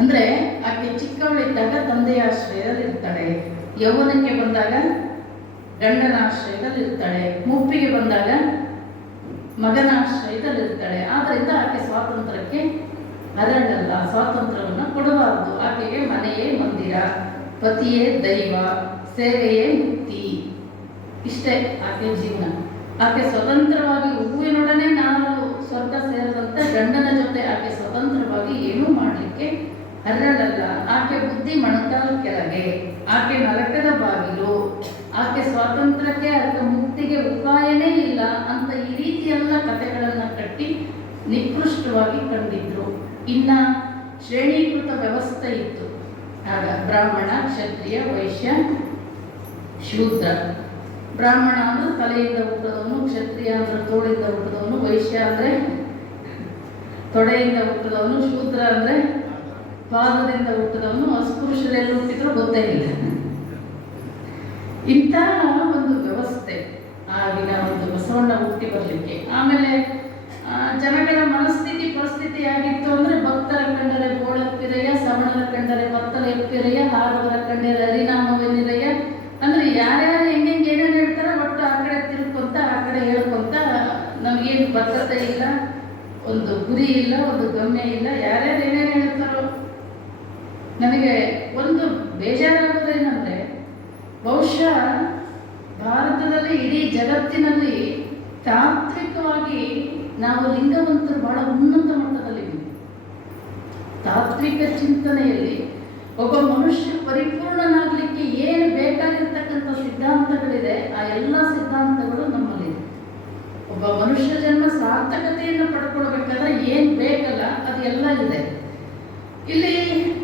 ಅಂದರೆ ಆಕೆ ಚಿಕ್ಕವಳಿದ್ದಾಗ ತಂದೆಯ ಆಶ್ರಯದಲ್ಲಿರ್ತಾಳೆ, ಯೌವನಕ್ಕೆ ಬಂದಾಗ ಗಂಡನ ಆಶ್ರಯದಲ್ಲಿರ್ತಾಳೆ, ಮುಪ್ಪಿಗೆ ಬಂದಾಗ ಮಗನ ಆಶ್ರಯದಲ್ಲಿರ್ತಾಳೆ. ಆದ್ದರಿಂದ ಆಕೆ ಸ್ವಾತಂತ್ರ್ಯಕ್ಕೆ ಅರಳಲ್ಲ, ಸ್ವಾತಂತ್ರ್ಯವನ್ನು ಕೊಡಬಾರದು. ಆಕೆಗೆ ಮನೆಯೇ ಮಂದಿರ, ಪತಿಯೇ ದೈವ, ಸೇವೆಯೇ ಮುಕ್ತಿ. ಇಷ್ಟೇ ಆಕೆ ಜೀವನ. ಆಕೆ ಸ್ವತಂತ್ರವಾಗಿ ಹೂವಿನೊಡನೆ ನಾನು ಸ್ವರ್ಗ ಸೇರಿದಂತೆ ಗಂಡನ ಜೊತೆ ಆಕೆ ಸ್ವತಂತ್ರವಾಗಿ ಏನೂ ಮಾಡಲಿಕ್ಕೆ ಅರಳಲ್ಲ. ಆಕೆ ಬುದ್ಧಿ ಮೊಣಕಾಲ ಕೆಳಗೆ, ಆಕೆ ನರಕದ ಬಾಗಿಲು, ಆಕೆ ಸ್ವಾತಂತ್ರ್ಯಕ್ಕೆ ಆಕೆ ಮುಕ್ತಿಗೆ ಉಪಾಯನೇ ಇಲ್ಲ ಅಂತ ಈ ರೀತಿಯೆಲ್ಲ ಕಥೆಗಳನ್ನು ಕಟ್ಟಿ ನಿಕೃಷ್ಟವಾಗಿ ಕಂಡಿದ್ರು. ಇನ್ನು ಶ್ರೇಣೀಕೃತ ವ್ಯವಸ್ಥೆ ಇತ್ತು ಆಗ. ಬ್ರಾಹ್ಮಣ, ಕ್ಷತ್ರಿಯ, ವೈಶ್ಯ, ಶೂದ್ರ. ಬ್ರಾಹ್ಮಣ ಅಂದ್ರೆ ತಲೆಯಿಂದ ಹುಟ್ಟದವನು, ಕ್ಷತ್ರಿಯ ಅಂದ್ರೆ ತೋಳಿಂದ ಹುಟ್ಟದವನು, ವೈಶ್ಯ ಅಂದ್ರೆ ತೊಡೆಯಿಂದ ಹುಟ್ಟದವನು, ಶೂದ್ರ ಅಂದ್ರೆ ಪಾದದಿಂದ ಹುಟ್ಟದವನು. ಅಸ್ಪೃಶ್ಯರೆಲ್ಲ ಹುಟ್ಟಿದ್ರು ಗೊತ್ತೇ ಇಲ್ಲ. ಇಂಥ ಒಂದು ವ್ಯವಸ್ಥೆ ಆಗಿನ ಒಂದು ಬಸವಣ್ಣ ಹುಟ್ಟಿ ಬರಲಿಕ್ಕೆ. ಆಮೇಲೆ ಜನಗಳ ಮನಸ್ಥಿತಿ ಪರಿಸ್ಥಿತಿ ಆಗಿತ್ತು ಅಂದರೆ ಭಕ್ತರ ಕಂಡರೆ ಬೋಳಪ್ಪಿರೆಯ, ಸವಣರ ಕಂಡರೆ ಬತ್ತಲ ಎಪ್ಪಿರೆಯ, ಹಾರವರ ಕಂಡರೆ ಹರಿನಾಮವೆನ್ನಿರೆಯ. ಅಂದರೆ ಯಾರ್ಯಾರು ಹೆಂಗೆ ಏನೇನು ಹೇಳ್ತಾರೆ ಒಟ್ಟು ಆ ಕಡೆ ತಿಳ್ಕೊಂತ ಆ ಕಡೆ ಹೇಳ್ಕೊಂತ ನಮಗೇನು ಬದ್ಧತೆ ಇಲ್ಲ, ಒಂದು ಗುರಿ ಇಲ್ಲ, ಒಂದು ಗಮ್ಯ ಇಲ್ಲ. ಯಾರ್ಯಾರು ಏನೇನು ಹೇಳ್ತಾರೋ ನನಗೆ ಒಂದು ಬೇಜಾರಾಗೋದೇನೆಂದರೆ, ಬಹುಶಃ ಭಾರತದಲ್ಲಿ ಇಡೀ ಜಗತ್ತಿನಲ್ಲಿ ತಾತ್ವಿಕವಾಗಿ ನಾವು ಲಿಂಗವಂತರು ಬಹಳ ಉನ್ನತ ಮಟ್ಟದಲ್ಲಿದ್ದೀವಿ. ತಾತ್ವಿಕ ಚಿಂತನೆಯಲ್ಲಿ ಒಬ್ಬ ಮನುಷ್ಯ ಪರಿಪೂರ್ಣನಾಗಲಿಕ್ಕೆ ಏನು ಬೇಕಾಗಿರ್ತಕ್ಕಂಥ ಸಿದ್ಧಾಂತಗಳಿದೆ, ಆ ಎಲ್ಲ ಸಿದ್ಧಾಂತಗಳು ನಮ್ಮಲ್ಲಿದೆ. ಒಬ್ಬ ಮನುಷ್ಯ ಜನ್ಮ ಸಾರ್ಥಕತೆಯನ್ನು ಪಡ್ಕೊಳ್ಬೇಕಾದ್ರೆ ಏನು ಬೇಕಲ್ಲ ಅದೆಲ್ಲ ಇದೆ. ಇಲ್ಲಿ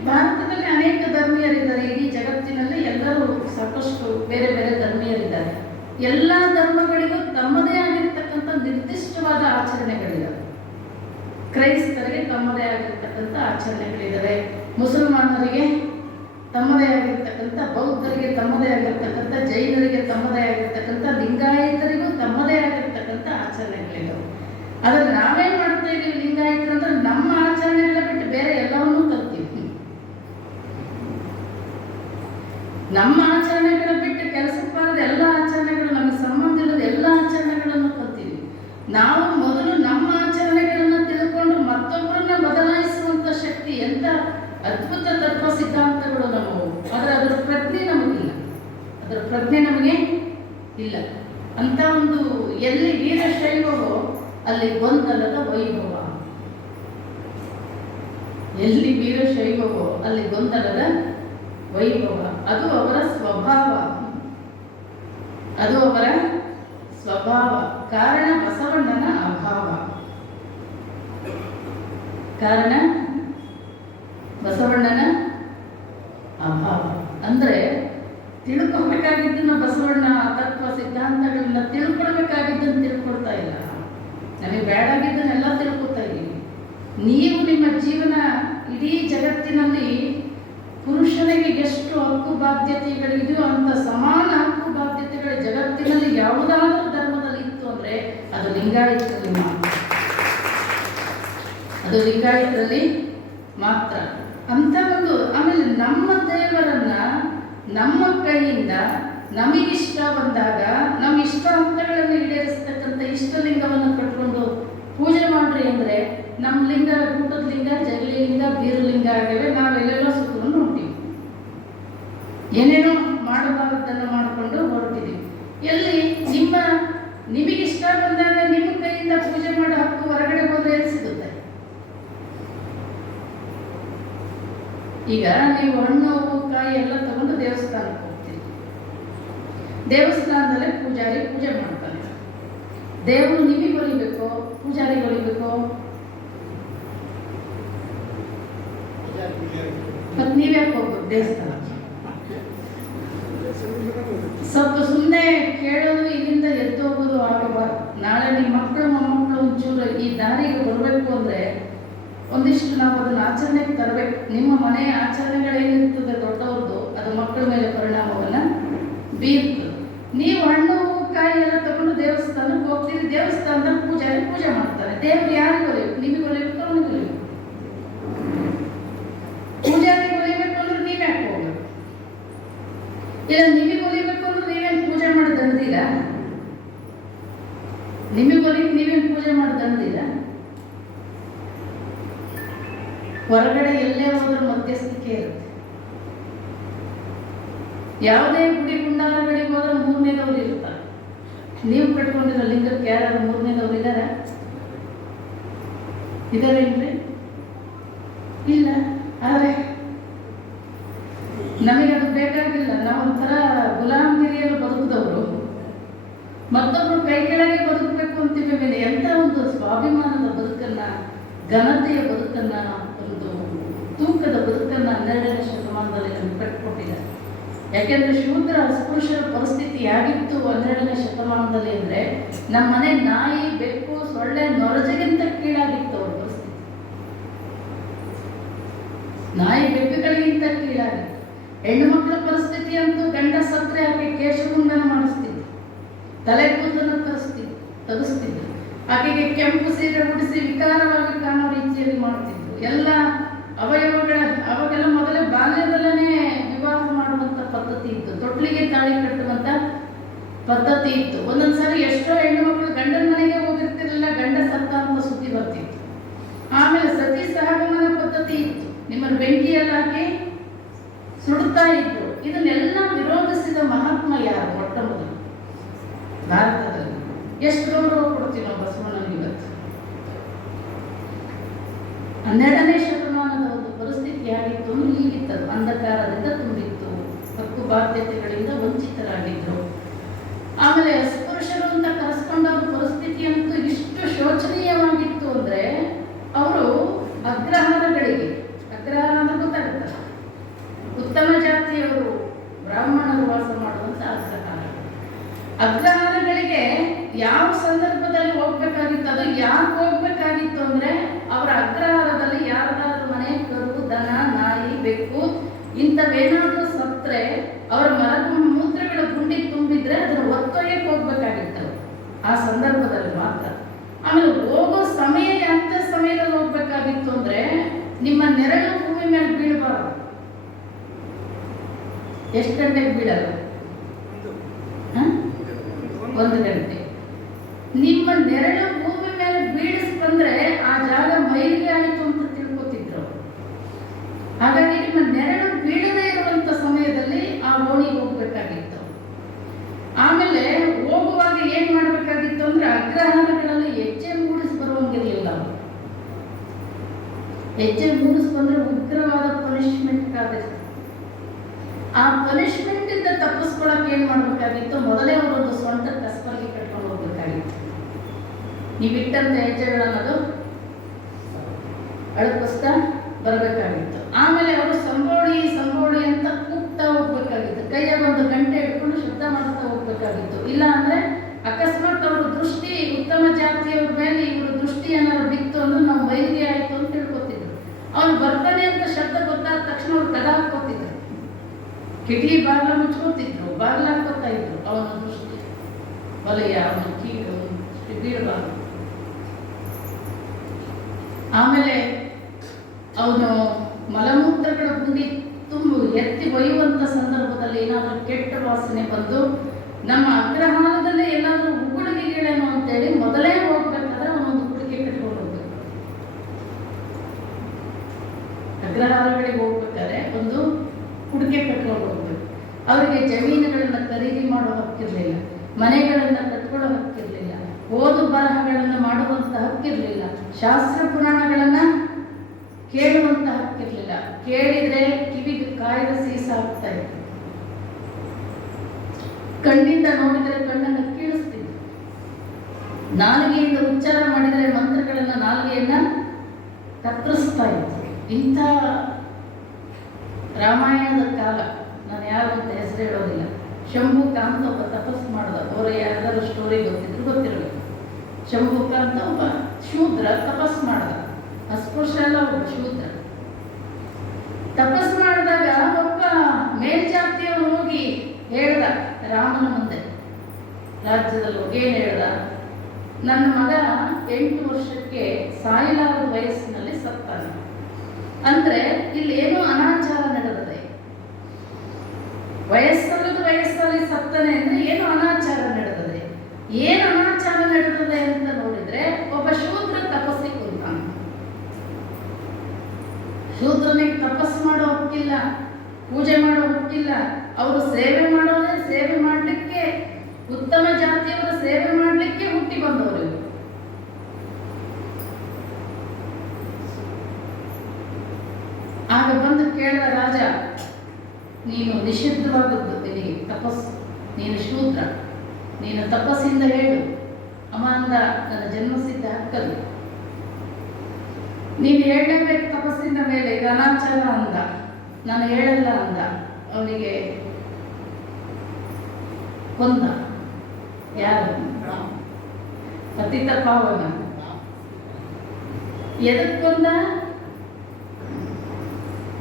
ಭಾರತದಲ್ಲಿ ಅನೇಕ ಧರ್ಮೀಯರಿದ್ದಾರೆ, ಇಡೀ ಜಗತ್ತಿನಲ್ಲಿ ಎಲ್ಲರೂ ಸಾಕಷ್ಟು ಬೇರೆ ಬೇರೆ ಧರ್ಮೀಯರಿದ್ದಾರೆ. ಎಲ್ಲ ಧರ್ಮಗಳಿಗೂ ತಮ್ಮದೇ ಆಗಿರ್ತಕ್ಕಂಥ ನಿರ್ದಿಷ್ಟವಾದ ಆಚರಣೆಗಳಿದ್ದಾವೆ. ಕ್ರೈಸ್ತರಿಗೆ ತಮ್ಮದೇ ಆಗಿರ್ತಕ್ಕಂಥ ಆಚರಣೆಗಳಿದ್ದಾವೆ, ಮುಸಲ್ಮಾನರಿಗೆ ತಮ್ಮದೇ ಆಗಿರ್ತಕ್ಕಂಥ, ಬೌದ್ಧರಿಗೆ ತಮ್ಮದೇ ಆಗಿರ್ತಕ್ಕಂಥ, ಜೈನರಿಗೆ ತಮ್ಮದೇ ಆಗಿರ್ತಕ್ಕಂಥ, ಲಿಂಗಾಯತರಿಗೂ ತಮ್ಮದೇ ಆಗಿರ್ತಕ್ಕಂಥ ಆಚರಣೆಗಳಿದ್ದಾವೆ. ಆದರೆ ನಾವೇನು ಮಾಡ್ತಾ ಇದ್ದೀವಿ ಲಿಂಗಾಯತರು ಅಂದ್ರೆ ನಮ್ಮ ಆಚರಣೆಗಳ ಬಿಟ್ಟು ಬೇರೆ ಎಲ್ಲವನ್ನೂ ಕಲ್ತೀವಿ. ನಮ್ಮ ಆಚರಣೆಗಳ ಬಿಟ್ಟು ಕೆಲಸಕ್ಕೆ ಬಾರದ ಎಲ್ಲ ಆಚರಣೆಗಳು, ನಮಗೆ ಸಂಬಂಧ ಇಲ್ಲದ ಎಲ್ಲ ಆಚರಣೆಗಳನ್ನು ಕಲ್ತೀವಿ. ನಾವು ಮೊದಲು ನಮ್ಮ ಆಚರಣೆಗಳನ್ನು ತಿಳ್ಕೊಂಡು ಮತ್ತೊಬ್ಬರನ್ನ ಬದಲಾಯಿಸುವಂಥ ಶಕ್ತಿ, ಎಂಥ ಅದ್ಭುತ ತತ್ವ ಸಿದ್ಧಾಂತಗಳು ನಮ್ಮವು. ಆದರೆ ಅದರ ಪ್ರಜ್ಞೆ ನಮಗಿಲ್ಲ, ಅದರ ಪ್ರಜ್ಞೆ ನಮಗೆ ಇಲ್ಲ. ಅಂತ ಒಂದು ಎಲ್ಲಿ ವೀರಶೈವವೋ ಅಲ್ಲಿ ಗೊಂದಲದ ವೈಭವ, ಎಲ್ಲಿ ವೀರಶೈವವೋ ಅಲ್ಲಿ ಗೊಂದಲದ ವೈಭವ. ಅದು ಅವರ ಸ್ವಭಾವ, ಅದು ಅವರ ಸ್ವಭಾವ. ಕಾರಣ ಬಸವಣ್ಣನ ಅಭಾವ, ಕಾರಣ ಬಸವಣ್ಣನ ಅಭಾವ. ಅಂದರೆ ತಿಳ್ಕೊಬೇಕಾಗಿದ್ದನ್ನ ಬಸವಣ್ಣ ತತ್ವ ಸಿದ್ಧಾಂತಗಳನ್ನ ತಿಳ್ಕೊಳ್ಬೇಕಾಗಿದ್ದನ್ನು ತಿಳ್ಕೊಳ್ತಾ ಇಲ್ಲ. ನಮಗೆ ಬೇಡಾಗಿದ್ದನ್ನೆಲ್ಲ ತಿಳ್ಕೊತಾ ಇದ್ದೀವಿ. ನೀವು ನಿಮ್ಮ ಜೀವನ ಇಡೀ ಜಗತ್ತಿನಲ್ಲಿ ಪುರುಷನಿಗೆ ಎಷ್ಟು ಹಕ್ಕು ಬಾಧ್ಯತೆಗಳಿದೆಯೋ ಅಂತ ಸಮಾನ ಹಕ್ಕು ಬಾಧ್ಯತೆಗಳು ಜಗತ್ತಿನಲ್ಲಿ ಯಾವುದಾದ್ರೂ ಧರ್ಮದಲ್ಲಿ ಇತ್ತು ಅಂದರೆ ಅದು ಲಿಂಗಾಯತರಲ್ಲಿ ಮಾತ್ರ, ಅದು ಲಿಂಗಾಯತರಲ್ಲಿ ಮಾತ್ರ. ಅಂತ ಒಂದು ಆಮೇಲೆ ನಮ್ಮ ದೇವರನ್ನ ನಮ್ಮ ಕೈಯಿಂದ ನಮಗಿಷ್ಟ ಬಂದಾಗ ನಮ್ಮ ಇಷ್ಟ ಹಂತಗಳನ್ನು ಈಡೇರಿಸ್ತಕ್ಕಂಥ ಇಷ್ಟಲಿಂಗವನ್ನು ಕಟ್ಕೊಂಡು ಪೂಜೆ ಮಾಡ್ರಿ ಅಂದರೆ ನಮ್ಮ ಲಿಂಗ ಊಟದ ಲಿಂಗ, ಜಗಲಿ ಲಿಂಗ, ಬೀರು ಲಿಂಗ ಆಗಿವೆ. ನಾವೆಲ್ಲೆಲ್ಲೋ ಸುತ್ತಕೊಂಡು ಹೊಂಟೀವಿ, ಏನೇನೋ ಮಾಡಬಾರದನ್ನು ಮಾಡಿಕೊಂಡು ಹೊರಟಿದ್ದೀವಿ. ಎಲ್ಲಿ ನಿಮಗಿಷ್ಟ ಬಂದಾಗ ನಿಮ್ಮ ಕೈಯಿಂದ ಪೂಜೆ ಮಾಡೋ ಹಕ್ಕು ಹೊರಗಡೆ ಹೋದ್ರೆ ಎಲ್ಲಿ ಸಿಗುತ್ತೆ? ಈಗ ನೀವು ಹಣ್ಣು ಕಾಯಿ ಎಲ್ಲ ತಗೊಂಡು ದೇವಸ್ಥಾನಕ್ಕೆ ಹೋಗ್ತೀರಿ. ದೇವಸ್ಥಾನದಲ್ಲೇ ಪೂಜಾರಿ ಪೂಜೆ ಮಾಡ್ತಾನೆ. ದೇವರು ನಿಮಗೆ ಹೊಲಿಬೇಕು, ಪೂಜಾರಿಗೆ ಹೊಲಿಬೇಕು? ಮತ್ತೆ ನೀವ್ಯಾಕೆ ಹೋಗ್ಬೇಕು ದೇವಸ್ಥಾನಕ್ಕೆ? ಸ್ವಲ್ಪ ಸುಮ್ಮನೆ ಕೇಳೋದು, ಇಲ್ಲಿಂದ ಎದ್ದು ಹೋಗೋದು ಆಗಬಾರ್ದು. ನಾಳೆ ನಿಮ್ಮ ಮಕ್ಕಳು ಮೊಮ್ಮಕ್ಕಳು ಒಂಚೂರು ಈ ದಾರಿಗೆ ಬರಬೇಕು ಅಂದರೆ ಒಂದಿಷ್ಟು ನಾವು ಅದನ್ನು ಆಚರಣೆಗೆ ತರಬೇಕು. ನಿಮ್ಮ ಮನೆಯ ಆಚರಣೆಗಳೇನಿರ್ತದೆ ದೊಡ್ಡವ್ರದ್ದು, ಅದು ಮಕ್ಕಳ ಮೇಲೆ ಪರಿಣಾಮವನ್ನು ಬೀರ್ತದೆ. ನೀವು ಹಣ್ಣು ಕಾಯಿ ಎಲ್ಲ ತಗೊಂಡು ದೇವಸ್ಥಾನಕ್ಕೆ ಹೋಗ್ತೀರಿ, ದೇವಸ್ಥಾನದಲ್ಲಿ ಪೂಜಾರಿ ಪೂಜೆ ಮಾಡ್ತಾರೆ. ದೇವರು ಯಾರಿಗೆ ಹೊಲಿಬೇಕು? ನಿಮಗೆ ಹೊಲಿಬೇಕು, ಅವನಿಗೆ ಹೊಲಿಬೇಕು? ಇಲ್ಲ ನಿಮಗೆ ಹೊಲಿಬೇಕು ಅಂದ್ರೆ ನೀವೇನು ಪೂಜೆ ಮಾಡಿ ದಂಡಿಲ್ಲ, ನಿಮಗೆ ಹೊಲಿಗೆ ನೀವೇನು ಪೂಜೆ ಮಾಡಿ ದಂಡಿಲ್ಲ. ಹೊರಗಡೆ ಎಲ್ಲೇ ಹೋದ್ರೂ ಮಧ್ಯಸ್ಥಿಕೆ ಇರುತ್ತೆ. ಯಾವುದೇ ಗುಡಿ ಗುಂಡಾರಗಳಿಗೆ ಹೋದ್ರೆ ಮೂರನೇದವ್ರು ಇರ್ತಾರೆ. ನೀವು ಕಟ್ಕೊಂಡಿರೋ ಲಿಂಗಕ್ಕೆ ಯಾರು ಮೂರನೇದವ್ರು ಇದ್ದಾರೆ? ಇದಾರೇನ್ರಿ? ಇಲ್ಲ. ಆದರೆ ನಮಗೆ ಅದು ಬೇಕಾಗಿಲ್ಲ. ನಾವೊಂಥರ ಗುಲಾಮಗಿರಿಯಲ್ಲಿ ಬದುಕಿದವರು, ಮತ್ತೊಬ್ಬರು ಕೈ ಕೆಳಗೆ ಬದುಕಬೇಕು ಅಂತೀವಿ ಮೇಲೆ ಎಂಥ ಒಂದು ಸ್ವಾಭಿಮಾನದ ಬದುಕನ್ನ, ಘನತೆಯ ಬದುಕನ್ನ, ಒಂದು ತೂಕದ ಬದುಕನ್ನ 12ನೇ ಶತಮಾನದಲ್ಲಿ ನಮ್ಗೆ ಕಟ್ಕೊಟ್ಟಿದ್ದಾರೆ. ಯಾಕೆಂದ್ರೆ ಶೂದ್ರ ಅಸ್ಪೃಶ್ಯರ ಪರಿಸ್ಥಿತಿ ಯಾಗಿತ್ತು 12ನೇ ಶತಮಾನದಲ್ಲಿ ಅಂದ್ರೆ, ನಮ್ಮ ಮನೆ ನಾಯಿ, ಬೆಕ್ಕು, ಸೊಳ್ಳೆ, ನೊರಜಗಿಂತ ಕೀಳಾಗಿತ್ತು ಅವ್ರ ಪರಿಸ್ಥಿತಿ. ನಾಯಿ ಬೆಕ್ಕುಗಳಿಗಿಂತ ಕೀಳಾಗಿತ್ತು. ಹೆಣ್ಣು ಮಕ್ಕಳ ಪರಿಸ್ಥಿತಿ ಅಂತೂ ಗಂಡ ಸತ್ರೆ ಆಕೆ ಕೇಶಗುಂಡನ ಮಾಡಿಸ್ತಿದ್ರು, ತಲೆ ಕೂದಲನ್ನು ತಗಿಸ್ತಿದ್ರು, ಆಕೆಗೆ ಕೆಂಪು ಸೀರೆ ಉಡಿಸಿ ವಿಕಾರವಾಗಿ ಕಾಣೋ ರೀತಿಯಲ್ಲಿ ಮಾಡ್ತಿದ್ರು. ಎಲ್ಲ ಅವಾಗೆಲ್ಲ ಮೊದಲೇ ಬಾಲ್ಯದಲ್ಲೇ ವಿವಾಹ ಮಾಡುವಂತ ಪದ್ಧತಿ ಇತ್ತು, ತೊಟ್ಲಿಗೆ ತಾಳಿ ಕಟ್ಟುವಂತ ಪದ್ಧತಿ ಇತ್ತು. ಒಂದೊಂದ್ಸರಿ ಎಷ್ಟೋ ಹೆಣ್ಣು ಮಕ್ಕಳು ಗಂಡನ ಮನೆಗೆ ಹೋಗಿರ್ತಿರ್ಲಿಲ್ಲ, ಗಂಡ ಸತ್ತ ಅಂತ ಸುದ್ದಿ ಬರ್ತಿತ್ತು. ಆಮೇಲೆ ಸತಿ ಸಹಗಮನ ಪದ್ಧತಿ ಇತ್ತು, ನಿಮ್ಮನ್ನು ಬೆಂಕಿಯಲ್ಲಿ ಹಾಕಿ ಸುಡುತ್ತಾ ಇದ್ರು. ಇದನ್ನೆಲ್ಲ ವಿರೋಧಿಸಿದ ಮಹಾತ್ಮ ಯಾರು? ಮೊಟ್ಟ ಮೊದಲು ಭಾರತದಲ್ಲಿ. ಎಷ್ಟು ಗೌರವ ಕೊಡ್ತೀವಿ ನಾವು ಬಸವಣ್ಣನಿಗೆ ಇವತ್ತು. 12ನೇ ಶತಮಾನದ ಒಂದು ಪರಿಸ್ಥಿತಿ ಆಗಿತ್ತು ಅಂದ್ರೆ ಹೀಗಿತ್ತು. ಅಂಧಕಾರದಿಂದ ತುಂಬಿತ್ತು, ಹಕ್ಕು ಬಾಧ್ಯತೆಗಳಿಂದ ವಂಚಿತರಾಗಿದ್ರು. ಆಮೇಲೆ ಅಸ್ಪೃಶ್ಯರು ಅಂತ ಕರೆಸ್ಕೊಂಡವ್ರ ಪರಿಸ್ಥಿತಿ ಅಂತೂ ಇಷ್ಟು ಶೋಚನೀಯವಾಗಿತ್ತು ಅಂದ್ರೆ, ಅವರು ಅಗ್ರಹಾರಗಳಿಗೆ, ಅಗ್ರಹಾರ ಅಂದ್ರೆ ಗೊತ್ತಾಗುತ್ತಲ್ಲ, ಉತ್ತಮ ಜಾತಿಯವರು ಬ್ರಾಹ್ಮಣರು ವಾಸ ಮಾಡುವಂತ ಅಗ್ರಹಾರಗಳಿಗೆ ಯಾವ ಸಂದರ್ಭದಲ್ಲಿ ಹೋಗ್ಬೇಕಾಗಿತ್ತು, ಅದು ಯಾಕೆ ಹೋಗ್ಬೇಕಾಗಿತ್ತು ಅಂದ್ರೆ, ಅವರ ಅಗ್ರಹಾರದಲ್ಲಿ ಯಾರದಾದ್ರೂ ಮನೆ ಕರು, ದನ, ನಾಯಿ, ಬೆಕ್ಕು ಇಂಥವೇನಾದ್ರೂ ಸತ್ರೆ ಅವರ ಮೂತ್ರಗಳ ಗುಂಡಿ ತುಂಬಿದ್ರೆ ಅದನ್ನು ಒತ್ತೊಯ್ಯಕ್ಕೆ ಹೋಗ್ಬೇಕಾಗಿತ್ತು ಆ ಸಂದರ್ಭದಲ್ಲಿ ಮಾತ್ರ. ಆಮೇಲೆ ಹೋಗೋ ಸಮಯ ಎಂತ ಸಮಯದಲ್ಲಿ ಹೋಗ್ಬೇಕಾಗಿತ್ತು ಅಂದ್ರೆ, ನಿಮ್ಮ ನೆರಳು ಭೂಮಿ ಮೇಲೆ ಬೀಳಬಾರದು. ಎಷ್ಟು ಗಂಟೆಗೆ ಬೀಳಲ್ಲ? 1 ಗಂಟೆ. ನಿಮ್ಮ ನೆರಳು ಭೂಮಿ ಮೇಲೆ ಬೀಳಿಸ್ಬಂದ್ರೆ ಆ ಜಾಗ ಮೈಲಿಗೆ ಆಯಿತು ಅಂತ ತಿಳ್ಕೊತಿದ್ರು. ಹಾಗಾಗಿ ನಿಮ್ಮ ನೆರಳು ಬೀಳದೇ ಇರುವಂತ ಸಮಯದಲ್ಲಿ ಆ ಓಣಿಗೆ ಹೋಗ್ಬೇಕಾಗಿತ್ತು. ಆಮೇಲೆ ಹೋಗುವಾಗ ಏನ್ ಮಾಡ್ಬೇಕಾಗಿತ್ತು ಅಂದ್ರೆ, ಅಗ್ರಹಾರಗಳಲ್ಲಿ ಹೆಜ್ಜೆ ಮೂಡಿಸಿ ಬರುವಂಗಿರ್ಲಿಲ್ಲ. ಹೆಜ್ಜೆ ಮೂಡಿಸಿ ಬಂದ್ರೆ ಉಗ್ರವಾದ ಪನಿಷ್ಮೆಂಟ್ ಕಾದಿತ್ತು. ಆ ಪನಿಷ್ಮೆಂಟ್ ಇಂದ ತಪ್ಪಿಸ್ಕೊಳಕ್ಕೆ ಏನ್ ಮಾಡ್ಬೇಕಾಗಿತ್ತು, ಮೊದಲೇ ಅವರೊಂದು ಸ್ವಂತ ಕಸ್ಬರ್ಗೆ ಕಟ್ಕೊಂಡು ಹೋಗ್ಬೇಕಾಗಿತ್ತು. ನೀವಿಟ್ಟಂತ ಹೆಜ್ಜೆಗಳನ್ನದು ಅಳಪಿಸ್ತಾ ಬರಬೇಕಾಗಿತ್ತು. ಆಮೇಲೆ ಅವರು ಸಂಬೋಳಿ ಸಂಬೋಳಿ ಅಂತ ಕೂಗ್ತಾ ಹೋಗ್ಬೇಕಾಗಿತ್ತು. ಕೈಯಾಗ ಒಂದು ಗಂಟೆ ಇಟ್ಕೊಂಡು ಶಬ್ದ ಮಾಡ್ತಾ ಹೋಗ್ಬೇಕಾಗಿತ್ತು. ಇಲ್ಲ ಅಂದ್ರೆ ಅಕಸ್ಮಾತ್ ಅವ್ರ ದೃಷ್ಟಿ ಉತ್ತಮ ಜಾತಿಯವ್ರ ಮೇಲೆ ಇವ್ರ ದೃಷ್ಟಿ ಏನಾದ್ರು ಬಿತ್ತು ಅಂದ್ರೆ ನಾವು ಮೈಲಿಗೆ ಆಯ್ತು ಅಂತ ತಿಳ್ಕೊತಿದ್ರು. ಅವ್ನು ಬರ್ತಾನೆ ಅಂತ ಶಬ್ದ ಗೊತ್ತಾದ ತಕ್ಷಣ ಅವ್ರು ಕದ ಹಾಕೋತಿದ್ರು, ಕಿಟಕಿ ಬಾಗಿಲ ಮುಚ್ಕೋತಿದ್ರು, ಬಾಗಿಲ ಹಾಕೋತಾ ಇದ್ರು. ಅವನ ದೃಷ್ಟಿ ವಲಯ, ಅವನ ಕೀಳು ಬೀಳಬಾರ್ದು. ಆಮೇಲೆ ಅವನು ಮಲಮೂತ್ರಗಳ ಗುಂಡಿ ಎತ್ತಿ ಒಯ್ಯುವಂತ ಸಂದರ್ಭದಲ್ಲಿ ಏನಾದರೂ ಕೆಟ್ಟ ವಾಸನೆ ಬಂದು ನಮ್ಮ ಅಗ್ರಹಾರದಲ್ಲೇ ಏನಾದರೂ ಉಗುಳಿಗೆಗಳೇನೋ ಅಂತೇಳಿ ಮೊದಲೇ ಹೋಗ್ಬೇಕಾದ್ರೆ ಅವನೊಂದು ಕುಡಿಕೆ ಕಟ್ಕೊಂಡು ಹೋಗ್ಬೇಕು. ಅಗ್ರಹಾರಗಳಿಗೆ ಹೋಗ್ಬೇಕಾದ್ರೆ ಒಂದು ಕುಡಿಕೆ ಕಟ್ಕೊಂಡು ಹೋಗ್ಬೇಕು. ಅವರಿಗೆ ಜಮೀನುಗಳನ್ನ ಖರೀದಿ ಮಾಡೋ ಹಕ್ಕಿರಲಿಲ್ಲ, ಮನೆಗಳನ್ನ ಕಟ್ಕೊಳ್ಳೋ ಹಕ್ಕಿರಲಿಲ್ಲ, ಓದು ಬರಹಗಳನ್ನು ಮಾಡುವಂತ ಹಕ್ಕಿರಲಿಲ್ಲ, ಶಾಸ್ತ್ರ ಪುರಾಣಗಳನ್ನ ಕೇಳುವಂತ ಹಕ್ಕಿರಲಿಲ್ಲ. ಕೇಳಿದ್ರೆ ಕಿವಿಗೆ ಕಾಯ್ದ ಸೀಸ ಆಗ್ತಾ ಇತ್ತು, ಕಣ್ಣಿಂದ ನೋಡಿದರೆ ಕಣ್ಣನ್ನು ಕೀಳಿಸ್ತಿದ್ರು, ನಾಲಿಗೆಯಿಂದ ಉಚ್ಚಾರ ಮಾಡಿದರೆ ಮಂತ್ರಗಳನ್ನ ನಾಲಿಗೆಯನ್ನ ಕತ್ತರಿಸ್ತಾ ಇತ್ತು. ಇಂಥ ರಾಮಾಯಣದ ಕಾಲ. ನಾನು ಯಾರು ಅಂತ ಹೆಸರು ಹೇಳೋದಿಲ್ಲ. ಶಂಭುಕಾಂತ ಒಬ್ಬ ತಪಸ್ಸು ಮಾಡಿದ. ಅವರ ಯಾರ್ದಾರು ಸ್ಟೋರಿ ಗೊತ್ತಿರಬೇಕು. ಶಂಭುಕಾಂತ ಒಬ್ಬ ಶೂದ್ರ ತಪಸ್ಸು ಮಾಡಿದ. ಅಸ್ಪೃಶ್ಯ ಅಲ್ಲ, ಒಬ್ಬ ಶೂದ್ರ ತಪಸ್ಸು ಮಾಡಿದಾಗ ಒಬ್ಬ ಮೇಲ್ಜಾತಿಯವರು ಹೋಗಿ ಹೇಳ್ದ ರಾಮನ ಮುಂದೆ, ರಾಜ್ಯದಲ್ಲಿ ಹೋಗಿ ಏನು ಹೇಳ್ದ, ನನ್ನ ಮಗ 8 ವರ್ಷಕ್ಕೆ ಸಾಯಲಾರದ ವಯಸ್ಸಿನಲ್ಲಿ ಸತ್ತಾನೆ. ಅಂದ್ರೆ ಇಲ್ಲಿ ಏನೋ ಅನಾಚಾರ ನಡೆದಿದೆ. ವಯಸ್ಸಲ್ಲೂ ವಯಸ್ಸಲ್ಲಿ ಸತ್ತನೆ ಅಂದರೆ ಏನು ಅನಾಚಾರ ನಡೆದಿದೆ. ಏನು ಅನಾಚಾರ ನಡೆದಿದೆ ಅಂತ ನೋಡಿದ್ರೆ, ಒಬ್ಬ ಶೂದ್ರ ತಪಸ್ಸಿಗೆ ಕುಂತಾನೆ. ಶೂದ್ರನಿಗೆ ತಪಸ್ಸು ಮಾಡೋ ಹಕ್ಕಿಲ್ಲ, ಪೂಜೆ ಮಾಡೋ ಹಕ್ಕಿಲ್ಲ. ಅವರು ಸೇವೆ ಮಾಡೋದೇ, ಸೇವೆ ಮಾಡಲಿಕ್ಕೆ, ಉತ್ತಮ ಜಾತಿಯವರ ಸೇವೆ ಮಾಡಲಿಕ್ಕೆ ಹುಟ್ಟಿ ಬಂದವರು. ಆಗ ಬಂದು ಕೇಳಿದ ರಾಜ, ನೀನು ನಿಷಿದ್ಧವಾದದ್ದು ನಿನಗೆ ತಪಸ್ಸು, ನೀನು ಶೂದ್ರ, ನೀನು ತಪಸ್ಸಿಂದ ಹೇಳು. ಅಮ್ಮ ಅಂದ, ನನ್ನ ಜನ್ಮಸಿದ್ಧ ಹಕ್ಕದು, ನೀನು ಹೇಳಲೇಬೇಕು ತಪಸ್ಸಿನ ಮೇಲೆ, ಇದು ಅನಾಚಾರ ಅಂದ. ನಾನು ಹೇಳಲ್ಲ ಅಂದ. ಅವನಿಗೆ ಕೊಂದ. ಯಾರು? ಪತಿತ ಪಾವನ. ಎದಕ್ಕೆ ಕೊಂದ?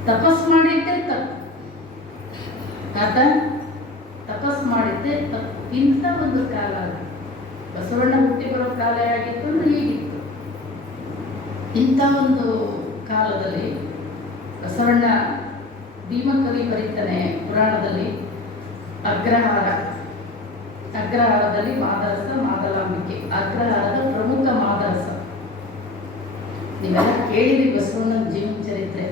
ತಪಸ್ ಮಾಡಿದ್ದೆ ತಪ್ಪು. ಆತ ತಪಸ್ ಮಾಡಿದ್ದೆ ತಪ್ಪು. ಇಂಥ ಒಂದು ಕಾಲ, ಬಸವಣ್ಣ ಹುಟ್ಟಿ ಬರೋ ಕಾಲ ಆಗಿತ್ತು ಅಂದ್ರೆ ಹೀಗಿತ್ತು. ಇಂಥ ಒಂದು ಕಾಲದಲ್ಲಿ ಬಸವಣ್ಣ ಭೀಮಕವಿ ಬರೀತಾನೆ ಪುರಾಣದಲ್ಲಿ, ಅಗ್ರಹಾರದಲ್ಲಿ ಮಾದರಸ, ಮಾದಲಾಂಬಿಕೆ. ಅಗ್ರಹಾರದ ಪ್ರಮುಖ ಮಾದರಸ. ನೀವೆಲ್ಲ ಕೇಳಿದ್ರಿ ಬಸವಣ್ಣನ ಜೀವನ ಚರಿತ್ರೆ.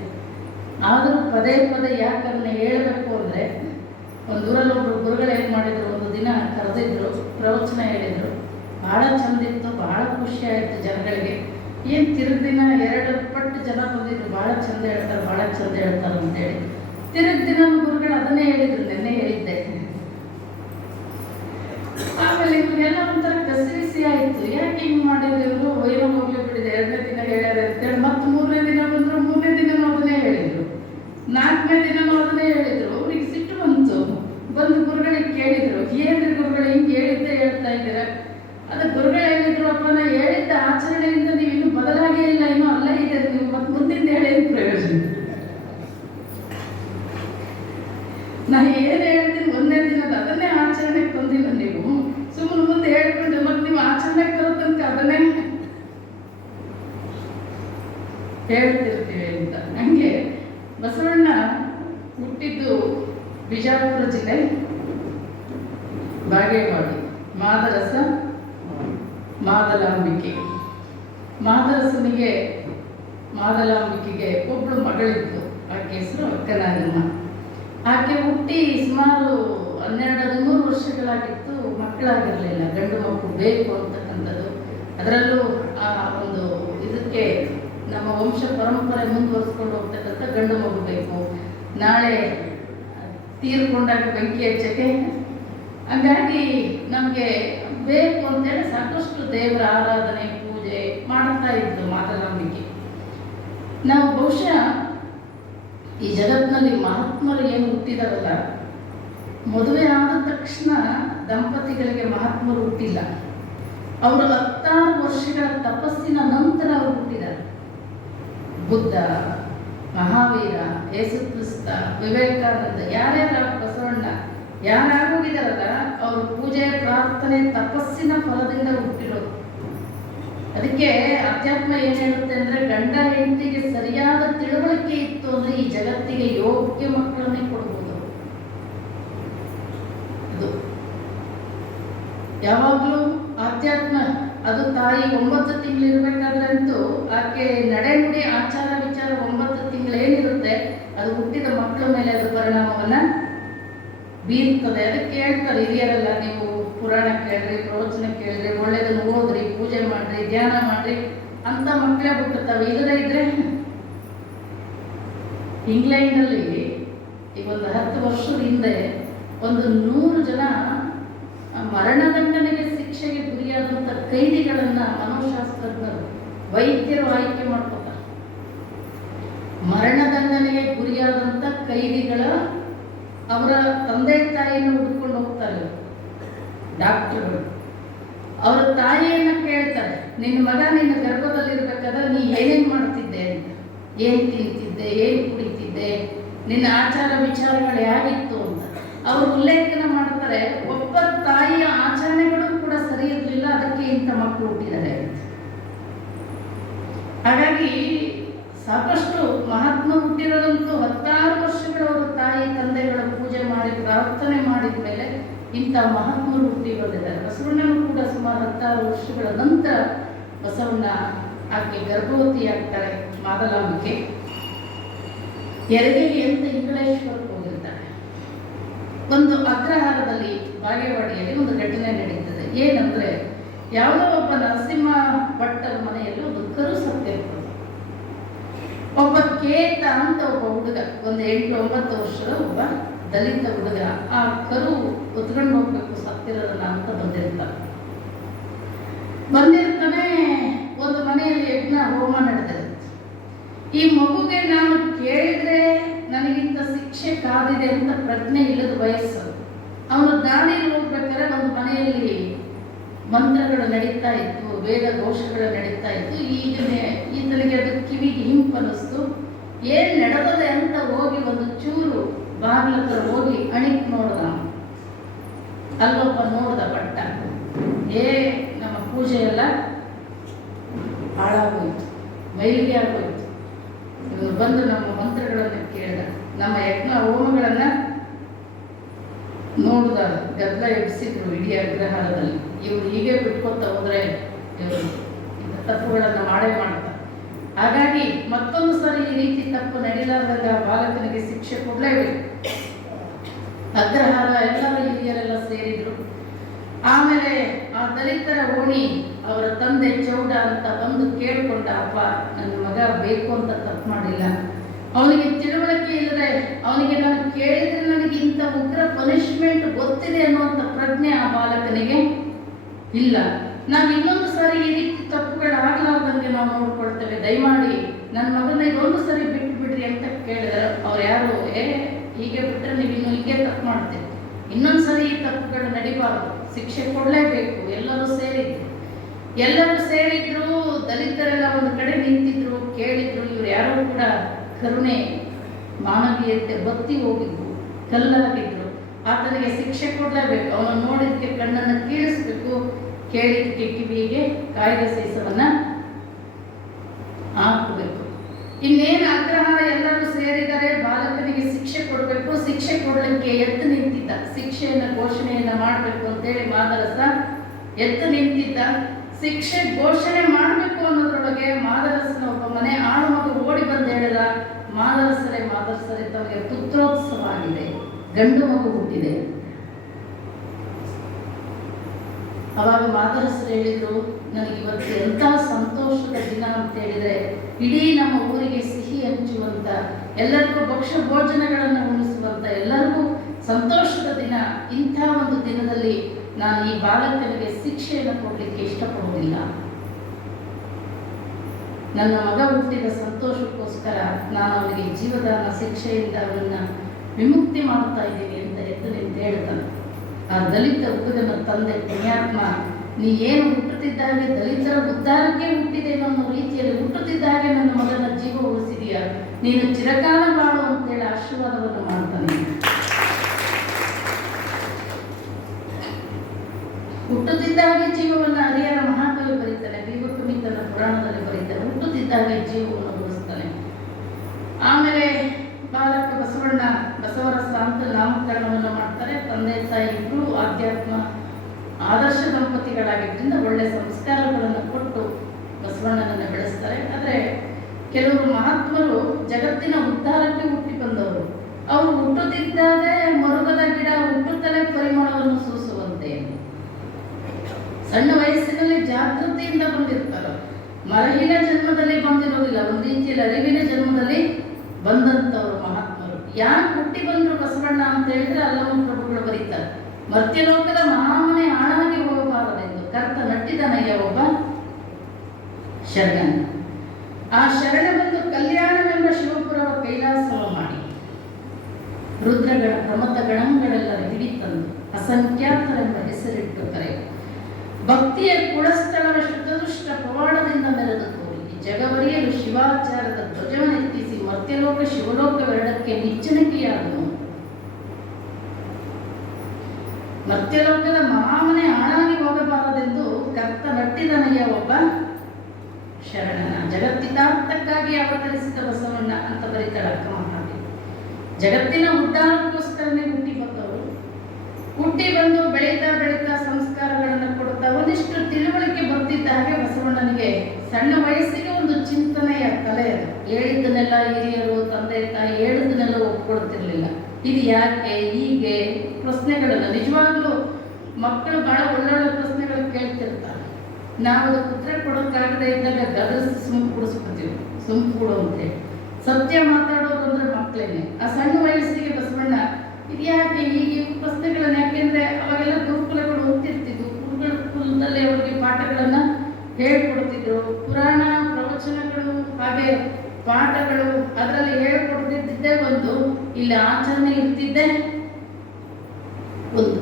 ಆದರೂ ಪದೇ ಪದೇ ಯಾಕೆ ಅದನ್ನ ಹೇಳಬೇಕು ಅಂದರೆ, ಒಂದೂರಲ್ಲಿ ಒಬ್ಬರು ಗುರುಗಳು ಏನು ಮಾಡಿದ್ರು, ಒಂದು ದಿನ ಕರೆದಿದ್ರು, ಪ್ರವಚನ ಹೇಳಿದರು. ಭಾಳ ಚಂದಿತ್ತು, ಭಾಳ ಖುಷಿ ಆಯಿತು ಜನಗಳಿಗೆ. ಏನು ತಿರುಗಿನ 2 ಪಟ್ಟು ಜನ ಬಂದಿದ್ರು, ಭಾಳ ಚಂದ ಹೇಳ್ತಾರೆ ಅಂತೇಳಿ. ತಿರುಗಿನ ಗುರುಗಳು ಅದನ್ನೇ ಹೇಳಿದ್ರು, ನೆನ್ನೆ ಹೇಳಿದ್ದೆ. ಆಮೇಲೆ ಇವ್ರಿಗೆಲ್ಲ ಒಂಥರ ಕಸಿವಿಸಿ ಆಯಿತು. ಯಾಕೆ ಹಿಂಗೆ ಮಾಡಿದ್ರು ಇವರು, ಏನೋ ಹೋಗ್ಲಿ ಬಿಡಿದೆ, 2ನೇ ದಿನ ಹೇಳ್ಯಾರ ಅಂತೇಳಿ. ಮತ್ತು 3ನೇ ದಿನ ಬಂದರು, 3ನೇ ದಿನನೂ ಅದನ್ನೇ ಹೇಳಿದರು, 4ನೇ ದಿನನೂ ಅದನ್ನೇ ಹೇಳಿದರು. ಅವ್ರಿಗೆ ಸಿಟ್ಟು ಬಂತು. ಬಂದು ಗುರುಗಳಿಗೆ ಕೇಳಿದರು, ಏನ್ರಿ ಗುರುಗಳು ಹಿಂಗೆ ಹೇಳಿದ್ದೆ ಹೇಳ್ತಾ ಇದ್ದೀರ? ಅದು ಗುರುಗಳು ಹೇಳಿದ್ರು, ಅಪ್ಪ ನಾ ಹೇಳಿದ್ದ ಆಚರಣೆಯಿಂದ ನೀವು ಇನ್ನೂ ಬದಲಾಗೇ ಇಲ್ಲ, ಇನ್ನೂ ಅಲ್ಲೇ ಇದೆ, ನೀವು ಮತ್ತೆ ಮುಂದಿನ ಹೇಳೇನು ಪ್ರಯೋಜನ? ನಾ ಏನು ಹೇಳ್ತೀನಿ 1ನೇ ದಿನದ ಅದನ್ನೇ ಆಚರಣೆಗೆ ತಂದಿಲ್ಲ, ನೀವು ಸುಮ್ಮನೆ ಮುಂದೆ ಹೇಳ್ಕೊಂಡು ಮತ್ತೆ ನೀವು ಆಚರಣೆಗೆ ತರೋ ತನಕ ಅದನ್ನೇ ಹೇಳ್ತಿರ್ತೀವಿ ಅಂತ. ಹಂಗೆ ಬಸವಣ್ಣ ಹುಟ್ಟಿದ್ದು ಬಿಜಾಪುರ ಜಿಲ್ಲೆ ಬಾಗೇವಾಡಿ. ಮಾದರಸ, ಮಾದಲಾಂಬಿಕೆ. ಮಾದಲಾಂಬಿಕೆಗೆ ಒಬ್ಬಳು ಮಗಳಿತ್ತು, ಆಕೆ ಹೆಸರು ಅಕ್ಕನಾಗಮ್ಮ. ಆಕೆ ಹುಟ್ಟಿ ಸುಮಾರು 12-13 ವರ್ಷಗಳಾಗಿತ್ತು. ಮಕ್ಕಳಾಗಿರಲಿಲ್ಲ, ಗಂಡು ಮಕ್ಕಳು ಬೇಕು ಅಂತಕ್ಕಂಥದ್ದು. ಅದರಲ್ಲೂ ಆ ಒಂದು ಇದಕ್ಕೆ ನಮ್ಮ ವಂಶ ಪರಂಪರೆ ಮುಂದುವರಿಸ್ಕೊಂಡು ಹೋಗ್ತಕ್ಕಂಥ ಗಂಡು ಮಗು ಬೇಕು, ನಾಳೆ ತೀರ್ಕೊಂಡಾಗ ಬೆಂಕಿ ಹಚ್ಚಕ್ಕೆ. ಹಾಗಾಗಿ ನಮಗೆ ಬೇಕು ಅಂತೇಳಿ ಸಾಕಷ್ಟು ದೇವರ ಆರಾಧನೆ, ಪೂಜೆ ಮಾಡ್ತಾ ಇದ್ದು ಮಾದಲಾಂಬಿಕೆ. ನಾವು ಬಹುಶಃ ಈ ಜಗತ್ತಿನಲ್ಲಿ ಮಹಾತ್ಮರು ಏನು ಹುಟ್ಟಿದಾರಲ್ಲ, ಮದುವೆ ಆದ ತಕ್ಷಣ ದಂಪತಿಗಳಿಗೆ ಮಹಾತ್ಮರು ಹುಟ್ಟಿಲ್ಲ. ಅವರು 16 ವರ್ಷಗಳ ತಪಸ್ಸಿನ ನಂತರ ಅವರು ಹುಟ್ಟಿದ್ದಾರೆ. ಬುದ್ಧ, ಮಹಾವೀರ, ಯೇಸು ಕ್ರಿಸ್ತ, ವಿವೇಕಾನಂದ, ಯಾರ್ಯಾರ ಬಸವಣ್ಣ ಯಾರಾಗೋಗಿದಾರಲ್ಲ, ಅವರು ಪೂಜೆ, ಪ್ರಾರ್ಥನೆ, ತಪಸ್ಸಿನ ಫಲದಿಂದ ಹುಟ್ಟಿರೋದು. ಅದಕ್ಕೆ ಅಧ್ಯಾತ್ಮ ಏನು ಹೇಳುತ್ತೆ ಅಂದರೆ, ಗಂಡ ಹೆಂಡತಿಗೆ ಸರಿಯಾದ ತಿಳುವಳಿಕೆ ಇತ್ತು ಅಂದರೆ ಈ ಜಗತ್ತಿಗೆ ಯೋಗ್ಯ ಮಕ್ಕಳನ್ನೇ ಕೊಡ್ಬೋದು. ಅದು ಯಾವಾಗಲೂ ಅಧ್ಯಾತ್ಮ. ಅದು ತಾಯಿ 9 ತಿಂಗಳಿರ್ಬೇಕಾದ್ರಂತೂ ಆಕೆ ನಡೆನುಡಿ, ಆಚಾರ ವಿಚಾರ 9 ತಿಂಗಳೇನಿರುತ್ತೆ ಅದು ಹುಟ್ಟಿದ ಮಕ್ಕಳ ಮೇಲೆ ಅದು ಪರಿಣಾಮವನ್ನು ಬೀರ್ತದೆ. ಅದಕ್ಕೆ ಹೇಳ್ತಾರೆ ಹಿರಿಯರೆಲ್ಲ, ನೀವು ಪುರಾಣ ಕೇಳ್ರಿ, ಪ್ರವಚನ ಕೇಳ್ರಿ, ಒಳ್ಳೆಯದನ್ನು ಓದ್ರಿ, ಪೂಜೆ ಮಾಡ್ರಿ, ಧ್ಯಾನ ಮಾಡ್ರಿ ಅಂತ ಮಕ್ಕಳೇ ಹುಟ್ಟುತ್ತವೆ. ಇಲ್ಲದೇ ಇದ್ರೆ ಇಂಗ್ಲೆಂಡಲ್ಲಿ ಈಗ ಒಂದು 10 ವರ್ಷದ ಹಿಂದೆ ಒಂದು 100 ಜನ ಮರಣದಂಡನೆಗೆ ಶಿಕ್ಷೆಗೆ ಗುರಿಯಾದಂಥ ಕೈದಿಗಳನ್ನು ಮನೋಶಾಸ್ತ್ರಜ್ಞರು, ವೈದ್ಯರು ಆಯ್ಕೆ ಮಾಡ್ಕೊತಾರೆ. ಮರಣದಂಡನೆಗೆ ಗುರಿಯಾದಂಥ ಕೈದಿಗಳ ಅವರ ತಂದೆ ತಾಯಿಯನ್ನು ಹುಡ್ಕೊಂಡು ಹೋಗ್ತಾರೆ ಡಾಕ್ಟರ್ಗಳು. ಅವರ ತಾಯಿಯನ್ನು ಕೇಳ್ತಾರೆ, ನಿನ್ನ ಮಗ ನಿನ್ನ ಗರ್ಭದಲ್ಲಿರ್ಬೇಕಾದ್ರೆ ನೀ ಏನೇನು ಮಾಡ್ತಿದ್ದೆ ಅಂತ, ಏನು ತಿಂತಿದ್ದೆ, ಏನು ಕುಡಿತಿದ್ದೆ, ನಿನ್ನ ಆಚಾರ ವಿಚಾರಗಳು ಹೇಗಿತ್ತು ಅಂತ ಅವರು ಉಲ್ಲೇಖನ ಮಾಡ್ತಾರೆ. ಒಬ್ಬ ತಾಯಿಯ ಆಚರಣೆಗಳು ಕೂಡ ಸರಿ ಇರಲಿಲ್ಲ, ಅದಕ್ಕೆ ಇಂಥ ಮಕ್ಕಳು ಹುಟ್ಟಿದ್ದಾರೆ. ಹಾಗಾಗಿ ಸಾಕಷ್ಟು ಮಹಾತ್ಮ ಹುಟ್ಟಿರೋದಂತೂ 16 ವರ್ಷಗಳು ಅವರ ತಾಯಿ ತಾಯಿ ತಂದೆಗಳ ಪೂಜೆ ಮಾಡಿ ಪ್ರಾರ್ಥನೆ ಮಾಡಿದ ಮೇಲೆ ಇಂಥ ಮಹಾತ್ಮರು ಹುಟ್ಟಿ ಬಂದಿದ್ದಾರೆ. ಬಸವಣ್ಣನು ಕೂಡ ಸುಮಾರು 16 ವರ್ಷಗಳ ನಂತರ ಬಸವಣ್ಣ ಆಕೆ ಗರ್ಭವತಿಯಾಗ್ತಾರೆ. ಮಾದಲಾಂಬಿಕೆ ಎರಗೇಲಿ ಅಂತ ಇಂಗಳೇಶ್ವರಕ್ಕೆ ಹೋಗಿರ್ತಾರೆ. ಒಂದು ಅಗ್ರಹಾರದಲ್ಲಿ ಬಾಗೇವಾಡಿಯಲ್ಲಿ ಒಂದು ಘಟನೆ ನಡೀತದೆ. ಏನಂದ್ರೆ ಯಾವುದೋ ಒಬ್ಬ ನರಸಿಂಹ ಭಟ್ಟರ ಮನೆಯಲ್ಲಿ ಒಂದು ಕರು ಸತ್ತಿರ್ತದೆ. ಒಬ್ಬ ಕೇತ ಅಂತ ಒಬ್ಬ ಹುಡುಗ, ಒಂದು 8-9 ವರ್ಷದ ಒಬ್ಬ ದಲಿತ ಹುಡುಗ ಆ ಕರು ಹೊತ್ಕೊಂಡು ಹೋಗ್ಬೇಕು ಸತ್ತಿರೋದನ್ನ ಅಂತ ಬಂದಿರ್ತಾನೆ. ಒಂದು ಮನೆಯಲ್ಲಿ ಯಜ್ಞ ಹೋಮ ನಡೆದಿರುತ್ತೆ. ಈ ಮಗುಗೆ ನಾನು ಕೇಳಿದ್ರೆ ನನಗಿಂತ ಶಿಕ್ಷೆ ಕಾದಿದೆ ಅಂತ ಪ್ರಜ್ಞೆ ಇಲ್ಲದ ವಯಸ್ಸು. ಅವನು ದಾರಿಯಲ್ಲಿ ಹೋಗ್ಬೇಕಾದ್ರೆ ಒಂದು ಮನೆಯಲ್ಲಿ ಮಂತ್ರಗಳು ನಡೀತಾ ಇತ್ತು, ವೇದ ಘೋಷಗಳು ನಡೀತಾ ಇತ್ತು. ಈತನಿಗೆ ಅದು ಕಿವಿಗೆ ಹಿಂಪನಿಸ್ತು. ಏನ್ ನಡೆದದೆ ಅಂತ ಹೋಗಿ ಒಂದು ಚೂರು ಬಾಗಿಲ ಹತ್ರ ಹೋಗಿ ಅಣಿಕ್ ನೋಡ್ದ. ಅಲ್ಲೊಬ್ಬ ನೋಡ್ದ ಭಟ್ಟ, ನಮ್ಮ ಪೂಜೆ ಎಲ್ಲ ಹಾಳಾಗೋಯ್ತು, ಮೈಲಿಗೆ ಆಗೋಯ್ತು. ಇವನು ಬಂದು ನಮ್ಮ ಮಂತ್ರಗಳನ್ನು ಕೇಳ್ದ, ನಮ್ಮ ಯಜ್ಞ ಹೋಮಗಳನ್ನ ನೋಡ್ದ, ಗದ್ದಲ ಎಬ್ಸಿದ್ರು ಇಡೀ ಅಗ್ರಹಾರದಲ್ಲಿ. ಇವ್ರು ಹೀಗೆ ಬಿಟ್ಕೊತ ಹೋದ್ರೆ ಇವರು ಇಂಥ ತಪ್ಪುಗಳನ್ನ ಮಾಡೇ ಮಾಡ್ತಾರೆ. ಹಾಗಾಗಿ ಮತ್ತೊಂದು ಸರಿ ಈ ರೀತಿ ತಪ್ಪು ನಡೀಲಾರ್ದಾಗ ಬಾಲಕನಿಗೆ ಶಿಕ್ಷೆ ಕೊಡ್ಲೇಬೇಕು. ಅಗ್ರಹಾರ ಎಲ್ಲರ ಹಿರಿಯರೆಲ್ಲ ಸೇರಿದ್ರು. ಆಮೇಲೆ ಆ ದಲಿತರ ಓಣಿ ಅವರ ತಂದೆ ಚೌಡ ಅಂತ ಬಂದು ಕೇಳ್ಕೊಂಡ, ಅಪ್ಪ ನನ್ನ ಮಗ ಬೇಕು ಅಂತ ತಪ್ಪು ಮಾಡಿಲ್ಲ, ಅವನಿಗೆ ತಿಳುವಳಿಕೆ ಇಲ್ಲದೆ ಅವನಿಗೆ ನಾನು ಕೇಳಿದ್ರೆ ನನಗೆ ಇಂಥ ಉಗ್ರ ಪನಿಷ್ಮೆಂಟ್ ಗೊತ್ತಿದೆ ಅನ್ನುವಂಥ ಪ್ರಜ್ಞೆ ಆ ಬಾಲಕನಿಗೆ ಇಲ್ಲ. ನಾವು ಇನ್ನೊಂದು ಸಾರಿ ಈ ರೀತಿ ತಪ್ಪುಗಳಾಗಲಾರ್ದಂಗೆ ನಾವು ನೋಡ್ಕೊಳ್ತೇವೆ, ದಯಮಾಡಿ ನನ್ನ ಮಗನ ಇದೊಂದು ಸರಿ ಬಿಟ್ಟು ಬಿಡ್ರಿ ಅಂತ ಕೇಳಿದ್ರೆ ಅವ್ರು ಯಾರು ಹೀಗೆ ಬಿಟ್ಟರೆ ನೀವು ಇನ್ನು ಹೀಗೆ ತಪ್ಪು ಮಾಡ್ತೀರಿ, ಇನ್ನೊಂದು ಸರಿ ಈ ತಪ್ಪುಗಳು ನಡಿಬಾರ್ದು, ಶಿಕ್ಷೆ ಕೊಡಲೇಬೇಕು. ಎಲ್ಲರೂ ಸೇರಿದ್ರು. ದಲಿತರೆಲ್ಲ ಒಂದು ಕಡೆ ನಿಂತಿದ್ರು, ಕೇಳಿದ್ರು. ಇವ್ರು ಯಾರು ಕೂಡ ಕರುಣೆ ಮಾನವೀಯತೆ ಬತ್ತಿ ಹೋಗಿದ್ರು, ಕಲ್ಲಾಗಿದ್ರು. ಆತನಿಗೆ ಶಿಕ್ಷೆ ಕೊಡಲೇಬೇಕು. ಅವನು ನೋಡಿದಕ್ಕೆ ಕಣ್ಣನ್ನು ಕೀಳಿಸ್ಬೇಕು, ಕೇಳಿದಕ್ಕೆ ಕಿವಿಗೆ ಕಾಯ್ದೆ ಸೀಸವನ್ನ ಹಾಕಬೇಕು. ಇನ್ನೇನು ಅಗ್ರಹಾರ ಎಲ್ಲರೂ ಸೇರಿದರೆ ಬಾಲಕನಿಗೆ ಶಿಕ್ಷೆ ಕೊಡಬೇಕು. ಶಿಕ್ಷೆ ಕೊಡಲಿಕ್ಕೆ ಎದ್ದು ನಿಂತಿದ್ದ, ಶಿಕ್ಷೆಯನ್ನ ಘೋಷಣೆಯನ್ನ ಮಾಡಬೇಕು ಅಂತೇಳಿ ಮಾದರಸ ಎದ್ದು ನಿಂತಿದ್ದ. ಶಿಕ್ಷೆ ಘೋಷಣೆ ಮಾಡಬೇಕು ಅನ್ನೋದ್ರೊಳಗೆ ಮಾದರಸನ ಒಬ್ಬ ಮನೆ ಆಳು ಮಗ ಓಡಿ ಬಂದು ಹೇಳಿದ, ಮಾದರಸರೇ ತಮಗೆ ಪುತ್ರೋತ್ಸವ ಆಗಿದೆ, ಗಂಡು ಮಗು ಹುಟ್ಟಿದೆ. ಅವಾಗ ಮಾದರಸರು ಹೇಳಿದ್ರು, ನನಗೆ ಇವತ್ತು ಎಂಥ ಸಂತೋಷದ ದಿನ ಅಂತ ಹೇಳಿದ್ರೆ, ಇಡೀ ನಮ್ಮ ಊರಿಗೆ ಸಿಹಿ ಹಂಚುವಂತ, ಎಲ್ಲರಿಗೂ ಭಕ್ಷ್ಯ ಭೋಜನಗಳನ್ನು ಉಣಿಸುವಂತ, ಎಲ್ಲರಿಗೂ ಸಂತೋಷದ ದಿನ. ಇಂಥ ಒಂದು ದಿನದಲ್ಲಿ ನಾನು ಈ ಬಾಲಕನಿಗೆ ಶಿಕ್ಷೆಯನ್ನು ಕೊಡಲಿಕ್ಕೆ ಇಷ್ಟಪಡುವುದಿಲ್ಲ. ನನ್ನ ಮಗ ಹುಟ್ಟಿದ ಸಂತೋಷಕ್ಕೋಸ್ಕರ ನಾನು ಅವನಿಗೆ ಜೀವದಾನ ಶಿಕ್ಷೆಯಿಂದ ಅವನನ್ನ ವಿಮುಕ್ತಿ ಮಾಡ್ತಾ ಇದ್ದೀನಿ ಅಂತ ಎದ್ದು ನಿಂತು ಹೇಳ್ತಾನೆ. ಆ ದಲಿತ ಹುಡುಗನ ತಂದೆ ಪುಣ್ಯಾತ್ಮ, ನೀ ಏನು ಹುಟ್ಟುತ್ತಿದ್ದಾಗೆ ದಲಿತರ ಉದ್ಧಾರಕ್ಕೆ ಹುಟ್ಟಿದೆ ಅನ್ನೋ ರೀತಿಯಲ್ಲಿ ಹುಟ್ಟುತ್ತಿದ್ದಾಗೆ ನನ್ನ ಮಗನ ಜೀವ ಉಳಿಸಿದೀಯ, ನೀನು ಚಿರಕಾಲ ಮಾಡು ಅಂತೇಳಿ ಆಶೀರ್ವಾದವನ್ನು ಮಾಡ್ತಾನೆ. ಹುಟ್ಟುತ್ತಿದ್ದಾಗೆ ಜೀವವನ್ನು ಹರಿಹರ ಮಹಾಕವಿ ಬರೀತಾನೆ, ವಿವೇಕಮಿ ತನ್ನ ಪುರಾಣದಲ್ಲಿ ಬರೀತಾನೆ. ಹುಟ್ಟುತ್ತಿದ್ದಾಗೆ ಜೀವವನ್ನು ಉಳಿಸ್ತಾನೆ. ಆಮೇಲೆ ಬಾಲಕ ಬಸವರಸ ಅಂತ ನಾಮಕರಣವನ್ನು ಮಾಡ್ತಾರೆ. ತಂದೆ ತಾಯಿ ಇಬ್ಬರು ಆಧ್ಯಾತ್ಮ ಆದರ್ಶ ದಂಪತಿಗಳಾಗಿದ್ದರಿಂದ ಒಳ್ಳೆ ಸಂಸ್ಕಾರಗಳನ್ನು ಕೊಟ್ಟು ಬಸವಣ್ಣನನ್ನು ಬೆಳೆಸ್ತಾರೆ. ಆದರೆ ಕೆಲವರು ಮಹಾತ್ಮರು ಜಗತ್ತಿನ ಉದ್ಧಾರಕ್ಕೆ ಹುಟ್ಟಿ ಬಂದವರು. ಅವರು ಹುಟ್ಟುತ್ತಿದ್ದಾಗ ಮರುಗದ ಗಿಡ ಹುಟ್ಟುತ್ತಲೇ ಪರಿಮಳವನ್ನು ಸೂಸುವಂತೆ ಸಣ್ಣ ವಯಸ್ಸಿನಲ್ಲಿ ಜಾಗೃತಿಯಿಂದ ಬಂದಿರ್ತಾರೆ. ಮರಹಿನ ಜನ್ಮದಲ್ಲಿ ಬಂದಿರೋದಿಲ್ಲ, ಒಂದು ರೀತಿಯಲ್ಲಿ ಅರಿವಿನ ಜನ್ಮದಲ್ಲಿ ಬಂದಂಥವ್ರು ಮಹಾತ್ಮರು. ಯಾರು ಹುಟ್ಟಿ ಬಂದರು ಬಸವಣ್ಣ ಅಂತ ಹೇಳಿದ್ರೆ ಅಲ್ಲಮ ಪ್ರಭುಗಳು ಬರೀತಾರೆ, ಮರ್ತ್ಯಲೋಕದ ಮಹಾಮನೆ ಆಳಾಗಿ ಹೋಗಬಾರದೆಂದು ಕರ್ತ ನಟ್ಟಿದನಯ್ಯ ಒಬ್ಬ ಶರಣ. ಆ ಶರಣ ಬಂದು ಕಲ್ಯಾಣವೆಂಬ ಶಿವಪುರವ ಕೈಲಾಸವ ಮಾಡಿ ರುದ್ರಗಣ ಪ್ರಮಥ ಗಣಗಳೆಲ್ಲರ ಹಿಡಿ ತಂದು ಅಸಂಖ್ಯಾತರೆಂಬ ಹೆಸರಿಟ್ಟು ಕರೆ ಭಕ್ತಿಯ ಕುಳಸ್ಥಳವ ಶುದ್ಧದುಷ್ಟ ಪವಾಡದಿಂದ ಮೆರೆದು ತೋರಿ ಜಗವರಿಯಲು ಶಿವಾಚಾರದ ಧ್ವಜವನ್ನೆತ್ತಿಸಿ ಮರ್ತ್ಯಲೋಕ ಶಿವಲೋಕವೆರಡಕ್ಕೆ ನಿಚ್ಚಣಿಕೆಯಾದನು. ಮರ್ತ್ಯಲೋಕದ ಮಹಾಮನೆ ಆಳಾಗಿ ಹೋಗಬಾರದೆಂದು ಕರ್ತ ನಟ್ಟಿದನಯ್ಯ ಒಬ್ಬ ಶರಣನ. ಜಗತ್ತಿತಾರ್ಥಕ್ಕಾಗಿ ಅವತರಿಸಿದ ಬಸವಣ್ಣ ಅಂತ ಬರೀತಾಳೆ ಅಕ್ಕ ಮಹಾದೇವಿ. ಜಗತ್ತಿನ ಉದ್ಧಾರಕ್ಕೋಸ್ಕರನೇ ಹುಟ್ಟಿ ಬಂದವರು. ಹುಟ್ಟಿ ಬಂದು ಬೆಳೀತಾ ಬೆಳೀತಾ ಸಂಸ್ಕಾರಗಳನ್ನು ಕೊಡ್ತಾ ಒಂದಿಷ್ಟು ತಿಳುವಳಿಕೆ ಬರ್ತಿದ್ದ ಹಾಗೆ ಬಸವಣ್ಣನಿಗೆ ಸಣ್ಣ ವಯಸ್ಸಿಗೆ ಒಂದು ಚಿಂತನೆಯ ಕಲೆ ಅದು. ಹೇಳಿದ್ದನ್ನೆಲ್ಲ ಹಿರಿಯರು ತಂದೆ ತಾಯಿ ಹೇಳಿದ್ದನ್ನೆಲ್ಲ ಒಪ್ಕೊಳ್ತಿರ್ಲಿಲ್ಲ. ಇದು ಯಾಕೆ ಹೀಗೆ ಪ್ರಶ್ನೆಗಳನ್ನು ನಿಜವಾಗ್ಲೂ ಮಕ್ಕಳು ಬಹಳ ಒಳ್ಳೊಳ್ಳೆ ಪ್ರಶ್ನೆಗಳು ಕೇಳ್ತಿರ್ತಾರೆ. ನಾವು ಅದಕ್ಕೆ ಉತ್ತರ ಕೊಡೋಕ್ಕಾಗದೇ ಇದ್ದಾಗ ಗದರಿಸಿ ಸುಮ್ಕೂಡಿಸ್ಬಿಡ್ತೀವಿ, ಸುಮ್ಕೂಡು ಅಂತೇಳಿ. ಸತ್ಯ ಮಾತಾಡೋದು ಅಂದ್ರೆ ಮಕ್ಕಳೇನೆ. ಆ ಸಣ್ಣ ವಯಸ್ಸಿಗೆ ಬಸವಣ್ಣ ಇದು ಯಾಕೆ ಹೀಗೆ ಪ್ರಶ್ನೆಗಳನ್ನು, ಯಾಕೆಂದ್ರೆ ಅವಾಗೆಲ್ಲ ಗುರುಕುಲಗಳು ಹೋಗ್ತಿರ್ತಿದ್ವು. ಗುರುಕುಲದಲ್ಲಿ ಅವರಿಗೆ ಪಾಠಗಳನ್ನ ಹೇಳ್ಕೊಡ್ತಿದ್ರು. ಪುರಾಣ ಪ್ರವಚನಗಳು ಹಾಗೆ ಪಾಠಗಳು ಅದರಲ್ಲಿ ಹೇಳ್ಕೊಡ್ತಿದ್ದೇ ಒಂದು, ಇಲ್ಲಿ ಆಚರಣೆ ಇರ್ತಿದ್ದೆ ಒಂದು.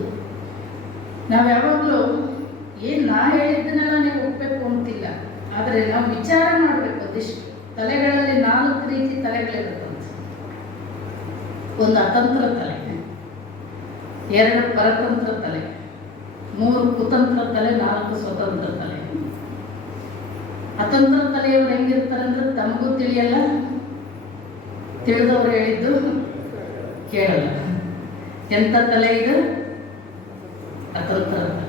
ನಾವು ಯಾವಾಗಲೂ ಏನು ನಾ ಹೇಳಿದ್ದನ್ನೆಲ್ಲ ನೀವು ಒಪ್ಪಬೇಕು ಅಂತಿಲ್ಲ, ಆದರೆ ನಾವು ವಿಚಾರ ಮಾಡಬೇಕು. ಒಂದಿಷ್ಟು ತಲೆಗಳಲ್ಲಿ 4 ರೀತಿ ತಲೆಗಳಿರುತ್ತೆ. ಒಂದು ಅತಂತ್ರ ತಲೆ, 2 ಪರತಂತ್ರ ತಲೆ, 3 ಕುತಂತ್ರ ತಲೆ, 4 ಸ್ವತಂತ್ರ ತಲೆ. ಅತಂತ್ರ ತಲೆಯವರು ಹೆಂಗಿರ್ತಾರೆ ಅಂದ್ರೆ ತಮಗೂ ತಿಳಿಯಲ್ಲ, ತಿಳಿದವರು ಹೇಳಿದ್ದು ಕೇಳಲ್ಲ. ಎಂಥ ತಲೆ ಇದು? ಅತಂತ್ರ ತಲೆ.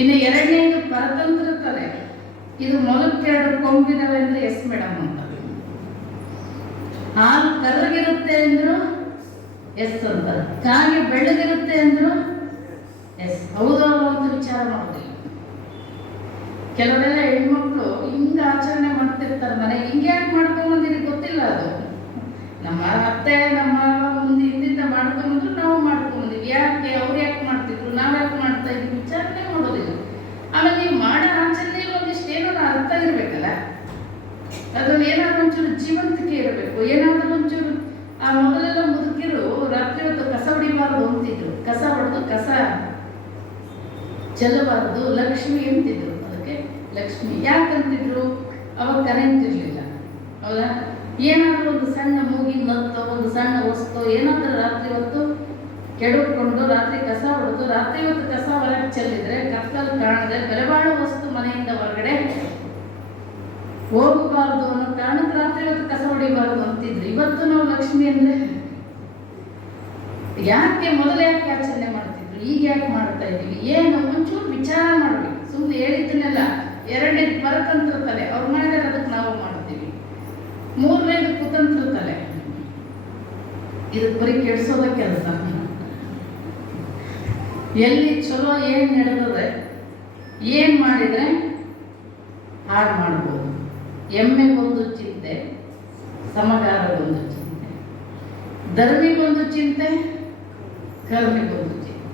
ಇನ್ನು 2ನೇದು ಪರತಂತ್ರ ತಲೆ. ಇದು ಮೊಲಕ್ಕೆ 2 ಕೊಂಬಿದಾವೆ ಅಂದ್ರೆ ಎಸ್ ಮೇಡಮ್ ಅಂತ. ಹಾಲು ಕರ್ರಗಿರುತ್ತೆ ಅಂದ್ರು ಎಸ್ ಅಂತ, ಕಾಗೆ ಬೆಳ್ಳಗಿರುತ್ತೆ ಅಂದ್ರು ಎಸ್. ಹೌದು ಅಂತ ವಿಚಾರ ಮಾಡೋದಿಲ್ಲ. ಕೆಲವರೆಲ್ಲ ಹೆಣ್ಮಕ್ಳು ಹಿಂಗ ಆಚರಣೆ ಮಾಡ್ತಿರ್ತಾರೆ ಮನೆಗೆ. ಹಿಂಗೆ ಯಾಕೆ ಮಾಡ್ಕೊಂಬಂದಿರಿ ಗೊತ್ತಿಲ್ಲ. ಅದು ನಮ್ಮ ಅತ್ತೆ ನಮ್ಮ ಮುಂದೆ ಹಿಂದಿಂದ ಮಾಡ್ಕೊಂಬಂದ್ರು ನಾವು ಮಾಡ್ಕೊಂಬಂದಿವಿ. ಯಾಕೆ ಅವ್ರು ಯಾಕೆ ಮಾಡ್ತಿದ್ರು, ನಾವು ಯಾಕೆ ಮಾಡ್ತಾ ಇದ್ವಿ, ವಿಚಾರಣೆ ಮಾಡೋದಿಲ್ಲ. ಆಮೇಲೆ ನೀವು ಮಾಡೋ ಆಚರಣೆಯಲ್ಲಿ ಒಂದಿಷ್ಟು ಏನಾದ್ರು ಅರ್ಥ ಇರಬೇಕಲ್ಲ, ಅದ್ರಲ್ಲಿ ಏನಾದ್ರು ಒಂಚೂರು ಜೀವಂತಿಕೆ ಇರಬೇಕು. ಏನಾದರೂ ಒಂಚೂರು ಆ ಮೊದಲೆಲ್ಲ ಮುದುಕಿರು ರಾತ್ರಿ ಹೊತ್ತು ಕಸ ಹೊಡಿಬಾರ್ದು ಅಂತಿದ್ರು. ಕಸ ಹೊಡೆದು ಕಸ ಚೆಲ್ಲಬಾರದು, ಲಕ್ಷ್ಮಿ ಅಂತಿದ್ರು. ಅದಕ್ಕೆ ಲಕ್ಷ್ಮಿ ಯಾಕಂತಿದ್ರು? ಅವಾಗ ಕರೆಂಟ್ ಇರಲಿಲ್ಲ, ಹೌದಾ? ಏನಾದರೂ ಒಂದು ಸಣ್ಣ ಮೂಗಿನ ನತ್ತೋ ಒಂದು ಸಣ್ಣ ವಸ್ತು ಏನಾದರೂ ರಾತ್ರಿ ಹೊತ್ತು ಕೆಡಕೊಂಡು ರಾತ್ರಿ ಕಸ ಹೊಡೆದು ರಾತ್ರಿ ಹೊತ್ತು ಕಸ ಹೊರಗೆ ಚೆಲ್ಲಿದ್ರೆ ಕತ್ತಲು ಕಾಣದೆ ಬೆಲೆಬಾಳೋ ವಸ್ತು ಮನೆಯಿಂದ ಹೊರಗಡೆ ಹೋಗಬಾರ್ದು ಅನ್ನೋ ಕಾರಣಕ್ಕೆ ರಾತ್ರಿ ಹೊತ್ತು ಕಸ ಹೊಡಿಬಾರ್ದು ಅಂತಿದ್ರು. ಇವತ್ತು ನಾವು ಲಕ್ಷ್ಮಿ ಅಂದ್ರೆ ಯಾಕೆ ಮೊದಲು ಯಾಕೆ ಆಚರಣೆ ಮಾಡ್ತಿದ್ರು, ಈಗ ಯಾಕೆ ಮಾಡ್ತಾ ಇದ್ದೀವಿ? ಏನು ಒಂಚೂರು ವಿಚಾರ ಮಾಡ್ಬೇಕು. ಸುಮ್ಮನೆ ಹೇಳಿದ್ದನ್ನೆಲ್ಲ 2ನೇದು ಪರತಂತ್ರ ತಲೆ, ಅವ್ರು ಮಾಡಿದ್ರೆ ಅದಕ್ಕೆ ನಾವು ಮಾಡ್ತೀವಿ. 3ನೇದು ಕುತಂತ್ರ ತಲೆ. ಇದಕ್ಕೆ ಬರೀ ಕೆಡ್ಸೋದ ಕೆಲಸ. ಎಲ್ಲಿ ಚಲೋ ಏನು ನಡೆದರೆ ಏನು ಮಾಡಿದರೆ ಹಾಳು ಮಾಡ್ಬೋದು. ಎಮ್ಮೆಗೊಂದು ಚಿಂತೆ, ಸಮಗಾರಗೊಂದು ಚಿಂತೆ, ಧರ್ಮಿಗೊಂದು ಚಿಂತೆ, ಕರ್ಮಿಗೊಂದು ಚಿಂತೆ.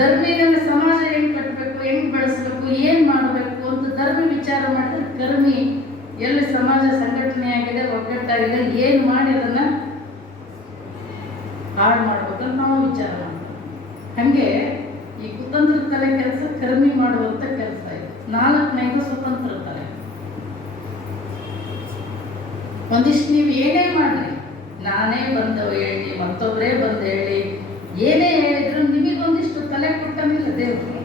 ಧರ್ಮಿಗೆಲ್ಲ ಸಮಾಜ ಹೆಂಗೆ ಕಟ್ಟಬೇಕು, ಹೆಂಗೆ ಬೆಳೆಸಬೇಕು, ಏನು ಮಾಡಬೇಕು ಅಂತ ಧರ್ಮಿ ವಿಚಾರ ಮಾಡಿದ್ರೆ, ಕರ್ಮಿ ಎಲ್ಲಿ ಸಮಾಜ ಸಂಘಟನೆ ಆಗಿದೆ, ಒಗ್ಗಟ್ಟಾಗಿದೆ, ಏನು ಮಾಡಿ ಅದನ್ನು ಹಾಳು ಮಾಡ್ಬೇಕಂತ ನಾವು ವಿಚಾರ ಮಾಡ್ತೀವಿ. ಹಾಗೆ ಈ ಕುತಂತ್ರ ತಲೆ ಕೆಲಸ ಕರ್ಮಿ ಮಾಡುವಂಥ ಕೆಲಸ ಇದು. 4ನೇದು ಸ್ವತಂತ್ರ ತಲೆ. ಒಂದಿಷ್ಟು ನೀವು ಏನೇ ಮಾಡಿ, ನಾನೇ ಬಂದು ಹೇಳಿ, ಮತ್ತೊಬ್ಬರೇ ಬಂದು ಹೇಳಿ, ಏನೇ ಹೇಳಿದ್ರು ನಿಮಗೊಂದಿಷ್ಟು ತಲೆ ಕೊಟ್ಟನಿಲ್ಲ ದೇವರು.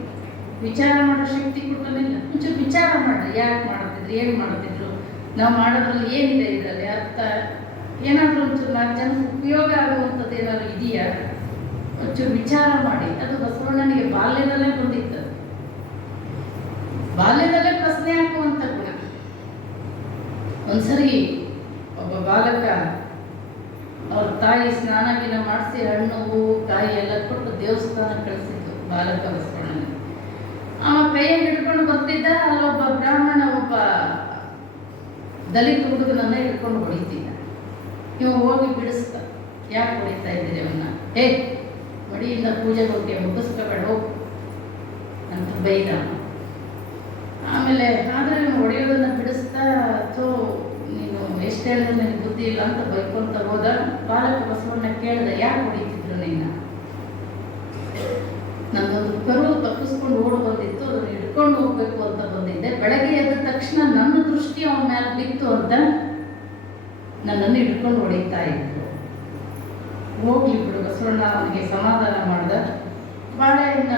ವಿಚಾರ ಮಾಡೋ ಶಕ್ತಿ ಕೊಟ್ಟನಿಲ್ಲ. ಮುಂಚೆ ವಿಚಾರ ಮಾಡ್ರಿ, ಯಾಕೆ ಮಾಡ್ತಿದ್ರು, ಏನು ಮಾಡ್ತಿದ್ರು, ನಾವು ಮಾಡೋದ್ರಲ್ಲಿ ಏನಿದೆ, ಇದರಲ್ಲಿ ಅರ್ಥ ಏನಾದರೂ ಒಂಚೂರು 4 ಜನಕ್ಕೆ ಉಪಯೋಗ ಆಗುವಂಥದ್ದು ಏನಾದ್ರು ಇದೆಯಾ, ಒಂಚೂರು ವಿಚಾರ ಮಾಡಿ. ಅದು ಬಸವಣ್ಣನಿಗೆ ಬಾಲ್ಯದಲ್ಲೇ ಬಂದಿತ್ತು. ಬಾಲ್ಯದಲ್ಲೇ ಪ್ರಶ್ನೆ ಹಾಕುವಂಥ ಗುಣ. ಒಂದ್ಸರಿ ಒಬ್ಬ ಬಾಲಕ ಅವ್ರ ತಾಯಿ ಸ್ನಾನ ಗಿನ ಮಾಡಿಸಿ ಹಣ್ಣು ಹೂವು ಕಾಯಿ ಎಲ್ಲ ಕೊಟ್ಟು ದೇವಸ್ಥಾನ ಕಳಿಸಿದ್ದು ಬಾಲಕ ಬಸವಣ್ಣನಿಗೆ. ಅವ ಕೈಯಾಗಿ ಹಿಡ್ಕೊಂಡು ಬರ್ತಿದ್ದ. ಅಲ್ಲೊಬ್ಬ ಬ್ರಾಹ್ಮಣ ಒಬ್ಬ ದಲಿತ ಹುಡುಗನನ್ನ ಹಿಡ್ಕೊಂಡು ಹೊಡಿತಿದ್ದ. ಇವ ಹೋಗಿ ಬಿಡಿಸ್ತ. ಯಾಕೆ ಹೊಡಿತಾ ಇದ್ದೀರಿ ಅವನ್ನ? ಮಡಿಯಿಂದ ಪೂಜೆಗೆ ಹೋಗಿ ಮುಗಿಸ್ಕೋಬೇಡ ಅಂತ ಬೈದ. ಆಮೇಲೆ ಆದರೆ ಹೊಡೆಯೋದನ್ನ ಬಿಡಿಸ್ತಾ, ನೀನು ಎಷ್ಟು ಹೇಳಿದ್ರೆ ನನಗೆ ಬುದ್ಧಿ ಇಲ್ಲ ಅಂತ ಬೈಕೊಂತ ಹೋದ. ಬಾಲಕ ಬಸವಣ್ಣ ಕೇಳಿದೆ, ಯಾಕೆ ಹೊಡಿತಿದ್ರು ನಿನ್ನ? ನನ್ನೊಂದು ಕರು ತಪ್ಪಿಸ್ಕೊಂಡು ಓಡಿ ಬಂದಿತ್ತು, ಅದನ್ನು ಹಿಡ್ಕೊಂಡು ಹೋಗ್ಬೇಕು ಅಂತ ಬಂದಿದ್ದೆ. ಬೆಳಗ್ಗೆ ಎದ್ದ ತಕ್ಷಣ ನನ್ನ ದೃಷ್ಟಿ ಅವನ ಮೇಲೆ ಬಿತ್ತು ಅಂತ ನನ್ನನ್ನು ಹಿಡ್ಕೊಂಡು ಹೊಡಿತಾ ಇದ್ರು. ಹೋಗ್ಲಿ ಬಿಡು ಬಸವಣ್ಣ ಅವನಿಗೆ ಸಮಾಧಾನ ಮಾಡ್ದ. ಬಾಳೆಹಣ್ಣ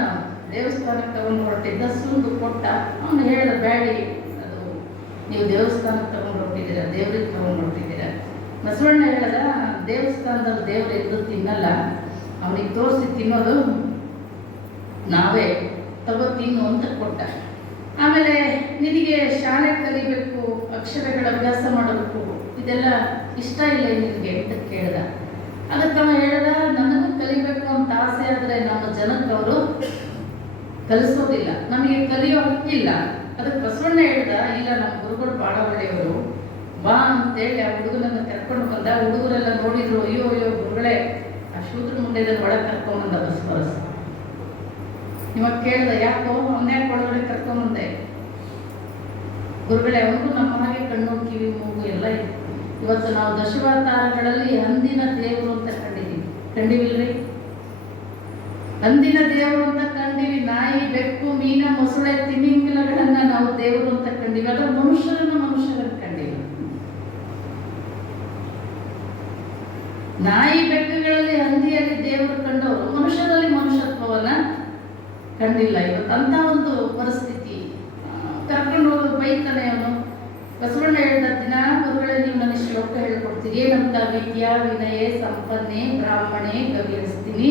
ದೇವಸ್ಥಾನಕ್ಕೆ ತಗೊಂಡು ಹೊರಟಿದ್ದ, ಸುರಿದು ಕೊಟ್ಟ. ಅವನು ಹೇಳಿದ, ಬ್ಯಾಡಿ, ಅದು ನೀವು ದೇವಸ್ಥಾನಕ್ಕೆ ತಗೊಂಡು ಹೊರಟಿದ್ದೀರಾ, ದೇವ್ರಿಗೆ ತಗೊಂಡು ಹೊರಟಿದ್ದೀರಾ. ಬಸವಣ್ಣ ಹೇಳ್ದ, ದೇವಸ್ಥಾನದಲ್ಲಿ ದೇವರು ಎದ್ದು ತಿನ್ನಲ್ಲ, ಅವನಿಗೆ ತೋರಿಸಿ ತಿನ್ನೋದು ನಾವೇ, ತಗೋ ತಿನ್ನು ಅಂತ ಕೊಟ್ಟ. ಆಮೇಲೆ ನಿನಗೆ ಶಾಲೆ ಕಲಿಬೇಕು, ಅಕ್ಷರಗಳ ಅಭ್ಯಾಸ ಮಾಡಬೇಕು, ಇದೆಲ್ಲ ಇಷ್ಟ ಇಲ್ಲ ನಿನಗೆ ಅಂತ ಕೇಳ್ದ. ಅದಕ್ಕೆ ಅವ ಹೇಳ್ದ, ನನಗೂ ಕಲಿಬೇಕು ಅಂತ ಆಸೆ, ಆದರೆ ನಮ್ಮ ಜನಕ್ಕೆ ಅವರು ಕಲಿಸೋದಿಲ್ಲ, ನಮಗೆ ಕಲಿಯೋ ಹಕ್ಕಿಲ್ಲ. ಅದಕ್ಕೆ ಬಸವಣ್ಣ ಹೇಳ್ದ, ಇಲ್ಲ ನಮ್ಮ ಗುರುಗಳು ಭಾಳ ಒಳ್ಳೆಯವರು, ಬಾ ಅಂತೇಳಿ ಆ ಹುಡುಗನನ್ನು ಕರ್ಕೊಂಡು ಬಂದ. ಹುಡುಗರೆಲ್ಲ ನೋಡಿದ್ರು, ಅಯ್ಯೋ ಅಯ್ಯೋ ಗುರುಗಳೇ, ಆ ಶೂದ್ರ ಮುಂಡೆದನ್ನು ಒಳಗೆ ಕರ್ಕೊಂಬಂದ ಬಸವರಸ. ಇವಾಗ ಕೇಳ್ದ, ಯಾಕೋ ಅವನ್ಯಾಕೆ ಒಳಗಡೆ ಕರ್ಕೊಂಬಂದೆ? ಗುರುಗಳೇ, ಅವನು ನಮ್ಮ ಹಾಗೆ ಕಣ್ಣು ಕಿವಿ ಮೂಗು ಎಲ್ಲ ಇತ್ತು. ಇವತ್ತು ನಾವು ದಶಾವತಾರಗಳಲ್ಲಿ ಅಂದಿನ ದೇವರು ಅಂತ ಕಂಡಿವಿಲ್ರಿ? ಅಂದಿನ ದೇವರು ಅಂತ ಕಂಡಿವಿ. ನಾಯಿ, ಬೆಕ್ಕು, ಮೀನ, ಮೊಸಳೆ, ತಿಮಿಂಗಿಲಗಳನ್ನ ನಾವು ದೇವರು ಅಂತ ಕಂಡಿವಿ. ಅದರ ಮನುಷ್ಯರನ್ನು ಕಂಡಿಲ್ಲ. ನಾಯಿ ಬೆಕ್ಕುಗಳಲ್ಲಿ ಹಂದಿಯಲ್ಲಿ ದೇವರು ಕಂಡವರು ಮನುಷ್ಯರಲ್ಲಿ ಮನುಷ್ಯತ್ವವನ್ನ ಕಂಡಿಲ್ಲ. ಇವತ್ತು ಅಂತ ಒಂದು ಪರಿಸ್ಥಿತಿ. ಕರ್ಕೊಂಡು ಹೋಗೋದು ಬೈತಾನೆ ಅವನು. ಬಸವಣ್ಣ ಹೇಳಿದ, ದಿನ ಗುರುಗಳೇ ನೀವು ನನ್ನ ಶ್ಲೋಕ ಹೇಳ್ಕೊಡ್ತೀರಿ ಏನಂತ? ವಿದ್ಯಾ ವಿನಯೇ ಸಂಪನ್ನೆ ಬ್ರಾಹ್ಮಣೆ ಗವಿರಸ್ತಿನಿ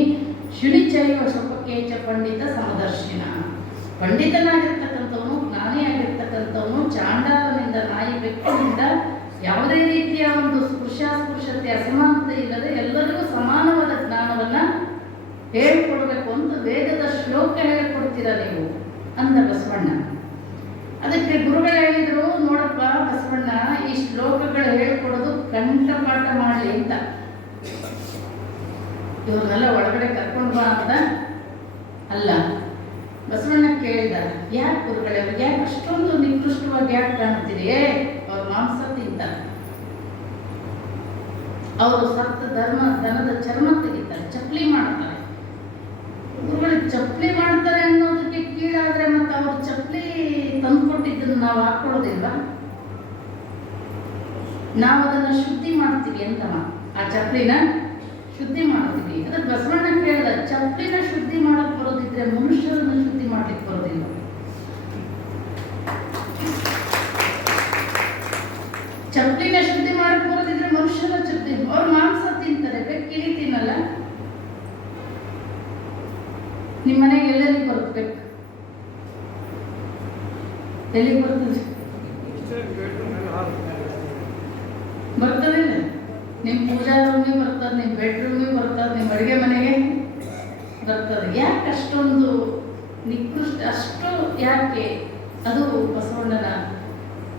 ಶುನಿಚೈವ ಶುಪಕೇಚ ಪಂಡಿತ ಸಮದರ್ಶಿನ. ಪಂಡಿತನಾಗಿರ್ತಕ್ಕಂಥವನು, ಜ್ಞಾನಿ ಆಗಿರ್ತಕ್ಕಂಥವನು, ಚಾಂಡಾಲನಿಂದ, ನಾಯಿ ಬೆಕ್ಕಿನಿಂದ ಯಾವುದೇ ರೀತಿಯ ಒಂದು ಸ್ಪೃಶ್ಯತೆ ಅಸಮಾನತೆ ಇಲ್ಲದೆ ಎಲ್ಲರಿಗೂ ಸಮಾನವಾದ ಜ್ಞಾನವನ್ನ ಹೇಳ್ಕೊಡ್ಬೇಕು ಅಂತ ವೇದದ ಶ್ಲೋಕ ಹೇಳ್ಕೊಡ್ತೀರ ನೀವು ಅಂದ ಬಸವಣ್ಣ. ಅದಕ್ಕೆ ಗುರುಗಳು ಹೇಳಿದ್ರು, ನೋಡಪ್ಪ ಬಸವಣ್ಣ, ಈ ಶ್ಲೋಕಗಳು ಹೇಳ್ಕೊಡೋದು ಕಂಠಪಾಠ ಮಾಡಲಿ ಅಂತ. ಇವ್ರನ್ನೆಲ್ಲ ಒಳಗಡೆ ಕರ್ಕೊಂಡು ಬಾ ಅಂತ ಅಲ್ಲ. ಬಸವಣ್ಣ ಕೇಳಿದ, ಯಾಕೆ ಗುರುಗಳೇ, ಯಾಕೆ ಅಷ್ಟೊಂದು ನಿಕೃಷ್ಟವಾಗಿ ಯಾಕೆ ಕಾಣ್ತೀರಿ? ಅವ್ರ ಮಾಂಸ ತಿಂತಾರೆ, ಅವರು ಸತ್ತ ದನದ ಚರ್ಮ ತೆಗಿತಾರೆ, ಚಪ್ಪಲಿ ಮಾಡ್ತಾರೆ. ಗುರುಗಳಿಗೆ ಚಪ್ಪಲಿ ಮಾಡ್ತಾರೆ ಅನ್ನೋದಕ್ಕೆ ಕೀಳಾದ್ರೆ ಮತ್ತೆ ಅವ್ರು ಚಪ್ಪಲಿ ತಂದ್ಕೊಟ್ಟಿದ್ದನ್ನು ನಾವು ಹಾಕೊಳ್ಳೋದಿಲ್ಲ, ನಾವು ಅದನ್ನ ಶುದ್ಧಿ ಮಾಡ್ತೀವಿ ಅಂತ. ಆ ಚಪ್ಪಲಿನ ಶುದ್ಧಿ ಮಾಡ್ತೀವಿ. ಅದಕ್ಕೆ ಬಸವಣ್ಣ ಕೇಳಿದ, ಚಪ್ಪಲಿನ ಶುದ್ಧಿ ಮಾಡಕ್ ಬರೋದಿದ್ರೆ ಮನುಷ್ಯರನ್ನ ಶುದ್ಧಿ ಮಾಡ್ಲಿಕ್ಕೆ ಬರೋದಿಲ್ಲ. ಚಪ್ಪಲಿನ ಶುದ್ಧಿ ಮಾಡಕ್ ಬರೋದಿದ್ರೆ ಮನುಷ್ಯರ ಶುದ್ಧಿ. ಅವ್ರ ಮಾಂಸ ತಿಂತಾರೆ, ಬೆಕ್ಕಿಲಿ ತಿನ್ನಲ್ಲ. ನಿಮ್ಮ ಮನೆಗೆ ಎಲ್ಲೆಲ್ಲಿ ಬರಬೇಕು? ಎಲ್ಲಿಗೆ ಬರ್ತದೆ? ಬರ್ತದಿಲ್ಲ? ನಿಮ್ಮ ಪೂಜಾ ರೂಮಿಗೆ ಬರ್ತದೆ, ನಿಮ್ಮ ಬೆಡ್ರೂಮಿಗೆ ಬರ್ತದೆ, ನಿಮ್ಮ ಅಡುಗೆ ಮನೆಗೆ ಬರ್ತದೆ. ಯಾಕೆ ಅಷ್ಟೊಂದು ನಿಕೃಷ್ಟ? ಅಷ್ಟು ಯಾಕೆ? ಅದು ಬಸವಣ್ಣನ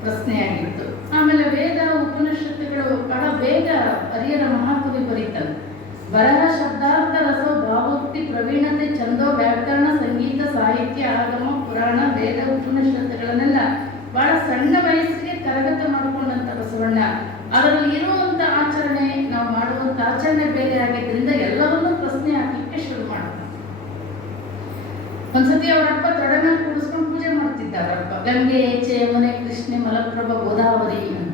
ಪ್ರಶ್ನೆಯಾಗಿತ್ತು. ಆಮೇಲೆ ವೇದ ಉಪನಿಷತ್ತುಗಳು ಬಹಳ ಬೇಗ ಹರಿಹರ ಮಹಾಕವಿ ಬರೀತಾರೆ. ಬರಹ ಶಬ್ದಾರ್ಥ ರಸ ಭಾವೋಕ್ತಿ ಪ್ರವೀಣತೆ ಛಂದೋ ವ್ಯಾಕರಣ ಸಂಗೀತ ಸಾಹಿತ್ಯ ಆಗಮ ಪುರಾಣ ವೇದ ಉಪನಿಷತ್ತುಗಳನ್ನೆಲ್ಲ ಬಹಳ ಸಣ್ಣ ವಯಸ್ಸಿಗೆ ಕರಗತ ಮಾಡಿಕೊಂಡಂತ ಬಸವಣ್ಣ. ಅದರಲ್ಲಿ ಇರುವಂತ ಆಚರಣೆ, ನಾವು ಮಾಡುವಂತ ಆಚರಣೆ ಬೇರೆ ಆಗಿದ್ದರಿಂದ ಎಲ್ಲವನ್ನೂ ಪ್ರಶ್ನೆ ಹಾಕಲಿಕ್ಕೆ ಶುರು ಮಾಡ್ತಾರೆ. ಒಂದ್ಸತಿ ಅವರಪ್ಪ ತೊಡೆ ಮೇಲೆ ಕೂಡಿಸ್ಕೊಂಡು ಪೂಜೆ ಮಾಡ್ತಿದ್ದ. ಅವರಪ್ಪ ಗಂಗೆ, ಏಚೆ, ಯಮುನೆ, ಕೃಷ್ಣೆ, ಮಲಪ್ರಭಾ, ಗೋದಾವರಿ ಅಂತ.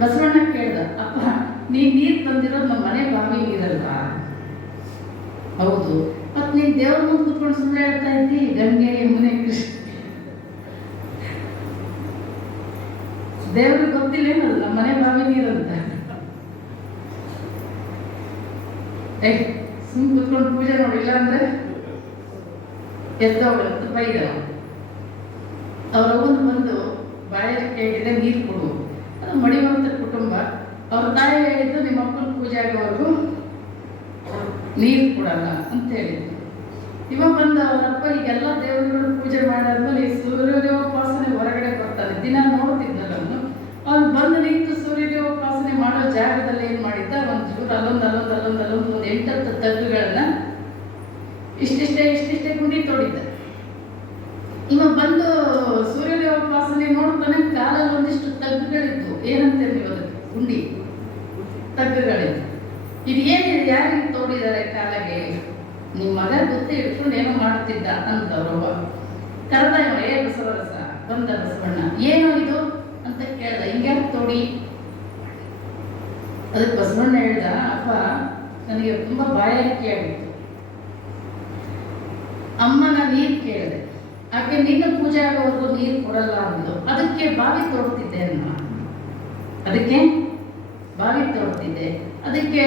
ಬಸವಣ್ಣ ಕೇಳ್ದ, ಅಪ್ಪ ನೀರು ತಂದಿರೋದು ನಮ್ಮ ಮನೆ ಬಾವಿ ನೀರಲ್ವಾ? ಹೌದು. ಮತ್ ನೀನ್ ದೇವ್ರ ಮುಂದೆ ಕೂತ್ಕೊಂಡು ಸುಮ್ಮನೆ ಹೇಳ್ತಾ ಇದ್ದಿ ಗಂಗೆ, ಯಮುನೆ, ಕೃಷ್ಣ. ದೇವ್ರಿಗೆ ಗೊತ್ತಿಲ್ಲ ಏನದು ನಮ್ಮ ಮನೆ ಬಾವಿ ನೀರಂತ? ಸುಮ್ ಕೂತ್ಕೊಂಡು ಪೂಜೆ ನೋಡಿಲ್ಲ ಅಂದ್ರೆ ಎದ್ದವಳಂತ ಬೈದವ. ಅವ್ರವನು ಬಂದು ಬಾಯಲ್ಲಿ ಕೇಳಿದ್ರೆ ನೀರು ಕೊಡು. ಅದು ಮಡಿವಂತ ಕುಟುಂಬ. ಅವ್ರ ತಾಯಿ ಹೇಳಿದ್ದು, ನಿಮ್ಮ ಅಪ್ಪನ ಪೂಜೆ ಆಗೋವರೆಗೂ ನೀರು ಕೊಡಲ್ಲ ಅಂತ ಹೇಳಿದ್ರು. ಇವ ಬಂದ ಅವರಪ್ಪ ಈಗೆಲ್ಲ ದೇವರುಗಳು ಪೂಜೆ ಮಾಡಾದ್ಮೇಲೆ ಈ ಸೂರ್ಯೋಪಾಸನೆ ಹೊರಗಡೆ ಬರ್ತಾನೆ. ದಿನ ನೋಡ್ತಿದ್ದಲ್ಲ ಅವನು. ಅವ್ನು ಬಂದು ನಿಂತು ಸೂರ್ಯೋಪಾಸನೆ ಮಾಡೋ ಜಾಗದಲ್ಲಿ ಏನ್ ಮಾಡಿದ್ದ, ಒಂಚೂರು ಅಲ್ಲೊಂದು 8-10 ತಗ್ಗುಗಳನ್ನ ಇಷ್ಟಿಷ್ಟೇ ಗುಂಡಿ ತೋಡಿದ್ದ. ಇವ ಬಂದು ಸೂರ್ಯೋಪಾಸನೆ ನೋಡ್ತಾನೆ. ಕಾಲಲ್ಲಿ ಒಂದಿಷ್ಟು ತಗ್ಗುಗಳಿದ್ವು. ಏನಂತೇಳಿ ನೀವು ಅದಕ್ಕೆ? ಗುಂಡಿ ತಗ್ಗುಗಳಿದ್ವು. ಇದು ಏನಿದೆ, ಯಾರಿಗೆ ತೋಡಿದ್ದಾರೆ ಕಾಲಗೆ? ನಿಮ್ಮ ಮಗ ಗೊತ್ತೇ ಇಟ್ಕೊಂಡು ಏನೋ ಮಾಡ್ತಿದ್ದ ಅಂತವ್ರವ್ವ. ಕರೆದ ಇವ, ಬಸವರಸ. ಬಂದ ಬಸವಣ್ಣ, ಏನು ಇದು ಅಂತ ಕೇಳ್ದ. ಹಿಂಗ್ಯಾಕೆ ತೋಡಿ? ಅದಕ್ಕೆ ಬಸವಣ್ಣ ಹೇಳ್ದ, ಅಪ್ಪ ನನಗೆ ತುಂಬಾ ಬಾಯಾರಿಕೆ ಆಗಿತ್ತು. ಅಮ್ಮನ ನೀರು ಕೇಳಿದೆ, ಆಕೆ ನಿನ್ನ ಪೂಜೆ ಆಗೋವರೆಗೂ ನೀರು ಕೊಡಲ್ಲ ಅಂದ್ಲು. ಅದಕ್ಕೆ ಬಾವಿ ತೋಡ್ತಿದ್ದೆ ನಾನು. ಅದಕ್ಕೆ ಬಾವಿ ತೋಡ್ತಿದ್ದೆ. ಅದಕ್ಕೆ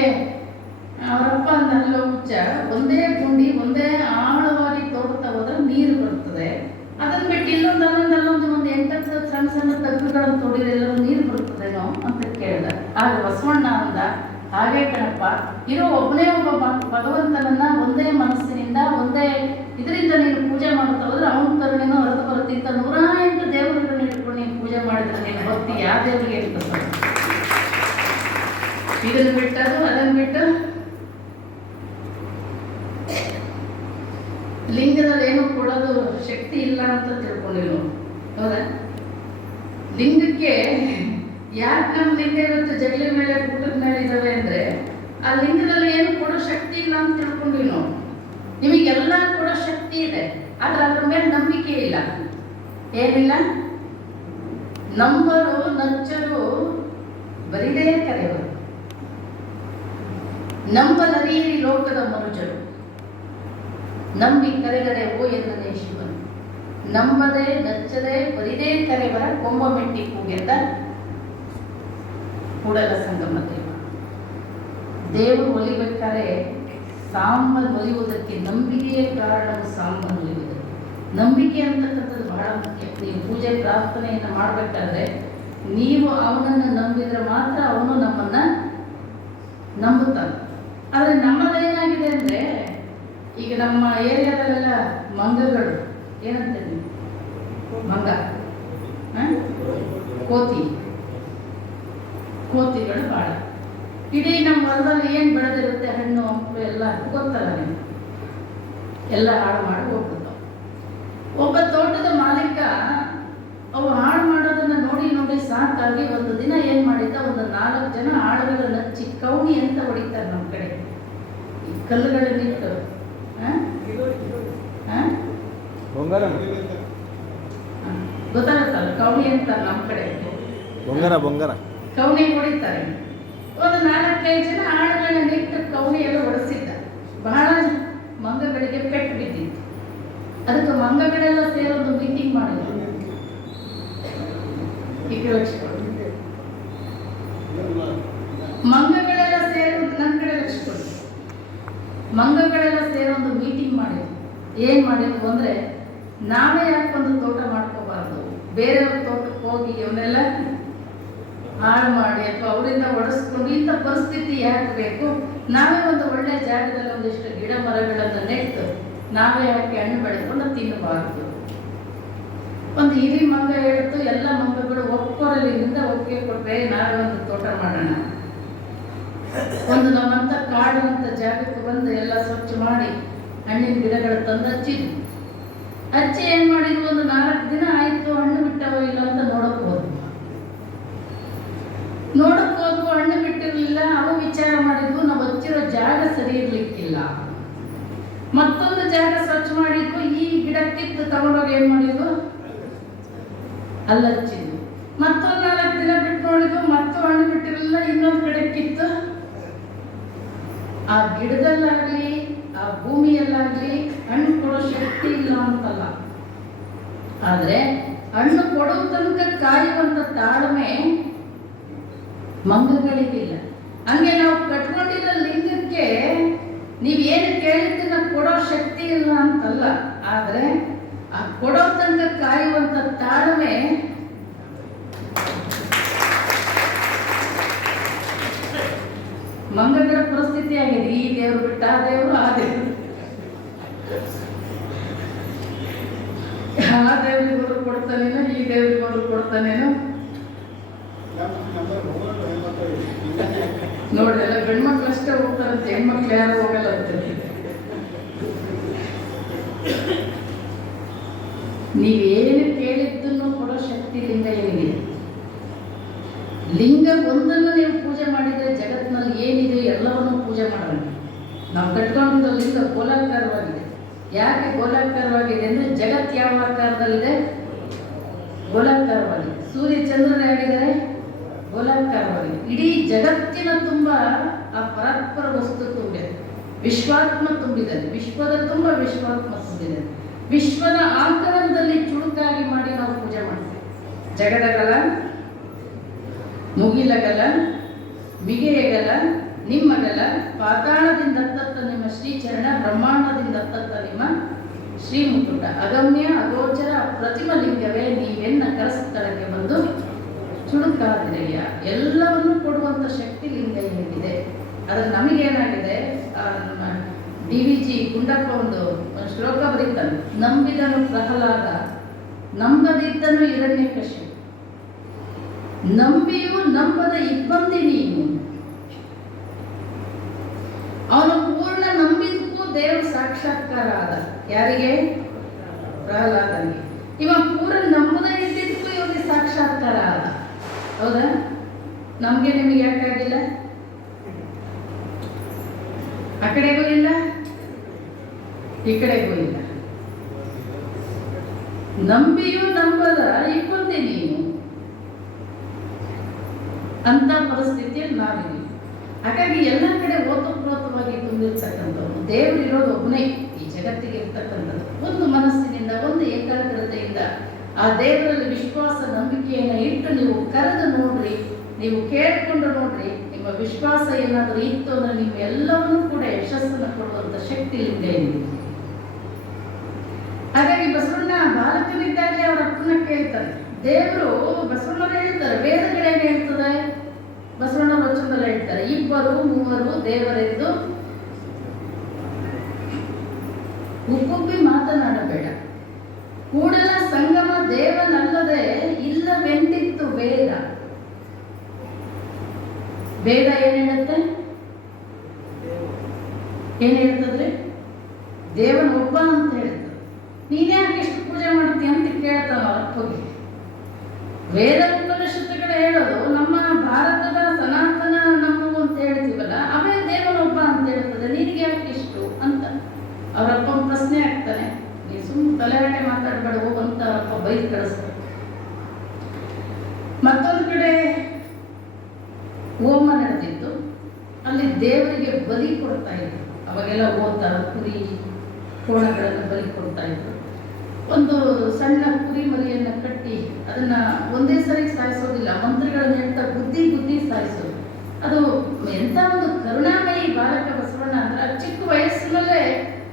ಅವರಪ್ಪ ನಲ್ಲ ಹುಚ್ಚ, ಒಂದೇ ಗುಂಡಿ ಒಂದೇ ಆಳವಾಗಿ ತೋಡ್ತಾ ಹೋದ್ರೆ ನೀರು ಬರ್ತದೆ, ಅದನ್ನ ಬಿಟ್ಟು ಅಲ್ಲೊಂದು ಒಂದು 8 ಸಣ್ಣ ಸಣ್ಣ ತಗ್ಗುಗಳನ್ನು ತೋಡಿದ್ರೆ ಎಲ್ಲರೂ ನೀರು ಬರ್ತದೇನೋ ಅಂತ ಕೇಳಿದ. ಆಗ ಬಸವಣ್ಣ ಅಂದ, ಹಾಗೆ ಕಣಪ್ಪ, ಇರೋ ಒಬ್ಬನೇ ಒಬ್ಬ ಭಗವಂತನನ್ನ ಒಂದೇ ಮನಸ್ಸಿನಿಂದ ಒಂದೇ ಇದರಿಂದ ನೀನು ಪೂಜೆ ಮಾಡ್ತಾ ಹೋದ್ರೆ ಅವನ ಕರುಣೆನೂ ಹೊರತು ಬರುತ್ತಿಂತ 108 ದೇವರುಗಳನ್ನ ಇಟ್ಕೊಂಡು ನೀನು ಪೂಜೆ ಮಾಡಿದ್ರೆ ನೀನು ಭಕ್ತಿ ಯಾವ ದೇವರಿಗೆ ಇರ್ತದೆ? ಇದನ್ನು ಬಿಟ್ಟದು ಅದನ್ನು ಬಿಟ್ಟು ಲಿಂಗದಲ್ಲಿ ಏನು ಕೊಡೋದು ಶಕ್ತಿ ಇಲ್ಲ ಅಂತ ತಿಳ್ಕೊಂಡಿಲ್ಲ. ಹೌದಾ? ಲಿಂಗಕ್ಕೆ ಯಾಕೆ ನಮ್ಮ ಲಿಂಗ ಇವತ್ತು ಜಗಲಿ ಮೇಲೆ ಊಟದ ಮೇಲೆ ಇದ್ದಾವೆ ಅಂದ್ರೆ ಆ ಲಿಂಗದಲ್ಲಿ ಏನು ಕೊಡೋ ಶಕ್ತಿ ಇಲ್ಲ ಅಂತ ತಿಳ್ಕೊಂಡಿವಿ ನಾವು. ನಿಮಗೆಲ್ಲ ಕೊಡೋ ಶಕ್ತಿ ಇದೆ, ಆದ್ರೆ ಅದ್ರ ಮೇಲೆ ನಂಬಿಕೆ ಇಲ್ಲ. ಏನಿಲ್ಲ? ನಂಬರು ನಚ್ಚರು ಬರಿದೇ ಕರೆವರು, ನಂಬಲರಿಯರಿ ಲೋಕದ ಮನುಜರು, ನಂಬಿ ಕರೆದರೆ ಓ ಎನ್ನನೇ ಶಿವನು, ನಂಬದೆ ನಚ್ಚದೆ ಬರಿದೇ ಕರೆವರ ಕೊಂಬ ಮೆಟ್ಟಿ ಕೂಗೆದ್ದ ಕೂಡಲ ಸಂಗಮ ದೇವ. ದೇವರು ಒಲಿಬೇಕಾದ್ರೆ ಸಾಂಬಲ್ ಒಲಿಯುವುದಕ್ಕೆ ನಂಬಿಕೆಯೇ ಕಾರಣವು. ಸಾಂಬಲ್ ಒಲಿಯುವುದಕ್ಕೆ ನಂಬಿಕೆ ಅಂತಕ್ಕಂಥದ್ದು ಬಹಳ ಮುಖ್ಯ. ನೀವು ಪೂಜೆ ಪ್ರಾರ್ಥನೆಯನ್ನು ಮಾಡಬೇಕಾದ್ರೆ ನೀವು ಅವನನ್ನು ನಂಬಿದ್ರೆ ಮಾತ್ರ ಅವನು ನಮ್ಮನ್ನ ನಂಬುತ್ತಾನೆ. ಆದರೆ ನಮ್ಮದೇನಾಗಿದೆ ಅಂದರೆ, ಈಗ ನಮ್ಮ ಏರಿಯಾದಲ್ಲೆಲ್ಲ ಮಂಗಗಳು ಏನಂತೀವಿ, ಮಂಗ, ಕೋತಿಗಳು ಭಾಳ. ಇಡೀ ನಮ್ಮ ಹೊಲದಲ್ಲಿ ಏನು ಬೆಳೆದಿರುತ್ತೆ, ಹಣ್ಣು ಹಂಪಲು ಎಲ್ಲ ಗೊತ್ತಲ್ಲ ನೀವು, ಎಲ್ಲ ಹಾಳು ಮಾಡಿ ಹೋಗ್ಬಿಡ್ತಾವೆ. ಒಬ್ಬ ತೋಟದ ಮಾಲೀಕ ಅವು ಹಾಳು ಮಾಡೋದನ್ನ ನೋಡಿ ನೋಡಿ ಸಾಕಾಗಿ ಒಂದು ದಿನ ಏನು ಮಾಡಿದ್ದ, ಒಂದು 4 ಜನ ಆಳುಗಳನ್ನ ಕೌಣಿ ಅಂತ ಹೊಡಿತಾರೆ ನಮ್ಮ ಕಡೆ, ಈ ಕಲ್ಲುಗಳನ್ನಿಟ್ಟು ಗೊತ್ತಾಗತ್ತಲ್ಲ, ಕೌಣಿ ಅಂತ ನಮ್ಮ ಕಡೆ ಕೌಣಿ ಹೊಡಿತಾರೆ. ಒಂದು 4-5 ಜನ ಆಳುಗಳನ್ನ ನಿಟ್ಟು ಕೌಣಿ ಎಲ್ಲ ಹೊಡೆಸಿದ್ದ. ಬಹಳ ಮಂಗಗಳಿಗೆ ಪೆಟ್ಟು ಬಿದ್ದಿತ್ತು. ಅದಕ್ಕೆ ಮಂಗಗಳೆಲ್ಲ ಸೇರೊಂದು ಮೀಟಿಂಗ್ ಮಾಡಿದ್ರು. ಮಂಗಗಳೆಲ್ಲ ಸೇರೋದು ನನ್ನ ಕಡೆ ಲಕ್ಷಿಸ್ಕೊಂಡು ಮಂಗಗಳೆಲ್ಲ ಸೇರೊಂದು ಮೀಟಿಂಗ್ ಮಾಡಿದ್ರು. ಏನ್ ಮಾಡಿದ್ರು ಅಂದ್ರೆ, ನಾವೇ ಯಾಕೊಂದು ತೋಟ ಮಾಡ್ಕೋಬಾರ್ದು, ಬೇರೆಯವ್ರ ತೋಟಕ್ಕೆ ಹೋಗಿ ಅವನ್ನೆಲ್ಲ ಹಾಳು ಮಾಡಿ ಅಥವಾ ಅವರಿಂದ ಒಡಿಸ್ಕೊಂಡು ಇಂಥ ಪರಿಸ್ಥಿತಿ ಯಾಕೆ ಬೇಕು, ನಾವೇ ಒಂದು ಒಳ್ಳೆ ಜಾಗದಲ್ಲಿ ಒಂದಿಷ್ಟು ಗಿಡ ಮರಗಳನ್ನು ನೆಟ್ಟು ನಾವೇ ಯಾಕೆ ಹಣ್ಣು ಬೆಳೆದುಕೊಂಡು ತಿನ್ನಬಾರ್ದು. ಒಂದು ಹಿರಿ ಮಂಗ ಹೇಳ್ತು, ಎಲ್ಲ ಮಂಗಗಳು ಒಕ್ಕೊರಲಿನಿಂದ ಒಪ್ಪಿಗೆ ಕೊಟ್ಟರೆ ನಾವೇ ಒಂದು ತೋಟ ಮಾಡೋಣ. ಒಂದು ನಮ್ಮಂತ ಕಾಡು ಅಂತ ಜಾಗಕ್ಕೆ ಬಂದು ಎಲ್ಲ ಸ್ವಚ್ಛ ಮಾಡಿ ಹಣ್ಣಿನ ಗಿಡಗಳು ತಂದು ಹಚ್ಚಿದ್ವಿ. ಹಚ್ಚಿ ಏನ್ ಮಾಡಿದ್ವಿ, ಒಂದು 4 ದಿನ ಆಯ್ತು, ಹಣ್ಣು ಬಿಟ್ಟವೋ ಇಲ್ಲ ಅಂತ ನೋಡಕ್ ಹೋದ್ವು. ಹಣ್ಣು ಬಿಟ್ಟಿರ್ಲಿಲ್ಲ. ಅವು ವಿಚಾರ ಮಾಡಿದ್ವು, ನಾವು ಹಚ್ಚಿರೋ ಜಾಗ ಸರಿ ಇರ್ಲಿಕ್ಕಿಲ್ಲ. ಮತ್ತೊಂದು ಜಾಗ ಸ್ವಚ್ಛ ಮಾಡಿದ್ವು, ಈ ಗಿಡ ಕಿತ್ತು ತಗೊಂಡೋಗಿ ಏನ್ ಮಾಡಿದ್ವು, ಅಲ್ಲಿ ಹಚ್ಚಿದ್ವು. ಮತ್ತೊಂದು 4 ದಿನ ಬಿಟ್ಟು ನೋಡಿದ್ವು, ಮತ್ತು ಹಣ್ಣು ಬಿಟ್ಟಿರಲಿಲ್ಲ. ಇನ್ನೊಂದು ಕಡೆ ಕಿತ್ತು, ಆ ಗಿಡದಲ್ಲಾಗ್ಲಿ ಆ ಭೂಮಿಯಲ್ಲಾಗ್ಲಿ ಹಣ್ಣು ಕೊಡೋ ಶಕ್ತಿ ಇಲ್ಲ ಅಂತಲ್ಲ, ಆದ್ರೆ ಹಣ್ಣು ಕೊಡೋ ತನಕ ಕಾಯುವಂತ ತಾಳ್ಮೆ ಮಂಗಗಳಿಗಿಲ್ಲ. ಹಂಗೆ ನಾವು ಕಟ್ಕೊಂಡಿರೋ ಲಿಂಗಕ್ಕೆ ನೀವೇನು ಕೇಳಿದ್ದನ್ನ ಕೊಡೋ ಶಕ್ತಿ ಇಲ್ಲ ಅಂತಲ್ಲ, ಆದ್ರೆ ಆ ಕೊಡೋ ತನಕ ಕಾಯುವಂತ ತಾಳ್ಮೆ ಮಂಗಗಳ ಪರಿಸ್ಥಿತಿ ಆಗಿದೆ. ಈ ದೇವರು ಬಿಟ್ಟ ಆ ದೇವರು, ಆ ದೇವರು ಆ ದೇವ್ರಿಗೆ ಅವರು ಕೊಡ್ತಾನೇನೋ, ಈ ದೇವ್ರಿಗೆ ಅವರು ಕೊಡ್ತಾನೇನೋ ನೋಡ್ರಿ. ಎಲ್ಲ ಗಂಡ್ಮಕ್ಳು ಅಷ್ಟೇ ಹೋಗ್ತಾರಂತೆ, ಹೆಣ್ಮಕ್ಳು ಯಾರು ಹೋಗಲ್ಲ ಅಂತ. ನೀವೇನು ಕೇಳಿದ್ದನ್ನು ಕೊಡೋ ಶಕ್ತಿ ಲಿಂಗ ಏನಿದೆ. ಲಿಂಗ ಒಂದನ್ನು ನೀವು ಪೂಜೆ ಮಾಡಿದರೆ ಜಗತ್ತಿನಲ್ಲಿ ಏನಿದೆ ಎಲ್ಲವನ್ನೂ ಪೂಜೆ ಮಾಡೋಣ. ನಾವು ಕಟ್ಕೊಂಡಿರೋ ಲಿಂಗ ಗೋಲಾಕಾರವಾಗಿದೆ. ಯಾಕೆ ಗೋಲಾಕಾರವಾಗಿದೆ ಅಂದ್ರೆ, ಜಗತ್ ಯಾವ ಆಕಾರದಲ್ಲಿದೆ, ಗೋಲಾಕಾರವಾಗಿದೆ. ಸೂರ್ಯ ಚಂದ್ರರು ಹೇಗಿದ್ದಾರೆ, ಗೋಲಾಕಾರವಾಗಿದೆ. ಇಡೀ ಜಗತ್ತಿನ ತುಂಬ ಆ ಪರಾತ್ಪರ ವಸ್ತು ತುಂಬಿದೆ, ವಿಶ್ವಾತ್ಮ ತುಂಬಿದೆ. ವಿಶ್ವದ ತುಂಬ ವಿಶ್ವಾತ್ಮ ತುಂಬಿದೆ. ವಿಶ್ವದ ಆಕರಣದಲ್ಲಿ ಚುರುಕಾಗಿ ಮಾಡಿ ನಾವು ಪೂಜೆ ಮಾಡ್ತೀವಿ. ಜಗದಗಲ, ಮುಗಿಲಗಲ, ಮಿಗೆಯಗಲ ನಿಮ್ಮಗಲ, ಪಾತಾಳದಿಂದ ತತ್ತ ನಿಮ್ಮ ಶ್ರೀಚರಣ, ಬ್ರಹ್ಮಾಂಡದಿಂದ ತತ್ತ ನಿಮ್ಮ ಶ್ರೀಮುಕುಟ, ಅಗಮ್ಯ ಅಗೋಚರ ಪ್ರತಿಮ ಲಿಂಗವೇ ನೀವೆನ್ನ ಕರಸ್ಥಳಕ್ಕೆ ಬಂದು ಚುಡುಕಾದಿರೆಯ. ಎಲ್ಲವನ್ನು ಕೊಡುವಂಥ ಶಕ್ತಿ ಲಿಂಗಯ್ಯನಿಗಿದೆ. ಆದರೆ ನಮಗೇನಾಗಿದೆ, ನಮ್ಮ DVG ಗುಂಡಪ್ಪ ಒಂದು ಶ್ಲೋಕ ಬರೀತಾನೆ, ನಂಬಿದನು ಪ್ರಹ್ಲಾದ, ನಂಬದಿದ್ದನು ಹಿರಣ್ಯಕಶಿಪು, ನಂಬಿಯೂ ನಂಬದ ಇಬ್ಬಂದಿ ನೀನು. ಅವನು ಪೂರ್ಣ ನಂಬಿದಕ್ಕೂ ದೇವರು ಸಾಕ್ಷಾತ್ಕಾರ ಆದ. ಯಾರಿಗೆ? ಪ್ರಹ್ಲಾದನಿಗೆ. ಇವ ಪೂರ್ಣ ನಂಬದ ಇದ್ದಿದ್ದಕ್ಕೂ ಇವನಿಗೆ ಸಾಕ್ಷಾತ್ಕಾರ ಆದ. ಹೌದಾ? ನಮ್ಗೆ ನಿಮಗೆ ಯಾಕಾಗಿಲ್ಲ? ಆ ಕಡೆಗೂ ಇಲ್ಲ, ಈ ಕಡೆಗೂ ಇಲ್ಲ. ನಂಬಿಯೂ ನಂಬದ ಇಬ್ಬಂದಿ ನೀನು ಅಂತ ಪರಿಸ್ಥಿತಿಯಲ್ಲಿ ನಾವಿದ್ದೀವಿ. ಹಾಗಾಗಿ ಎಲ್ಲ ಕಡೆ ಓತಪ್ರೋತವಾಗಿ ತುಂಬಿರ್ತಕ್ಕಂಥವ್ರು. ದೇವರು ಇರೋದು ಒಬ್ಬನೇ ಈ ಜಗತ್ತಿಗೆ ಇರ್ತಕ್ಕಂಥದ್ದು. ಒಂದು ಮನಸ್ಸಿನಿಂದ, ಒಂದು ಏಕಾಗ್ರತೆಯಿಂದ ಆ ದೇವರಲ್ಲಿ ವಿಶ್ವಾಸ ನಂಬಿಕೆಯನ್ನು ಇಟ್ಟು ನೀವು ಕರೆದು ನೋಡ್ರಿ, ನೀವು ಕೇಳಿಕೊಂಡು ನೋಡ್ರಿ. ನಿಮ್ಮ ವಿಶ್ವಾಸ ಏನಾದರೂ ಇತ್ತು ಅಂದ್ರೆ ನೀವು ಎಲ್ಲವನ್ನೂ ಕೂಡ ಯಶಸ್ಸನ್ನು ಕೊಡುವಂಥ ಶಕ್ತಿ ಇದೆ. ಹಾಗಾಗಿ ಬಸವಣ್ಣ ಬಾಲಕನಿದ್ದಾಗಲೇ ಅವರ ಅಪ್ಪನ ಕೇಳ್ತಾರೆ. ದೇವರು ಬಸವಣ್ಣರು ಹೇಳ್ತಾರೆ, ವೇದಗಳೇನು ಹೇಳ್ತದೆ? ಬಸವಣ್ಣ ವಚನದಲ್ಲಿ ಹೇಳ್ತಾರೆ, ಇಬ್ಬರು ಮೂವರು ದೇವರೆಂದು ಉಕ್ಕುಬ್ಬಿ ಮಾತನಾಡಬೇಡ, ಕೂಡಲ ಸಂಗಮ ದೇವನಲ್ಲದೆ ಇಲ್ಲವೆಂದಿತ್ತು ವೇದ. ವೇದ ಏನ್ ಹೇಳುತ್ತೆ? ಏನ್ ಹೇಳ್ತದ್ರಿ? ದೇವನ ಒಬ್ಬ ಅಂತ ಹೇಳ್ತದೆ. ನೀನೇ ಯಾಕೆ ಎಷ್ಟು ಪೂಜೆ ಮಾಡ್ತೀಯ ಅಂತ ಕೇಳ್ತಾವ ಅಪ್ಪಗೆ. ವೇದ ಉಪನಿಷತ್ತುಗಳು ಹೇಳೋದು ನಮ್ಮ ಭಾರತದ ಸನಾತನ ನಮ್ಮವು ಅಂತ ಹೇಳ್ತೀವಲ್ಲ, ಅವೇ ದೇವನೊಬ್ಬ ಅಂತ ಹೇಳ್ತದೆ. ನಿನಗೆ ಯಾಕೆ ಇಷ್ಟು ಅಂತ ಅವರಪ್ಪ ಪ್ರಶ್ನೆ ಆಗ್ತಾನೆ. ನೀ ಸುಮ್ಮನೆ ತಲೆಹರಟೆ ಮಾತಾಡಬೇಡ ಹೋಗಂತ ಅವರಪ್ಪ ಬೈದು ಕಳಿಸ್ತಾರೆ. ಮತ್ತೊಂದು ಕಡೆ ಹೋಮ ನಡೆದಿತ್ತು. ಅಲ್ಲಿ ದೇವರಿಗೆ ಬಲಿ ಕೊಡ್ತಾ ಇದ್ರು. ಅವಾಗೆಲ್ಲ ಹೋಗ್ತಾರ ಕುರಿ ಕೋಣಗಳನ್ನು ಬಲಿ ಕೊಡ್ತಾ ಇದ್ರು. ಒಂದು ಸಣ್ಣ ಕುರಿ ಮರಿಯನ್ನು ಕಟ್ಟಿ ಅದನ್ನ ಒಂದೇ ಸರಿ ಸಾಯಿಸೋದಿಲ್ಲ, ಮಂತ್ರಿಗಳನ್ನು ಹೇಳ್ತಾ ಬುದ್ಧಿ ಬುದ್ಧಿ ಸಾಯಿಸೋದು. ಅದು ಎಂಥ ಒಂದು ಕರುಣಾಮಯಿ ಬಾಲಕ ಬಸವಣ್ಣ ಅಂದ್ರೆ, ಚಿಕ್ಕ ವಯಸ್ಸಿನಲ್ಲೇ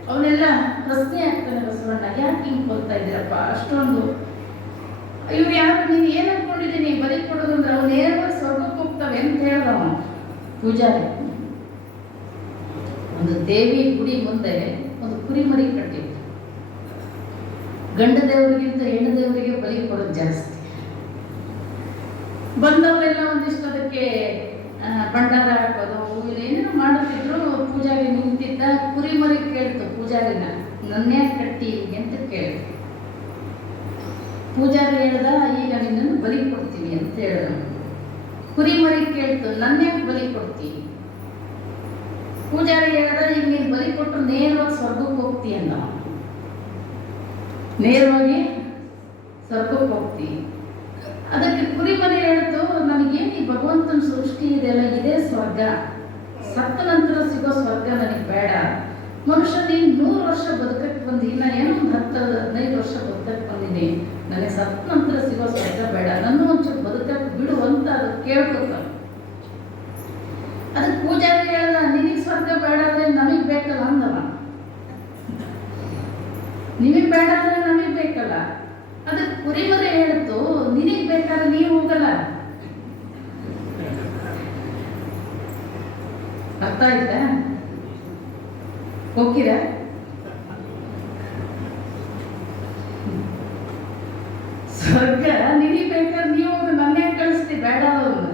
ಅವನೆಲ್ಲ ಪ್ರಶ್ನೆ ಆಗ್ತಾನೆ ಬಸವಣ್ಣ, ಯಾಕೆ ಹಿಂಗೆ ಕೊಡ್ತಾ ಇದ್ದೀರಪ್ಪ ಅಷ್ಟೊಂದು? ಇವ್ರು ಯಾರು? ನೀನು ಏನು ಅನ್ಕೊಂಡಿದ್ದೀನಿ ಬಲಿ ಕೊಡೋದು ಅಂದ್ರೆ? ಅವ್ನು ನೇರವಾಗಿ ಸ್ವರ್ಗಕ್ಕೆ ಹೋಗ್ತವೆ ಅಂತ ಹೇಳ್ದ ಅವನು ಪೂಜಾರಿ. ಒಂದು ದೇವಿ ಗುಡಿ ಮುಂದೆ ಒಂದು ಕುರಿಮರಿ ಕಟ್ಟಿತ್ತು. ಗಂಡ ದೇವರಿಗಿಂತ ಹೆಣ್ಣು ದೇವರಿಗೆ ಬಲಿ ಕೊಡೋದು ಜಾಸ್ತಿ. ಬಂದವರೆಲ್ಲ ಒಂದಿಷ್ಟು ಅದಕ್ಕೆ ಭಂಡಾರ ಹಾಕೋದು ಏನೇನೋ ಮಾಡುತ್ತಿದ್ರು. ಪೂಜಾರಿ ನಿಂತಿದ್ದ, ಕುರಿಮರಿ ಕೇಳ್ತು ಪೂಜಾರಿನ, ನನ್ನ್ಯಾಕೆ ಕಟ್ಟಿ ಅಂತ ಕೇಳ್ತು. ಪೂಜಾರಿ ಹೇಳ್ದ, ಈಗ ನಿನ್ನನ್ನು ಬಲಿ ಕೊಡ್ತೀನಿ ಅಂತ ಹೇಳ್ದ. ಕುರಿಮರಿ ಕೇಳ್ತು, ನನ್ನ್ಯಾಕೆ ಬಲಿ ಕೊಡ್ತೀನಿ? ಪೂಜಾರಿ ಹೇಳ್ದ, ಈಗ ನೀನು ಬಲಿ ಕೊಟ್ಟು ನೇರವಾಗಿ ಸ್ವರ್ಗಕ್ಕೆ ಹೋಗ್ತೀಯ ಅಂದ. ನೇರವಾಗಿ ಸ್ವರ್ಗಕ್ಕೆ ಹೋಗ್ತೀನಿ. ಅದಕ್ಕೆ ಕುರಿಮರಿ ಹೇಳ್ತು, ನನಗೇನು ಈ ಭಗವಂತನ ಸೃಷ್ಟಿ ಇದೆಯಲ್ಲ, ಇದೇ ಸ್ವರ್ಗ. ಸತ್ತ ನಂತರ ಸಿಗೋ ಸ್ವರ್ಗ ನನಗೆ ಬೇಡ. ಮನುಷ್ಯ ನೀನು 100 ವರ್ಷ ಬದುಕಕ್ಕೆ ಬಂದೀನಿ, ನಾನು ಏನೋ ಒಂದು 10-15 ವರ್ಷ ಬದುಕಕ್ಕೆ ಬಂದೀನಿ. ನನಗೆ ಸತ್ತ ನಂತರ ಸಿಗೋ ಸ್ವರ್ಗ ಬೇಡ, ನನ್ನ ಒಂಚೂರು ಬದುಕಕ್ಕೆ ಬಿಡು ಅಂತ ಅದು ಕೇಳ್ಕೊತಾನೆ. ಅದಕ್ಕೆ ಪೂಜಾರಿ ಹೇಳ್ದ, ನಿನಗೆ ಸ್ವರ್ಗ ಬೇಡ ಅಂದ್ರೆ ನಮಗೆ ಬೇಕಲ್ಲ ಅಂದವ. ನಿಮಗೆ ಬೇಡ ಅಂದ್ರೆ ನಮಗೆ ಬೇಕಲ್ಲ. ಅದಕ್ಕೆ ಕುರಿಮರಿ ಹೇಳ್ತು, ನಿನಗೆ ಬೇಕಾದ್ರೆ ನೀವು ಹೋಗಲ್ಲ. ಅರ್ಥ ಆಯ್ತಾ? ಹೋಗಿರ? ಸ್ವರ್ಗ ನಿನಗೆ ಬೇಕಾದ್ರೆ ನೀವು ಹೋಗ, ನನ್ನೇ ಕಳಿಸ್ತಿ ಬೇಡ ಅವನ್ನ.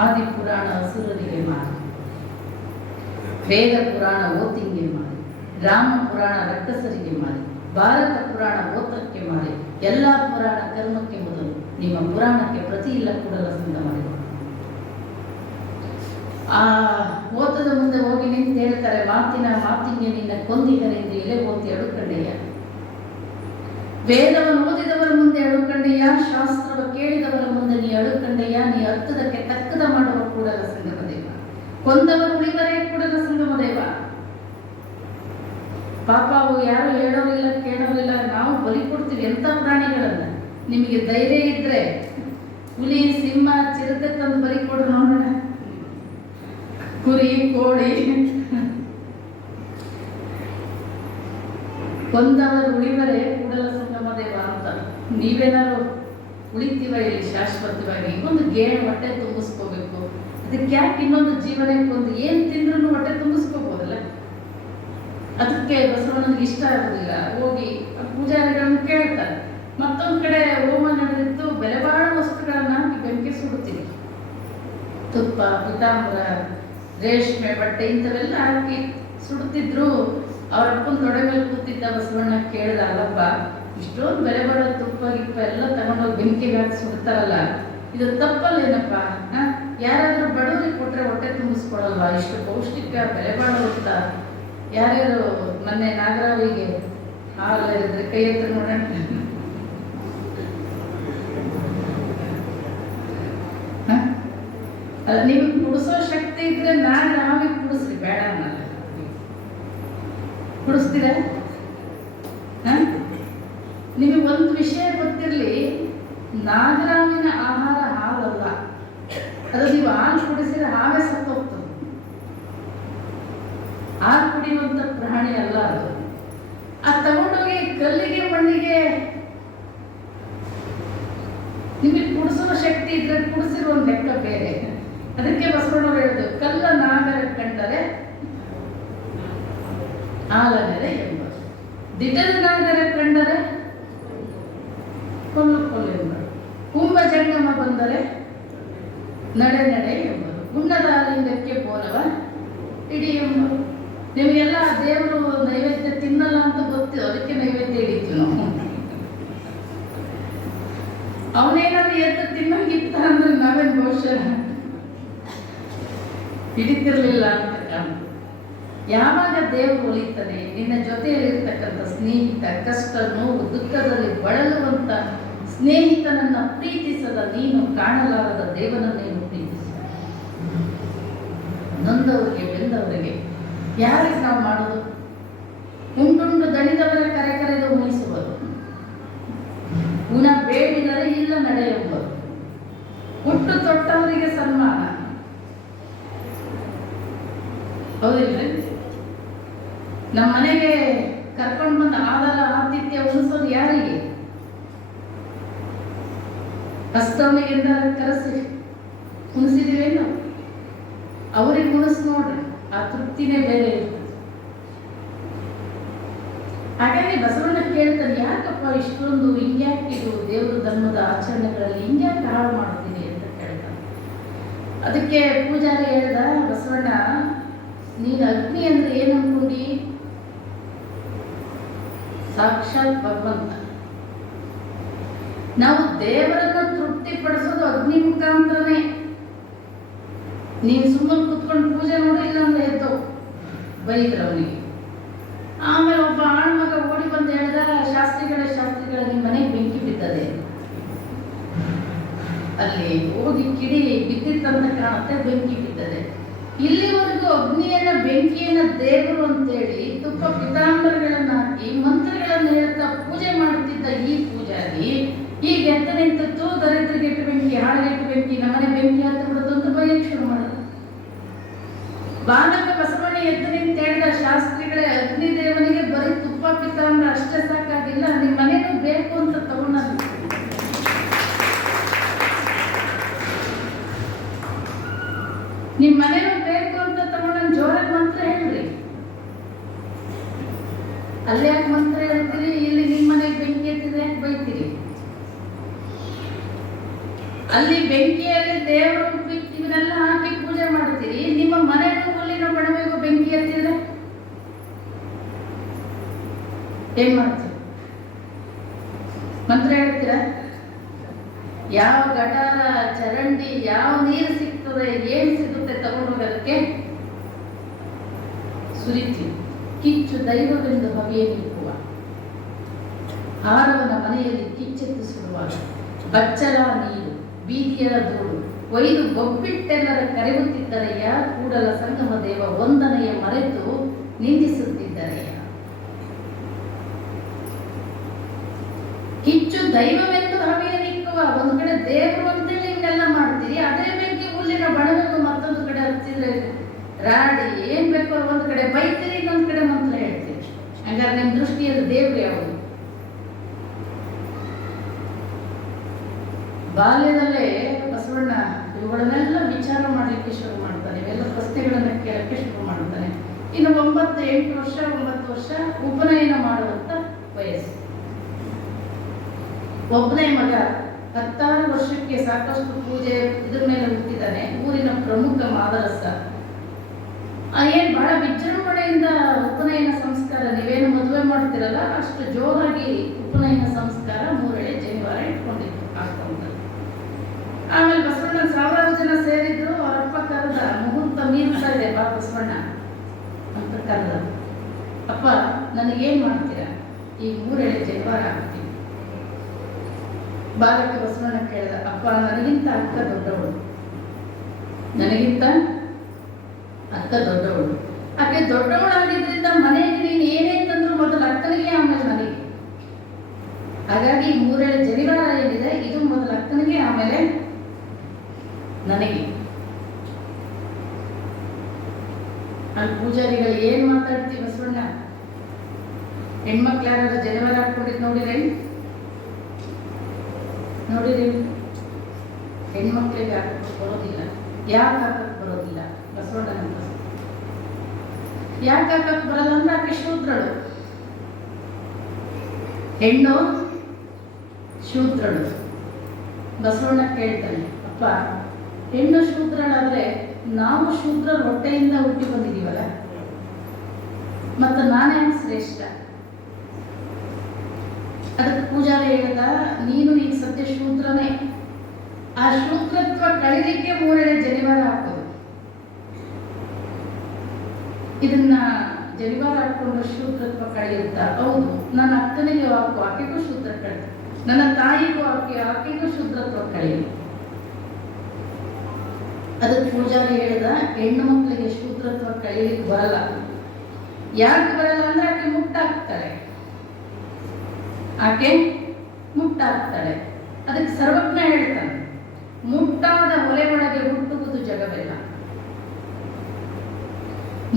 ಆದಿ ಪುರಾಣ ಅಸುರರಿಗೆ ಮಾರಿ, ವೇದ ಪುರಾಣ ಓತಿಂಗೆ ಮಾರಿ, ರಾಮ ಪುರಾಣ ರಕ್ಕಸರಿಗೆ ಮಾರಿ, ಭಾರತ ಪುರಾಣ ಓತಕ್ಕೆ ಮಾರಿ, ಎಲ್ಲ ಪುರಾಣ ಕರ್ಮಕ್ಕೆ ಮೊದಲು ನಿಮ್ಮ ಪುರಾಣಕ್ಕೆ ಪ್ರತಿ ಇಲ್ಲ ಕೂಡಲ ಸಂಘ ಮಾಡಿ. ಆ ಓತದ ಮುಂದೆ ಹೋಗಿ ನಿಂತು ಹೇಳ್ತಾರೆ, ಮಾತಿಗೆ ನಿನ್ನ ಕೊಂದಿಗರೆಂದು ಎಲೆ ಓತಿ ಅಡುಕಂಡೆಯ. ವೇದವನ್ನು ಓದಿದವರ ಮುಂದೆ ಅಡುಕಂಡೆಯ, ಶಾಸ್ತ್ರವ ಕೇಳಿದವರ ಮುಂದೆ ನೀ ಅಡುಕಂಡೆಯ. ನೀ ಅರ್ಥದಕ್ಕೆ ತಕ್ಕದ ಮಾಡುವ ಕೂಡಲ ಸಂಗಮ ದೇವ, ಕೊಂದವರು ಉಳಿದರೆ ಕೂಡಲ ಸಂಗಮ ದೇವ. ಪಾಪ ಅವು ಯಾರು ಹೇಳೋರಿಲ್ಲ ಕೇಳೋರಿಲ್ಲ, ನಾವು ಬಲಿ ಕೊಡ್ತೀವಿ ಎಂಥ ಪ್ರಾಣಿಗಳನ್ನ. ನಿಮಗೆ ಧೈರ್ಯ ಇದ್ರೆ ಹುಲಿ, ಸಿಂಹ, ಚಿರತೆ ತಂದು ಬರಿ ಕೊಡ್ರಿ ನೋಡೋಣ. ಕುರಿ, ಕೋಳಿ ಕೊಂದವರು ಉಳಿವರೇ ಕೂಡಲ ಸಂಗಮ ದೇವ ಅಂತ. ನೀವೇನಾದ್ರು ಉಳಿತೀವ ಇಲ್ಲಿ ಶಾಶ್ವತವಾಗಿ? ಒಂದು ಗೇಣು ಹೊಟ್ಟೆ ತುಂಬಿಸ್ಕೋಬೇಕು. ಅದಕ್ಕೆ ಯಾಕೆ ಇನ್ನೊಂದು ಜೀವನಕ್ಕೆ ಒಂದು ಏನು ತಿಂದ್ರೂ ಹೊಟ್ಟೆ ತುಂಬಿಸ್ಕೋಬೋದಲ್ಲ. ಅದಕ್ಕೆ ಬಸವಣ್ಣನಿಗೆ ಇಷ್ಟ ಆಗೋದಿಲ್ಲ. ಹೋಗಿ ಪೂಜಾರಿಗಳನ್ನು ಕೇಳ್ತಾರೆ. ಮತ್ತೊಂದು ಕಡೆ ಹೋಮ ನಡೆದಿದ್ದು ಬೆಲೆ ಬಾಳ ವಸ್ತುಗಳನ್ನ ಹಾಕಿ ಬೆಂಕಿ ಸುಡುತ್ತೀವಿ. ತುಪ್ಪ, ಪೀತಾಂಬರ, ರೇಷ್ಮೆ ಬಟ್ಟೆ ಇಂಥವೆಲ್ಲ ಹಾಕಿ ಸುಡುತ್ತಿದ್ರು. ಅವರಪ್ಪನ ತೊಡೆ ಮೇಲೆ ಕೂತಿದ್ದ ಬಸವಣ್ಣ ಕೇಳ್ದ, ಅಲ್ಲಪ್ಪ ಇಷ್ಟೊಂದು ಬೆಲೆ ಬಾಳೋ ತುಪ್ಪ ಗಿಪ್ಪ ಎಲ್ಲ ತಗೊಂಡೋಗಿ ಬೆಂಕಿಗೆ ಹಾಕಿ ಸುಡ್ತಾರಲ್ಲ, ಇದು ತಪ್ಪಲ್ಲೇನಪ್ಪ? ಯಾರಾದ್ರೂ ಬಡವರಿಗೆ ಕೊಟ್ರೆ ಹೊಟ್ಟೆ ತುಂಬಿಸ್ಕೊಳಲ್ವಾ? ಇಷ್ಟು ಪೌಷ್ಟಿಕ ಬೆಲೆ ಬಾಳುತ್ತಾ? ಯಾರ್ಯಾರು ಮೊನ್ನೆ ನಾಗರಾವಿಗೆ ಹಾಲು ಇರಿದ್ರೆ ಕೈ ಹತ್ರ ನೋಡೋಣ. ಅಲ್ಲ, ನಿಮಗೆ ಕುಡಿಸೋ ಶಕ್ತಿ ಇದ್ರೆ ನಾಗರಾವಿಗೆ ಕುಡಿಸ್ರಿ, ಬೇಡ ಅನ್ನಲ್ಲ. ಕುಡಿಸ್ತೀರ? ನಿಮಗೆ ಒಂದು ವಿಷಯ ಗೊತ್ತಿರಲಿ, ನಾಗರಾವಿನ ಆಹಾರ ಹಾಲಲ್ಲ. ಅದು ನೀವು ಹಾಲು ಕುಡಿಸಿದ್ರೆ ಹಾವೇ ಸತ್ತೋಗ್ತದೆ. ಹಾಲು ಕುಡಿಯುವಂತ ಪ್ರಾಣಿ ಅಲ್ಲ ಅದು. ಅದು ತಗೊಂಡೋಗಿ ಕಲ್ಲಿಗೆ, ಮಣ್ಣಿಗೆ ನಿಮಗೆ ಕುಡಿಸುವ ಶಕ್ತಿ ಇದ್ರೆ ಕುಡಿಸಿರೋ ಒಂದು ಲೆಕ್ಕ ಬೇರೆ. ಅದಕ್ಕೆ ಬಸವಣ್ಣವ್ರು ಹೇಳಿದ್ರು, ಕಲ್ಲ ನಾಗರ ಕಂಡರೆ ಹಾಲನೆರೆ ಎಂಬರು, ದಿಟದ ನಾಗರ ಕಂಡರೆ ಕೊಲ್ಲು ಕೊಲ್ಲು ಎಂಬರು, ಕುಂಭ ಜಂಗಮ ಬಂದರೆ ನಡೆ ನಡೆ ಎಂಬರು, ಗುಣ್ಣದ ಲಿಂಗಕ್ಕೆ ಬೋಲವ ಇಡಿ ಎಂಬರು. ನಿಮಗೆಲ್ಲ ದೇವರು ನೈವೇದ್ಯ ತಿನ್ನಲ್ಲ ಅಂತ ಗೊತ್ತು, ಅದಕ್ಕೆ ನೈವೇದ್ಯ ಹಿಡಿತು ನಾವು. ಅವನೇನಾದ್ರು ಎದ್ದು ತಿನ್ನೋಗಿತ್ತ ಅಂದ್ರೆ ನಾವೇನು ಬಹುಶಃ ಹಿಡಿತಿರ್ಲಿಲ್ಲ ಅಂತ ಕಾರಣ. ಯಾವಾಗ ದೇವರು ಒಲಿತಾನೆ, ನಿನ್ನ ಜೊತೆಯಲ್ಲಿರ್ತಕ್ಕಂಥ ಸ್ನೇಹಿತ ಕಷ್ಟ, ನೋವು, ದುಃಖದಲ್ಲಿ ಬಳಲುವಂತ ಸ್ನೇಹಿತನನ್ನ ಪ್ರೀತಿಸದ ನೀನು ಕಾಣಲಾರದ ದೇವನನ್ನೇನು ಪ್ರೀತಿಸ. ನೊಂದವರಿಗೆ, ಬೆಂದವರಿಗೆ ಯಾರಿಗೆ ನಾವು ಮಾಡೋದು? ಉಂಡುಂಡು ದಣಿದವರ ಕರೆ ಕರೆದು ಉಣಿಸುವುದು, ಉಣ ಬೇಡಿದರೆ ಇಲ್ಲ ನಡೆಯುವುದು, ಹುಟ್ಟು ತೊಟ್ಟವರಿಗೆ ಸನ್ಮಾನ. ಹೌದಿಲ್ಲ? ನಮ್ಮ ಮನೆಗೆ ಕರ್ಕೊಂಡು ಬಂದ ಆಧಾರ ಆತಿಥ್ಯ ಉಣಿಸೋದು ಯಾರಿಗೆ? ಹಸ್ತವನಿಗೆ ಕರೆಸಿ ಉಣಿಸಿದೀವೇನು? ಅವ್ರಿಗೆ ಉಣಿಸ್ ನೋಡ್ರಿ, ಆ ತೃಪ್ತಿನೇ ಬೇರೆ ಇರ್ತದೆ. ಹಾಗಾಗಿ ಬಸವಣ್ಣ ಕೇಳ್ತಾನೆ, ಯಾಕಪ್ಪ ಇಷ್ಟೊಂದು ಹಿಂಗ್ಯಾಕಿದು ದೇವರ ಧರ್ಮದ ಆಚರಣೆಗಳಲ್ಲಿ ಹಿಂಗ್ಯಾಕೆ ಹಾಳು ಮಾಡ್ತೀನಿ ಅಂತ ಕೇಳ್ತಾನೆ. ಅದಕ್ಕೆ ಪೂಜಾರಿ ಹೇಳ್ದ, ಬಸವಣ್ಣ ನೀನು ಅಗ್ನಿ ಅಂದ್ರೆ ಏನು ಅನ್ಕೊಂಡಿ? ಸಾಕ್ಷಾತ್ ಭಗವಂತ. ನಾವು ದೇವರನ್ನ ತೃಪ್ತಿ ಪಡಿಸೋದು ಅಗ್ನಿ ಮುಖಾಂತರನೇ. ನೀನು ಸುಮ್ಮನೆ ಕುತ್ಕೊಂಡು ಪೂಜೆ ನೋಡಿಲ್ಲ ಅಂದ್ರೆ ಎದ್ದು ಬೈದ್ರ ಅವನಿಗೆ. ಆಮೇಲೆ ಒಬ್ಬ ಆಣ್ಮಗ ಓಡಿ ಬಂದು ಹೇಳ್ದ, ಶಾಸ್ತ್ರಿಗಳ ನಿಮ್ಮ ಮನೆಗೆ ಬೆಂಕಿ ಬಿದ್ದದೆ. ಅಲ್ಲಿ ಹೋಗಿ ಕಿಡಿ ಬಿದ್ದಿತ್ತಂತ ಕಾಣುತ್ತೆ, ಬೆಂಕಿ ಬಿದ್ದದೆ. ಇಲ್ಲಿವರೆಗೂ ಅಗ್ನಿಯನ್ನ, ಬೆಂಕಿಯನ್ನ ದೇವರು ಅಂತೇಳಿ ತುಪ್ಪ ಪಿತಾಂಬರಗಳನ್ನ ಹಾಕಿ ಮಂತ್ರಗಳನ್ನು ಹೇಳ್ತಾ ಪೂಜೆ ಮಾಡುತ್ತಿದ್ದ ಈ ಪೂಜಾರಿ ಈಗ ಎತ್ತ ನಿಂತು ದರಿದ್ರಗೆಟ್ಟು ಬೆಂಕಿ, ಹಾಳಗೆಟ್ಟು ಬೆಂಕಿ, ನಮ್ಮನೆ ಬೆಂಕಿ ಹತ್ತು ಬಿಡುತ್ತೆ ಅಂತ ಬೈಯಕ್ಕೆ ಶುರು ಮಾಡಿದ. ಬಾಲಕ ಬಸವಣ್ಣ ಎದ್ದು ನಿಂತು ಹೇಳಿದ, ಶಾಸ್ತ್ರಿಗಳೇ ಅಗ್ನಿದೇವನಿಗೆ ಬರೀ ತುಪ್ಪ ಪಿತಾಂಬರ ಅಷ್ಟೇ ಸಾಕಾಗಿಲ್ಲ, ನಿಮ್ಮ ಮನೆಗೂ ಬೇಕು ಅಂತ ತಗೊಂಡ. ನಿಮ್ಮ ಮನೆಗೂ ಬೇಕು ಅಂತ ತಗೊಂಡ ಜೋರಾಗಿ ಮಂತ್ರ ಹೇಳ್ರಿ. ಅಲ್ಲಿ ಯಾಕೆ ಮಂತ್ರ ಹೇಳ್ತೀರಿ? ಇಲ್ಲಿ ನಿಮ್ಮ ಮನೆಗೆ ಬೆಂಕಿ ಎತ್ತಿದ್ರೆ ಯಾಕೆ ಬೈತೀರಿ? ಅಲ್ಲಿ ಬೆಂಕಿಯಲ್ಲಿ ದೇವರು ಇವನ್ನೆಲ್ಲ ಹಾಕಿ ಪೂಜೆ ಮಾಡ್ತೀರಿ, ನಿಮ್ಮ ಮನೆಗೂ ಹುಲ್ಲಿನ ಬಣವೆಗೂ ಬೆಂಕಿ ಎತ್ತಿದ್ರೆ ಏನ್ ಮಾಡ್ತೀರಿ? ಮಂತ್ರ ಹೇಳ್ತೀರ? ಯಾವ ಗಟಾರ, ಚರಂಡಿ, ಯಾವ ನೀರು ಸಿಗ್ತದೆ, ಏನ್ ಸಿಗುತ್ತೆ ತಗೊಂಡೋಗಿ ಅದಕ್ಕೆ ಸುರಿತೀವಿ. ಕಿಚ್ಚು ದೈವವೆಂದು ಹೊಗೆಯೇ ನಿಲ್ಲುವ ಆರವನ ಮನೆಯಲ್ಲಿ ಕಿಚ್ಚೆತ್ತು ಸುಡುವಾಗ ಬಚ್ಚಲ ನೀರು, ಬೀದಿಯ ಧೂಳು ಒಯ್ದು ಬೊಬ್ಬಿಟ್ಟೆಲ್ಲರ ಕರೆಯುತ್ತಿದ್ದರೆಯ ಕೂಡಲ ಸಂಗಮ ದೇವ ವಂದನೆಯ ಮರೆತು ನಿಂದಿಸುತ್ತಿದ್ದರೆಯ. ಕಿಚ್ಚು ದೈವವೆಂದು ಹವೆ ಒಂದು ಕಡೆ ದೇವರು ಅಂತೇಳಿ ಇವನ್ನೆಲ್ಲ ಮಾಡ್ತೀರಿ, ಅದೇ ಬೆಂಕಿ ಹುಲ್ಲಿನ ಬಣವನ್ನು ಮತ್ತೊಂದು ಕಡೆ ಹಚ್ಚಿದ್ರೆ ರಾಡಿ ಏನ್ ಬೇಕೋ ಒಂದು ಕಡೆ ಬೈತೀರಿ, ಇನ್ನೊಂದು ಕಡೆ ಮಂತ್ರ ಹೇಳ್ತೀರಿ. ಹಂಗಾರೆ ನಿಮ್ಮ ದೃಷ್ಟಿಯಲ್ಲಿ ದೇವ್ರು ಯಾವುದು? ಬಾಲ್ಯದಲ್ಲೇ ಬಸವಣ್ಣ ಇವುಗಳನ್ನೆಲ್ಲ ವಿಚಾರ ಮಾಡಲಿಕ್ಕೆ ಶುರು ಮಾಡ್ತಾನೆ, ಇವೆಲ್ಲ ಪ್ರಶ್ನೆಗಳನ್ನ ಕೇಳಕ್ಕೆ ಶುರು ಮಾಡ್ತಾನೆ. ಇನ್ನು 8 ವರ್ಷ 9 ವರ್ಷ ಉಪನಯನ ಮಾಡುವಂತ ವಯಸ್ಸು. ಒಬ್ಬನೇ ಮಗ 16 ವರ್ಷಕ್ಕೆ ಸಾಕಷ್ಟು ಪೂಜೆ ಇದ್ರ ಮೇಲೆ ಹುಟ್ಟಿದ್ದಾನೆ. ಊರಿನ ಪ್ರಮುಖ ಮಾದರಸ. ಏನ್ ಬಹಳ ವಿಜೃಂಭಣೆಯಿಂದ ಉಪನಯನ ಸಂಸ್ಕಾರ, ನೀವೇನು ಮದುವೆ ಮಾಡ್ತಿರಲ್ಲ ಅಷ್ಟು ಜೋರಾಗಿ ಉಪನಯನ ಸಂಸ್ಕಾರ ಮೂರಳೆ ಜನಿವಾರ ಇಟ್ಕೊಂಡಿತ್ತು ಹಾಕೊಂತ. ಆಮೇಲೆ ಬಸವಣ್ಣ 1000 ಜನ ಸೇರಿದ್ರು. ಅವರಪ್ಪ ಕರೆದ, ಮುಹೂರ್ತ ಮೀರ್ತಾ ಇದೆ ಬಾ ಬಸವಣ್ಣ ಅಂತ ಕರೆದ. ಅಪ್ಪ ನನಗೇನ್ ಮಾಡ್ತೀರಾ? ಈ ಮೂರೆಳೆ ಜನಿವಾರ ಹಾಕ್ತೀನಿ. ಬಾಲಕ ಬಸವಣ್ಣ ಕೇಳಿದ, ಅಪ್ಪ ನನಗಿಂತ ಅಕ್ಕ ದೊಡ್ಡವಳು, ನನಗಿಂತ ಅಕ್ಕ ದೊಡ್ಡವಳು. ಆಕೆ ದೊಡ್ಡವಳಾಗಿದ್ದರಿಂದ ಮನೆಗೆ ನೀನು ಏನೇ ತಂದ್ರು ಮೊದಲು ಅಕ್ಕನಿಗೆ ಆಮೇಲೆ ನನಗೆ. ಹಾಗಾಗಿ ಈ ಮೂರೆಳೆ ಜನಿವಾರ ಏನಿದೆ ಇದು ಮೊದಲು ಅಕ್ಕನಿಗೆ ಆಮೇಲೆ ನನಗೆ. ಅಲ್ಲಿ ಪೂಜಾರಿಗಳು ಏನ್ ಮಾತಾಡ್ತೀವಿ ಬಸವಣ್ಣ? ಹೆಣ್ಮಕ್ಳು ಯಾರು ಜನಿವಾರ ಹಾಕೊಂಡಿದ್ ನೋಡಿರಿ? ಹೆಣ್ಮಕ್ಳಿಗೆ ಹಾಕಕ್ಕೆ ಬರೋದಿಲ್ಲ. ಯಾಕೆ ಹಾಕಕ್ಕೆ ಬರೋದಿಲ್ಲ? ಬಸವಣ್ಣ ಯಾಕೆ ಹಾಕಕ್ಕೆ ಬರಲ್ಲ ಅಂದ್ರೆ ಆಕೆ ಶೂದ್ರಳು, ಹೆಣ್ಣು ಶೂದ್ರಳು. ಬಸವಣ್ಣ ಕೇಳ್ತಾನೆ, ಅಪ್ಪ ಹೆಣ್ಣು ಶೂದ್ರಳಾದ್ರೆ ನಾವು ಶೂದ್ರ ಹೊಟ್ಟೆಯಿಂದ ಹುಟ್ಟಿ ಬಂದಿದೀವಲ್ಲ, ಮತ್ತು ನಾನೇ ಶ್ರೇಷ್ಠ? ಅದಕ್ಕೆ ಪೂಜಾರಿ ಹೇಳಿದ, ನೀನು ಈಗ ಸದ್ಯ ಶೂದ್ರನೇ. ಆ ಶೂದ್ರತ್ವ ಕಳಿಲಿಕ್ಕೆ ಮೂರೆಳೆ ಜನಿವಾರ ಹಾಕೋದು. ಇದನ್ನ ಜನಿವಾರ ಹಾಕೊಂಡು ಶೂದ್ರತ್ವ ಕಳೆಯುತ್ತಾ? ಹೌದು. ನನ್ನ ಅಕ್ಕನಿಗೆ ಹಾಕು, ಆಕೆಗೂ ಶೂದ್ರ ಕಳೆದ. ನನ್ನ ತಾಯಿಗೂ ಆಕೆಗೂ ಶೂದ್ರತ್ವ ಕಳೆಯಿತು. ಅದಕ್ಕೆ ಪೂಜಾರಿ ಹೇಳಿದ, ಹೆಣ್ಣು ಮಕ್ಕಳಿಗೆ ಶೂದ್ರತ್ವ ಕಳೆಯಲಿಕ್ಕೆ ಬರಲ್ಲ. ಯಾಕೆ ಬರಲ್ಲ ಅಂದ್ರೆ ಆಕೆ ಮುಟ್ಟಾಗ್ತಾಳೆ. ಅದಕ್ಕೆ ಸರ್ವಜ್ಞ ಹೇಳ್ತಾನೆ, ಮುಟ್ಟಾದ ಒಲೆ ಒಳಗೆ ಹುಟ್ಟುವುದು ಜಗವೆಲ್ಲ.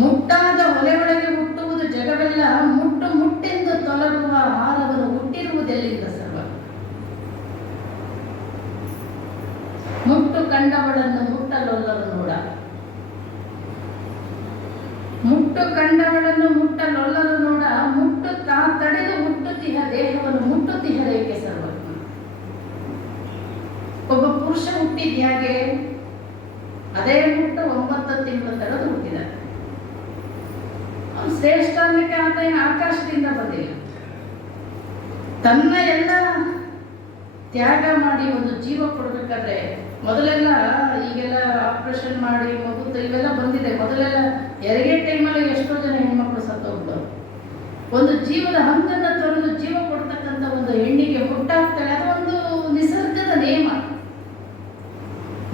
ಮುಟ್ಟಾದ ಒಲೆ ಒಳಗೆ ಹುಟ್ಟುವುದು ಜಗವೆಲ್ಲ, ಮುಟ್ಟು ಮುಟ್ಟೆಂದು ತೊಲಗುವ ಹಾರವನ್ನು ಹುಟ್ಟಿರುವುದೆಲ್ಲಿಂದ ಸರ್ವ. ಮುಟ್ಟು ಕಂಡವಳನ್ನು ಮುಟ್ಟಲೊಲ್ಲರು ನೋಡ, ಮುಟ್ಟು ಕಂಡವಳನ್ನು ಮುಟ್ಟಲೊಲ್ಲರು ನೋಡ, ಮುಟ್ಟು ತಾ ತಡೆದು ಮುಟ್ಟುತ್ತಿಹ ದೇಹವನ್ನು ಮುಟ್ಟುತ್ತಿಹರೇಕೆ ಸರ್ವಜ್ಞ. ಒಬ್ಬ ಪುರುಷ ಹುಟ್ಟಿದ್ಯಾಗೆ? ಅದೇ ಮುಟ್ಟು 9 ತಿಂಗಳು ತಡೆದು ಹುಟ್ಟಿದ. ಅವನು ಶ್ರೇಷ್ಠ ಅನ್ನಕ್ಕೆ ಆತ ಏನು ಆಕಾಶದಿಂದ ಬಂದಿಲ್ಲ. ತನ್ನ ಎಲ್ಲ ತ್ಯಾಗ ಮಾಡಿ ಒಂದು ಜೀವ ಕೊಡ್ಬೇಕಾದ್ರೆ, ಮೊದಲೆಲ್ಲ ಈಗೆಲ್ಲ ಆಪರೇಷನ್ ಮಾಡಿ ಮಗುತ್ತ ಇವೆಲ್ಲ ಬಂದಿದೆ. ಮೊದಲೆಲ್ಲ ಹೆರಿಗೆ ಟೈಮಲ್ಲಿ ಎಷ್ಟೋ ಜನ ಹೆಣ್ಮಕ್ಳು ಸತ್ತೋಗ್ತಾರೆ. ಒಂದು ಜೀವದ ಹಂಗನ್ನ ತೊರೆದು ಜೀವ ಕೊಡ್ತಕ್ಕಂಥ ಒಂದು ಹೆಣ್ಣಿಗೆ ಮುಟ್ಟಾಗ್ತಾಳೆ. ಅದೊಂದು ನಿಸರ್ಗದ ನೇಮ.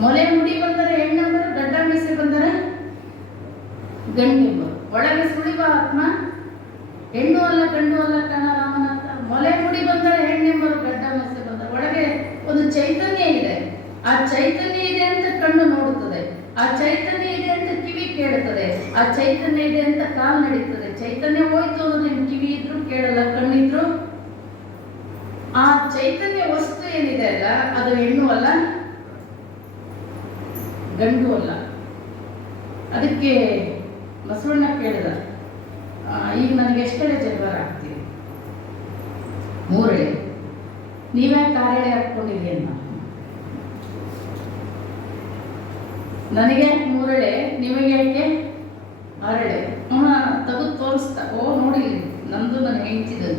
ಮೊಲೆ ಮುಡಿ ಬಂದರೆ ಹೆಣ್ಣೆಂಬರು, ಗಡ್ಡ ಮೀಸೆ ಬಂದರೆ ಗಂಡೆಂಬರು. ಒಳಗೆ ಸುಳಿವ ಆತ್ಮ ಹೆಣ್ಣು ಅಲ್ಲ ಗಂಡು ಅಲ್ಲ ಕಣ ರಾಮನಾಥ. ಮೊಲೆ ಮುಡಿ ಬಂದರೆ ಹೆಣ್ಣೆಂಬರು, ಗಡ್ಡ ಮೀಸೆ ಬಂದರೆ ಒಳಗೆ ಒಂದು ಚೈತನ್ಯ ಇದೆ. ಆ ಚೈತನ್ಯ ಇದೆ ಅಂತ ಕಣ್ಣು ನೋಡುತ್ತದೆ, ಆ ಚೈತನ್ಯ ಇದೆ ಅಂತ ಕಿವಿ ಕೇಳುತ್ತದೆ, ಆ ಚೈತನ್ಯ ಇದೆ ಅಂತ ಕಾಲು ನಡೀತದೆ. ಚೈತನ್ಯ ಹೋಯ್ತು ಅಂದ್ರೆ ನಿಮ್ ಕಿವಿ ಇದ್ರು ಕೇಳಲ್ಲ, ಕಣ್ಣಿದ್ರು. ಆ ಚೈತನ್ಯ ವಸ್ತು ಏನಿದೆ ಅಲ್ಲ, ಅದು ಹೆಣ್ಣು ಅಲ್ಲ ಗಂಡು ಅಲ್ಲ. ಅದಕ್ಕೆ ಬಸವಣ್ಣ ಕೇಳಿದ, ಈಗ ನನಗೆ ಎಷ್ಟೆಳೆ ಜನಿವಾರ ಹಾಕ್ತೀವಿ? 3 ಎಳೆ. ನೀವ್ಯಾಕೆ 6 ಎಳೆ ಹಾಕ್ಕೊಂಡಿರಿ ಅನ್ನ? ನನಗೆ 3 ಎಳೆ, ನಿಮಗೆ ಯಾಕೆ 6 ಎಳೆ? ಅವನ ತೆಗೆದು ತೋರಿಸ್ತಾ, ಓ ನೋಡಿ ನಂದು ನನ್ನ ಹೆಂಡ್ತಿದ್ದು,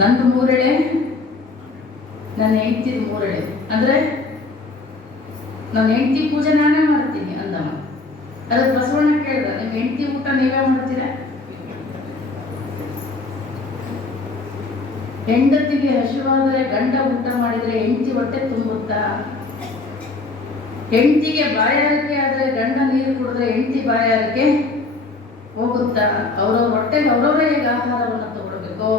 ನಂದು 3 ಎಳೆ, ನನ್ನ ಹೆಂಡ್ತಿದ್ದು 3 ಎಳೆ. ಅಂದ್ರೆ ನನ್ನ ಹೆಂಡತಿ ಪೂಜೆ ನಾನೇ ಮಾಡ್ತೀನಿ ಅಂದಮ್ಮ. ಅದಕ್ಕೆ ಬಸವಣ್ಣ ಕೇಳ್ದ, ನಿಮ್ಮ ಹೆಂಡತಿ ಊಟ ನೀವೇ ಮಾಡ್ತೀರಾ? ಹೆಂಡತಿಗೆ ಹಸಿವಾದರೆ ಗಂಡ ಊಟ ಮಾಡಿದ್ರೆ ಹೆಂಡತಿ ಹೊಟ್ಟೆ ತುಂಬುತ್ತಾ? ಹೆಂಡತಿಗೆ ಬಾಯಾರಿಕೆ ಆದ್ರೆ ಗಂಡ ನೀರು ಕುಡಿದ್ರೆ ಹೆಂಡತಿ ಬಾಯಾರಿಕೆ ಹೋಗುತ್ತಾ? ಅವ್ರವ್ರ ಹೊಟ್ಟೆಗೆ ಅವರವರೇ ಹೇಗೆ ಆಹಾರವನ್ನು ತಗೊಳ್ಬೇಕು,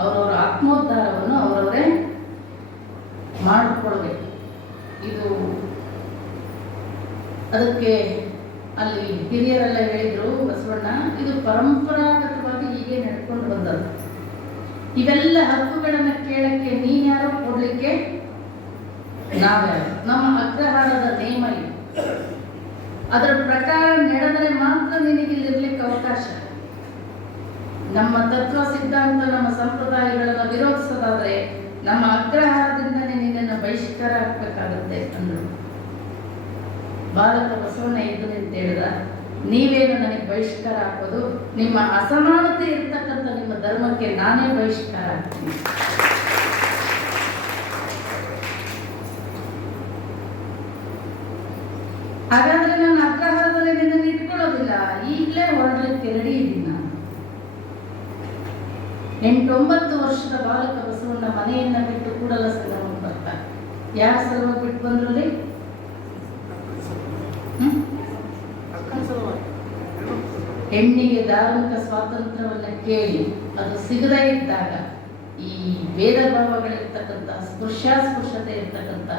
ಅವರವರ ಆತ್ಮೋದ್ಧಾರವನ್ನು ಅವರವರೇ ಮಾಡಿಕೊಳ್ಬೇಕು. ಇದು ಅದಕ್ಕೆ ಅಲ್ಲಿ ಹಿರಿಯರೆಲ್ಲ ಹೇಳಿದರು, ಬಸವಣ್ಣ ಇದು ಪರಂಪರಾಗತವಾಗಿ ಹೀಗೆ ನಡ್ಕೊಂಡು ಬಂದದ್ದು. ಇವೆಲ್ಲ ಹಕ್ಕುಗಳನ್ನು ಕೇಳಕ್ಕೆ ನೀನ್ಯಾರೋ ಕೊಡ್ಲಿಕ್ಕೆ ನಾವ್ಯಾರು? ನಮ್ಮ ಅಗ್ರಹಾರದ ನೇಮ ಇದು. ಅದರ ಪ್ರಕಾರ ನಡೆದರೆ ಮಾತ್ರ ನಿನಗಿಲ್ಲಿರ್ಲಿಕ್ಕೆ ಅವಕಾಶ. ನಮ್ಮ ತತ್ವ ಸಿದ್ಧಾಂತ, ನಮ್ಮ ಸಂಪ್ರದಾಯಗಳನ್ನು ವಿರೋಧಿಸೋದಾದ್ರೆ ನಮ್ಮ ಅಗ್ರಹಾರದಿಂದನೇ ನಿನ್ನನ್ನು ಬಹಿಷ್ಕಾರ ಹಾಕಬೇಕಾಗುತ್ತೆ ಅಂದರು. ಬಾಲಕ ಬಸವಣ್ಣ ಎದ್ದು ನಿಂತು ಹೇಳಿದ, ನೀವೇನು ನನಗೆ ಬಹಿಷ್ಕಾರ ಹಾಕೋದು? ನಿಮ್ಮ ಅಸಮಾನತೆ ಇರ್ತಕ್ಕಂಥ ನಿಮ್ಮ ಧರ್ಮಕ್ಕೆ ನಾನೇ ಬಹಿಷ್ಕಾರ ಹಾಕ್ತೀನಿ. ಹಾಗಾದ್ರೆ ನಾನು ಅಗ್ರಹಾರದಲ್ಲಿ ನಿನ್ನನ್ನು ಇಟ್ಕೊಳ್ಳೋದಿಲ್ಲ, ಈಗಲೇ ಹೊರಡಲಿಕ್ಕೆ ರೆಡಿ ಇದ್ದೀನಿ ನಾನು. 8-9 ವರ್ಷದ ಬಾಲಕ ಬಸವಣ್ಣ ಮನೆಯನ್ನ ಬಿಟ್ಟು ಕೂಡಲ ಸಂಗಮಕ್ಕೆ ಬರ್ತಾರೆ. ಯಾರ ಸಲುವಾಗಿ ಬಿಟ್ಟು ಬಂದ್ರಲ್ಲಿ? ಹೆಣ್ಣಿಗೆ ಧಾರ್ಮಿಕ ಸ್ವಾತಂತ್ರ್ಯವನ್ನ ಕೇಳಿ ಅದು ಸಿಗದೇ ಇದ್ದಾಗ, ಈ ಭೇದ ಭಾವಗಳಿರ್ತಕ್ಕಂಥ, ಸ್ಪೃಶ್ಯಾಸ್ಪೃಶ್ಯತೆ ಇರ್ತಕ್ಕಂಥ,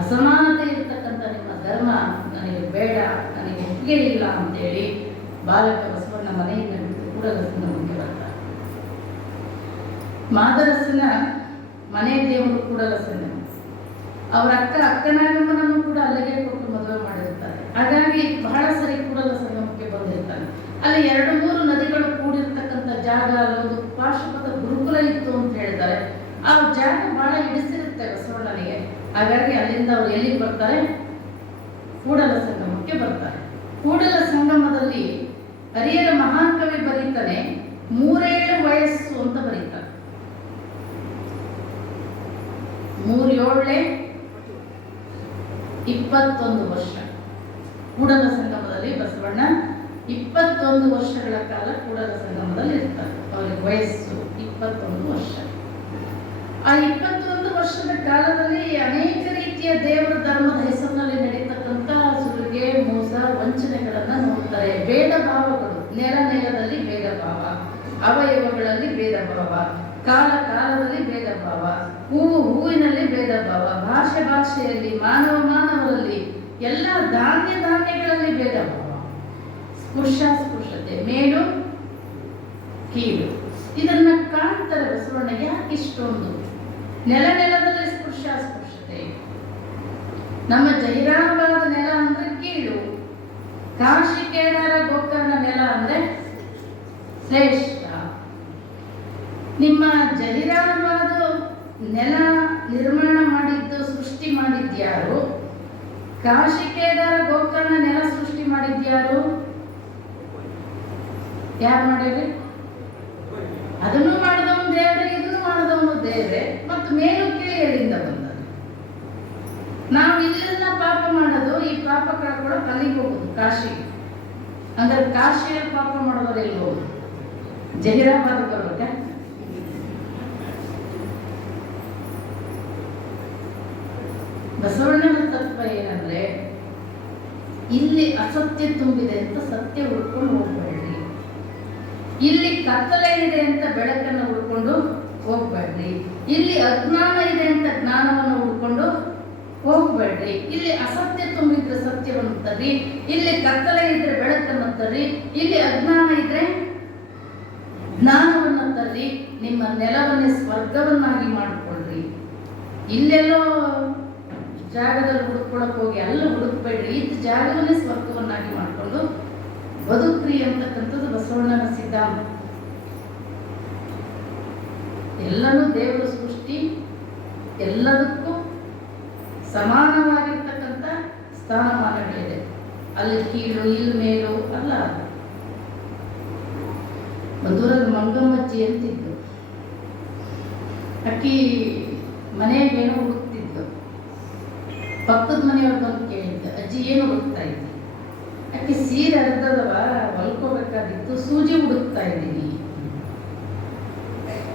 ಅಸಮಾನತೆ ಇರ್ತಕ್ಕಂಥ ನಿಮ್ಮ ಧರ್ಮ ನನಗೆ ಬೇಡ, ನನಗೆ ಒಪ್ಪಿಗೆ ಇಲ್ಲ ಅಂತೇಳಿ ಬಾಲಕ ಬಸವಣ್ಣ ಮನೆಯಿಂದ ಬಿಟ್ಟು ಕೂಡಲ ಸಂಗಮಕ್ಕೆ ಬರ್ತಾರೆ. ಮಾದರಸನ ಮನೆ ದೇವರು ಕೂಡಲ ಸಂಗಮ. ಅವರ ಅಕ್ಕನಾಗಮ್ಮನನ್ನು ಕೂಡ ಅಲ್ಲಿಗೆ ಕೊಟ್ಟು ಮದುವೆ ಮಾಡಿರ್ತಾರೆ. ಹಾಗಾಗಿ ಬಹಳ ಸರಿ ಕೂಡಲ ಸಂಗಮಕ್ಕೆ ಬಂದಿರ್ತಾನೆ. ಅಲ್ಲಿ 2-3 ನದಿಗಳು ಕೂಡಿರ್ತಕ್ಕಂಥ ಜಾಗ, ಅಲ್ಲೊಂದು ಪಾಶುಪತ ಗುರುಕುಲ ಇತ್ತು ಅಂತ ಹೇಳ್ತಾರೆ. ಆ ಜಾಗ ಬಹಳ ಇಡಿಸಿರುತ್ತೆ ಬಸವಣ್ಣನಿಗೆ. ಹಾಗಾಗಿ ಅಲ್ಲಿಂದ ಅವ್ರು ಎಲ್ಲಿಗೆ ಬರ್ತಾರೆ? ಕೂಡಲ ಸಂಗಮಕ್ಕೆ ಬರ್ತಾರೆ. ಕೂಡಲ ಸಂಗಮದಲ್ಲಿ ಹರಿಹರ ಮಹಾಕವಿ ಬರೀತಾನೆ, 3 ವಯಸ್ಸು ಅಂತ ಬರೀತಾರೆ. 3 21 ವರ್ಷ. ಕೂಡಲ ಸಂಗಮದಲ್ಲಿ ಬಸವಣ್ಣ 21 ವರ್ಷಗಳ ಕಾಲ ಕೂಡಲ ಸಂಗಮದಲ್ಲಿ ಇರ್ತಾರೆ. ಅವರಿಗೆ ವಯಸ್ಸು 21 ವರ್ಷ. ಆ 21 ವರ್ಷದ ಕಾಲದಲ್ಲಿ ಅನೇಕ ರೀತಿಯ ದೇವರ ಧರ್ಮದ ಹೆಸರಿನಲ್ಲಿ ನಡೀತಕ್ಕಂಥ ಸುಲಿಗೆ, ಮೋಸ, ವಂಚನೆಗಳನ್ನ ನೋಡ್ತಾರೆ. ಭೇದ ಭಾವಗಳು, ನೆಲದಲ್ಲಿ ಭೇದ ಭಾವ, ಅವಯವಗಳಲ್ಲಿ ಭೇದ ಭಾವ, ಕಾಲದಲ್ಲಿ ಭೇದ ಭಾವ, ಹೂವಿನಲ್ಲಿ ಭೇದ ಭಾವ, ಭಾಷೆಯಲ್ಲಿ, ಮಾನವರಲ್ಲಿ, ಎಲ್ಲ ಧಾನ್ಯಗಳಲ್ಲಿ ಭೇದ ಭಾವ, ಸ್ಪೃಶ್ಯಾಸ್ಪೃಶ್ಯತೆ, ಮೇಲು ಕೀಳು, ಇದನ್ನ ಕಾಣ್ತಾರೆ ಬಸವಣ್ಣ. ಯಾಕೆ ಇಷ್ಟೊಂದು ನೆಲದಲ್ಲಿ ಸ್ಪೃಶ್ಯಾಸ್ಪೃಶ್ಯತೆ? ನಮ್ಮ ಜಹಿರಾಬಾದ ನೆಲ ಅಂದ್ರೆ ಕೀಳು, ಕಾಶಿ ಕೇದಾರ ಗೋಕರ್ಣ ನೆಲ ಅಂದ್ರೆ ಶ್ರೇಷ್ಠ. ನಿಮ್ಮ ಜಹಿರಾಬಾದ ನೆಲ ನಿರ್ಮಾಣ ಮಾಡಿದ್ದು, ಸೃಷ್ಟಿ ಮಾಡಿದ್ಯಾರು? ಕಾಶಿ ಕೇದಾರ ಗೋಕರ್ಣ ನೆಲ ಸೃಷ್ಟಿ ಮಾಡಿದ್ಯಾರು? ಯಾರು ಮಾಡ್ಯಾರಿ? ಅದನ್ನು ಮಾಡಿದವನು ದೇವರೇ, ಇದನ್ನು ಮಾಡಿದವನು ದೇವರೇ. ಮತ್ತು ಮೇಲು ಕೀಳು ಎಲ್ಲಿಂದ ಬಂದ? ನಾವು ಇಲ್ಲೆಲ್ಲ ಪಾಪ ಮಾಡೋದು, ಈ ಪಾಪ ಕಳ್ಕೊಳ್ಳೋಕೆ ಅಲ್ಲಿಗೆ ಹೋಗುದು, ಕಾಶಿ. ಅಂದ್ರೆ ಕಾಶಿಯಲ್ಲಿ ಪಾಪ ಮಾಡೋರು ಎಲ್ಲಿ ಹೋಗುದು? ಜಹಿರಾಬಾದ್ ಬರ್ಬೇಕಾ? ಬಸವಣ್ಣನ ತತ್ವ ಏನಂದ್ರೆ, ಇಲ್ಲಿ ಅಸತ್ಯ ತುಂಬಿದೆ ಅಂತ ಸತ್ಯ ಹುಡ್ಕೊಂಡು ಹೋಗ್ಬೇಡ್ರಿ, ಇಲ್ಲಿ ಕತ್ತಲೆ ಇದೆ ಅಂತ ಬೆಳಕನ್ನು ಹುಡ್ಕೊಂಡು ಹೋಗ್ಬೇಡ್ರಿ, ಇಲ್ಲಿ ಅಜ್ಞಾನ ಇದೆ ಅಂತ ಜ್ಞಾನವನ್ನು ಹುಡ್ಕೊಂಡು ಹೋಗ್ಬೇಡ್ರಿ, ಇಲ್ಲಿ ಅಸತ್ಯ ತುಂಬಿದ್ರೆ ಸತ್ಯವನ್ನು ತರ್ರಿ, ಇಲ್ಲಿ ಕತ್ತಲೆ ಇದ್ರೆ ಬೆಳಕನ್ನು ತರ್ರಿ, ಇಲ್ಲಿ ಅಜ್ಞಾನ ಇದ್ರೆ ಜ್ಞಾನವನ್ನು ತರ್ರಿ. ನಿಮ್ಮ ನೆಲವನ್ನೇ ಸ್ವರ್ಗವನ್ನಾಗಿ ಮಾಡಿಕೊಳ್ಳ್ರಿ. ಇಲ್ಲೆಲ್ಲೋ ಜಾಗದಲ್ಲಿ ಹುಡುಕೊಳಕ್ ಹೋಗಿ ಅಲ್ಲ ಹುಡುಕ್ಬೇಡ್ರಿ, ಇದು ಜಾಗವನ್ನೇ ಸ್ವರ್ಗವನ್ನಾಗಿ ಮಾಡಿಕೊಂಡು ಬದುಕ್ರಿ ಅಂತಕ್ಕಂಥದ್ದು ಬಸವಣ್ಣನ ಸಿದ್ಧಾಂತ. ಎಲ್ಲನೂ ದೇವರ ಸೃಷ್ಟಿ, ಎಲ್ಲದಕ್ಕೂ ಸಮಾನವಾಗಿರ್ತಕ್ಕಂಥ ಸ್ಥಾನಮಾನಗಳಿದೆ. ಅಲ್ಲಿ ಕೀಳು, ಇಲ್ಲಿ ಮೇಲು ಅಲ್ಲ. ಮಧುರಲ್ಲಿ ಮಂಗಮ್ಮಜ್ಜಿ ಅಂತಿದ್ದು, ಅಕ್ಕಿ ಮನೆಗೇನೋ ಹುಡುಕ್ತಿದ್ದು. ಪಕ್ಕದ ಮನೆಯವ್ರು ಬಂದು ಕೇಳಿದ್ದ, ಅಜ್ಜಿ ಏನು ಹುಡುಕ್ತಾ ಇದ್ದೆ? ಅಕ್ಕಿ ಸೀರೆ ಅರ್ಧದವ ಹೊಲ್ಕೋಬೇಕಾದಿತ್ತು, ಸೂಜಿ ಹುಡುಕ್ತಾ ಇದ್ದೀನಿ.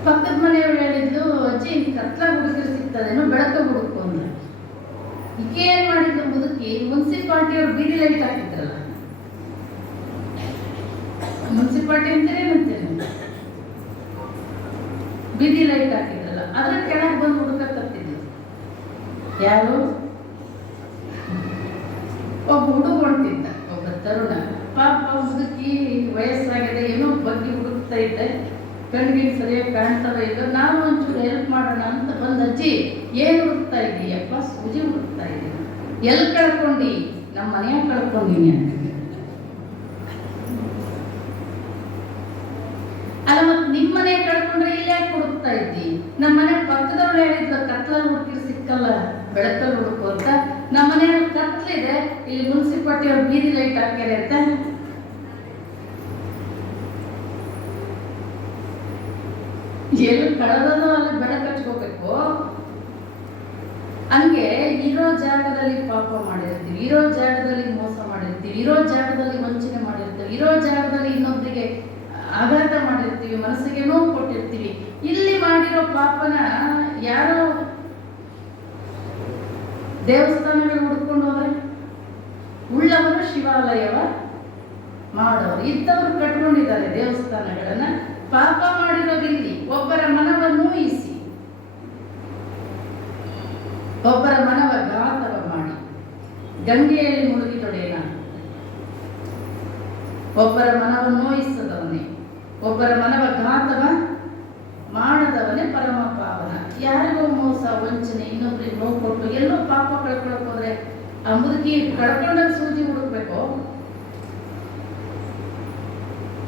ಪಕ್ಕದ ಮನೆಯವ್ರು ಹೇಳಿದ್ಲು, ಅಜ್ಜಿ ಕತ್ಲ ಹುಡುಗಿರು ಸಿಗ್ತದೇನೋ, ಬೆಳಕ ಹುಡುಕು ಅಂದ. ಈಕೆ ಏನ್ ಮಾಡಿದ್ಲು ಮುದುಕಿ, ಮುನ್ಸಿಪಾಲ್ಟಿಯವ್ರು ಬೀದಿ ಲೈಟ್ ಹಾಕಿದ್ರಲ್ಲ, ಮುನ್ಸಿಪಾಲ್ಟಿ ಅಂತೀರೇನಂತೇನೆ, ಬೀದಿ ಲೈಟ್ ಹಾಕಿದ್ರಲ್ಲ, ಅದ್ರ ಕೆಳಗೆ ಬಂದು ಹುಡುಕತ್ತಿದ್ಲು. ಯಾರು? ಒಬ್ಬ ಹುಡುಗ ಹೊಂಟಿದ್ದ, ಒಬ್ಬ ತರುಣ. ಪಾಪ ಮುದುಕಿ ವಯಸ್ಸಾಗಿದೆ, ಏನೋ ಬಗ್ಗೆ ಹುಡುಕ್ತಾ ಇದ್ದೆ, ಕಣ್ಣಿಗೆ ಸರಿಯಾಗಿ ಕಾಣ್ತವೆ ಇಲ್ಲ. ನಾನು ಒಂಚೂರು ಹೆಲ್ಪ್ ಮಾಡೋಣ ಅಂತ ಬಂದ. ಅಜ್ಜಿ ಏನು ಹುಡುಕ್ತಾ ಇದ್ದೀಯಪ್ಪ? ಸೂಜಿ ಹುಡುಕ್ತಾ ಇದ್ದೀನಿ. ಎಲ್ಲಿ ಕಳ್ಕೊಂಡಿ? ನಮ್ಮ ಮನೆಯಾಗ ಕಳ್ಕೊಂಡಿನಿ ಅಂತ. ಅಲ್ಲ, ಮತ್ತೆ ನಿಮ್ಮ ಮನೆ ಕಳ್ಕೊಂಡ್ರೆ ಇಲ್ಲಿ ಯಾಕೆ ಹುಡುಕ್ತಾ ಇದ್ದಿ? ನಮ್ಮ ಮನೆ ಪಕ್ಕದವ್ರು ಹೇಳಿದ್ರು ಕತ್ಲಲ್ಲಿ ಹುಡುಕಿದ್ರೆ ಸಿಕ್ಕಲ್ಲ, ಬೆಳಕಲ್ಲಿ ಹುಡುಕು ಅಂತ. ನಮ್ಮ ಮನೆಯಲ್ಲಿ ಕತ್ಲಿದೆ, ಇಲ್ಲಿ ಮುನ್ಸಿಪಾಲ್ಟಿ ಅವ್ರು ಬೀದಿ ಲೈಟ್ ಹಾಕ್ಯಾರೆ ಅಂತ. ಎಲ್ಲಿ ಕಳೆದೋ ಅಲ್ಲಿ ಬೆಳಕು ಹಚ್ಕೋಬೇಕು. ಹಂಗೆ ಇರೋ ಜಾಗದಲ್ಲಿ ಪಾಪ ಮಾಡಿರ್ತೀವಿ, ಇರೋ ಜಾಗದಲ್ಲಿ ಮೋಸ ಮಾಡಿರ್ತೀವಿ, ಇರೋ ಜಾಗದಲ್ಲಿ ವಂಚನೆ ಮಾಡಿರ್ತೀವಿ, ಇರೋ ಜಾಗದಲ್ಲಿ ಇನ್ನೊಬ್ಬರಿಗೆ ಆಘಾತ ಮಾಡಿರ್ತೀವಿ, ಮನಸ್ಸಿಗೆ ನೋವು ಕೊಟ್ಟಿರ್ತೀವಿ. ಇಲ್ಲಿ ಮಾಡಿರೋ ಪಾಪನ ಯಾರೋ ದೇವಸ್ಥಾನಗಳು ಹುಡ್ಕೊಂಡು ಹೋದ್ರೆ, ಉಳ್ಳವರು ಶಿವಾಲಯವ ಮಾಡೋರು, ಇದ್ದವರು ಕಟ್ಕೊಂಡಿದ್ದಾರೆ ದೇವಸ್ಥಾನಗಳನ್ನ. ಪಾಪ ಮಾಡಿರೋದಿಲ್ಲಿ ಒಬ್ಬರ ಮನವನ್ನು ಊಹಿಸಿ, ಒಬ್ಬರ ಮನವ ಘಾತವ ಮಾಡಿ ಗಂಗೆಯಲ್ಲಿ ಮುಳುಗಿ ತೊಡೆಯನ. ಒಬ್ಬರ ಮನವನ್ನು ನೋಯಿಸದವನೇ, ಒಬ್ಬರ ಮನವ ಘಾತವ ಮಾಡದವನೇ ಪರಮ ಪಾವನ. ಯಾರಿಗೋ ಮೋಸ, ವಂಚನೆ, ಇನ್ನೊಬ್ರಿಗೆ ನೋವು ಕೊಟ್ಟು ಎಲ್ಲೋ ಪಾಪ ಕಳ್ಕೊಳಕ್ ಹೋದ್ರೆ ಆ ಮುದುಕಿ ಕಳ್ಕೊಂಡಾಗ ಸೂಜಿ ಹುಡುಕ್ಬೇಕು.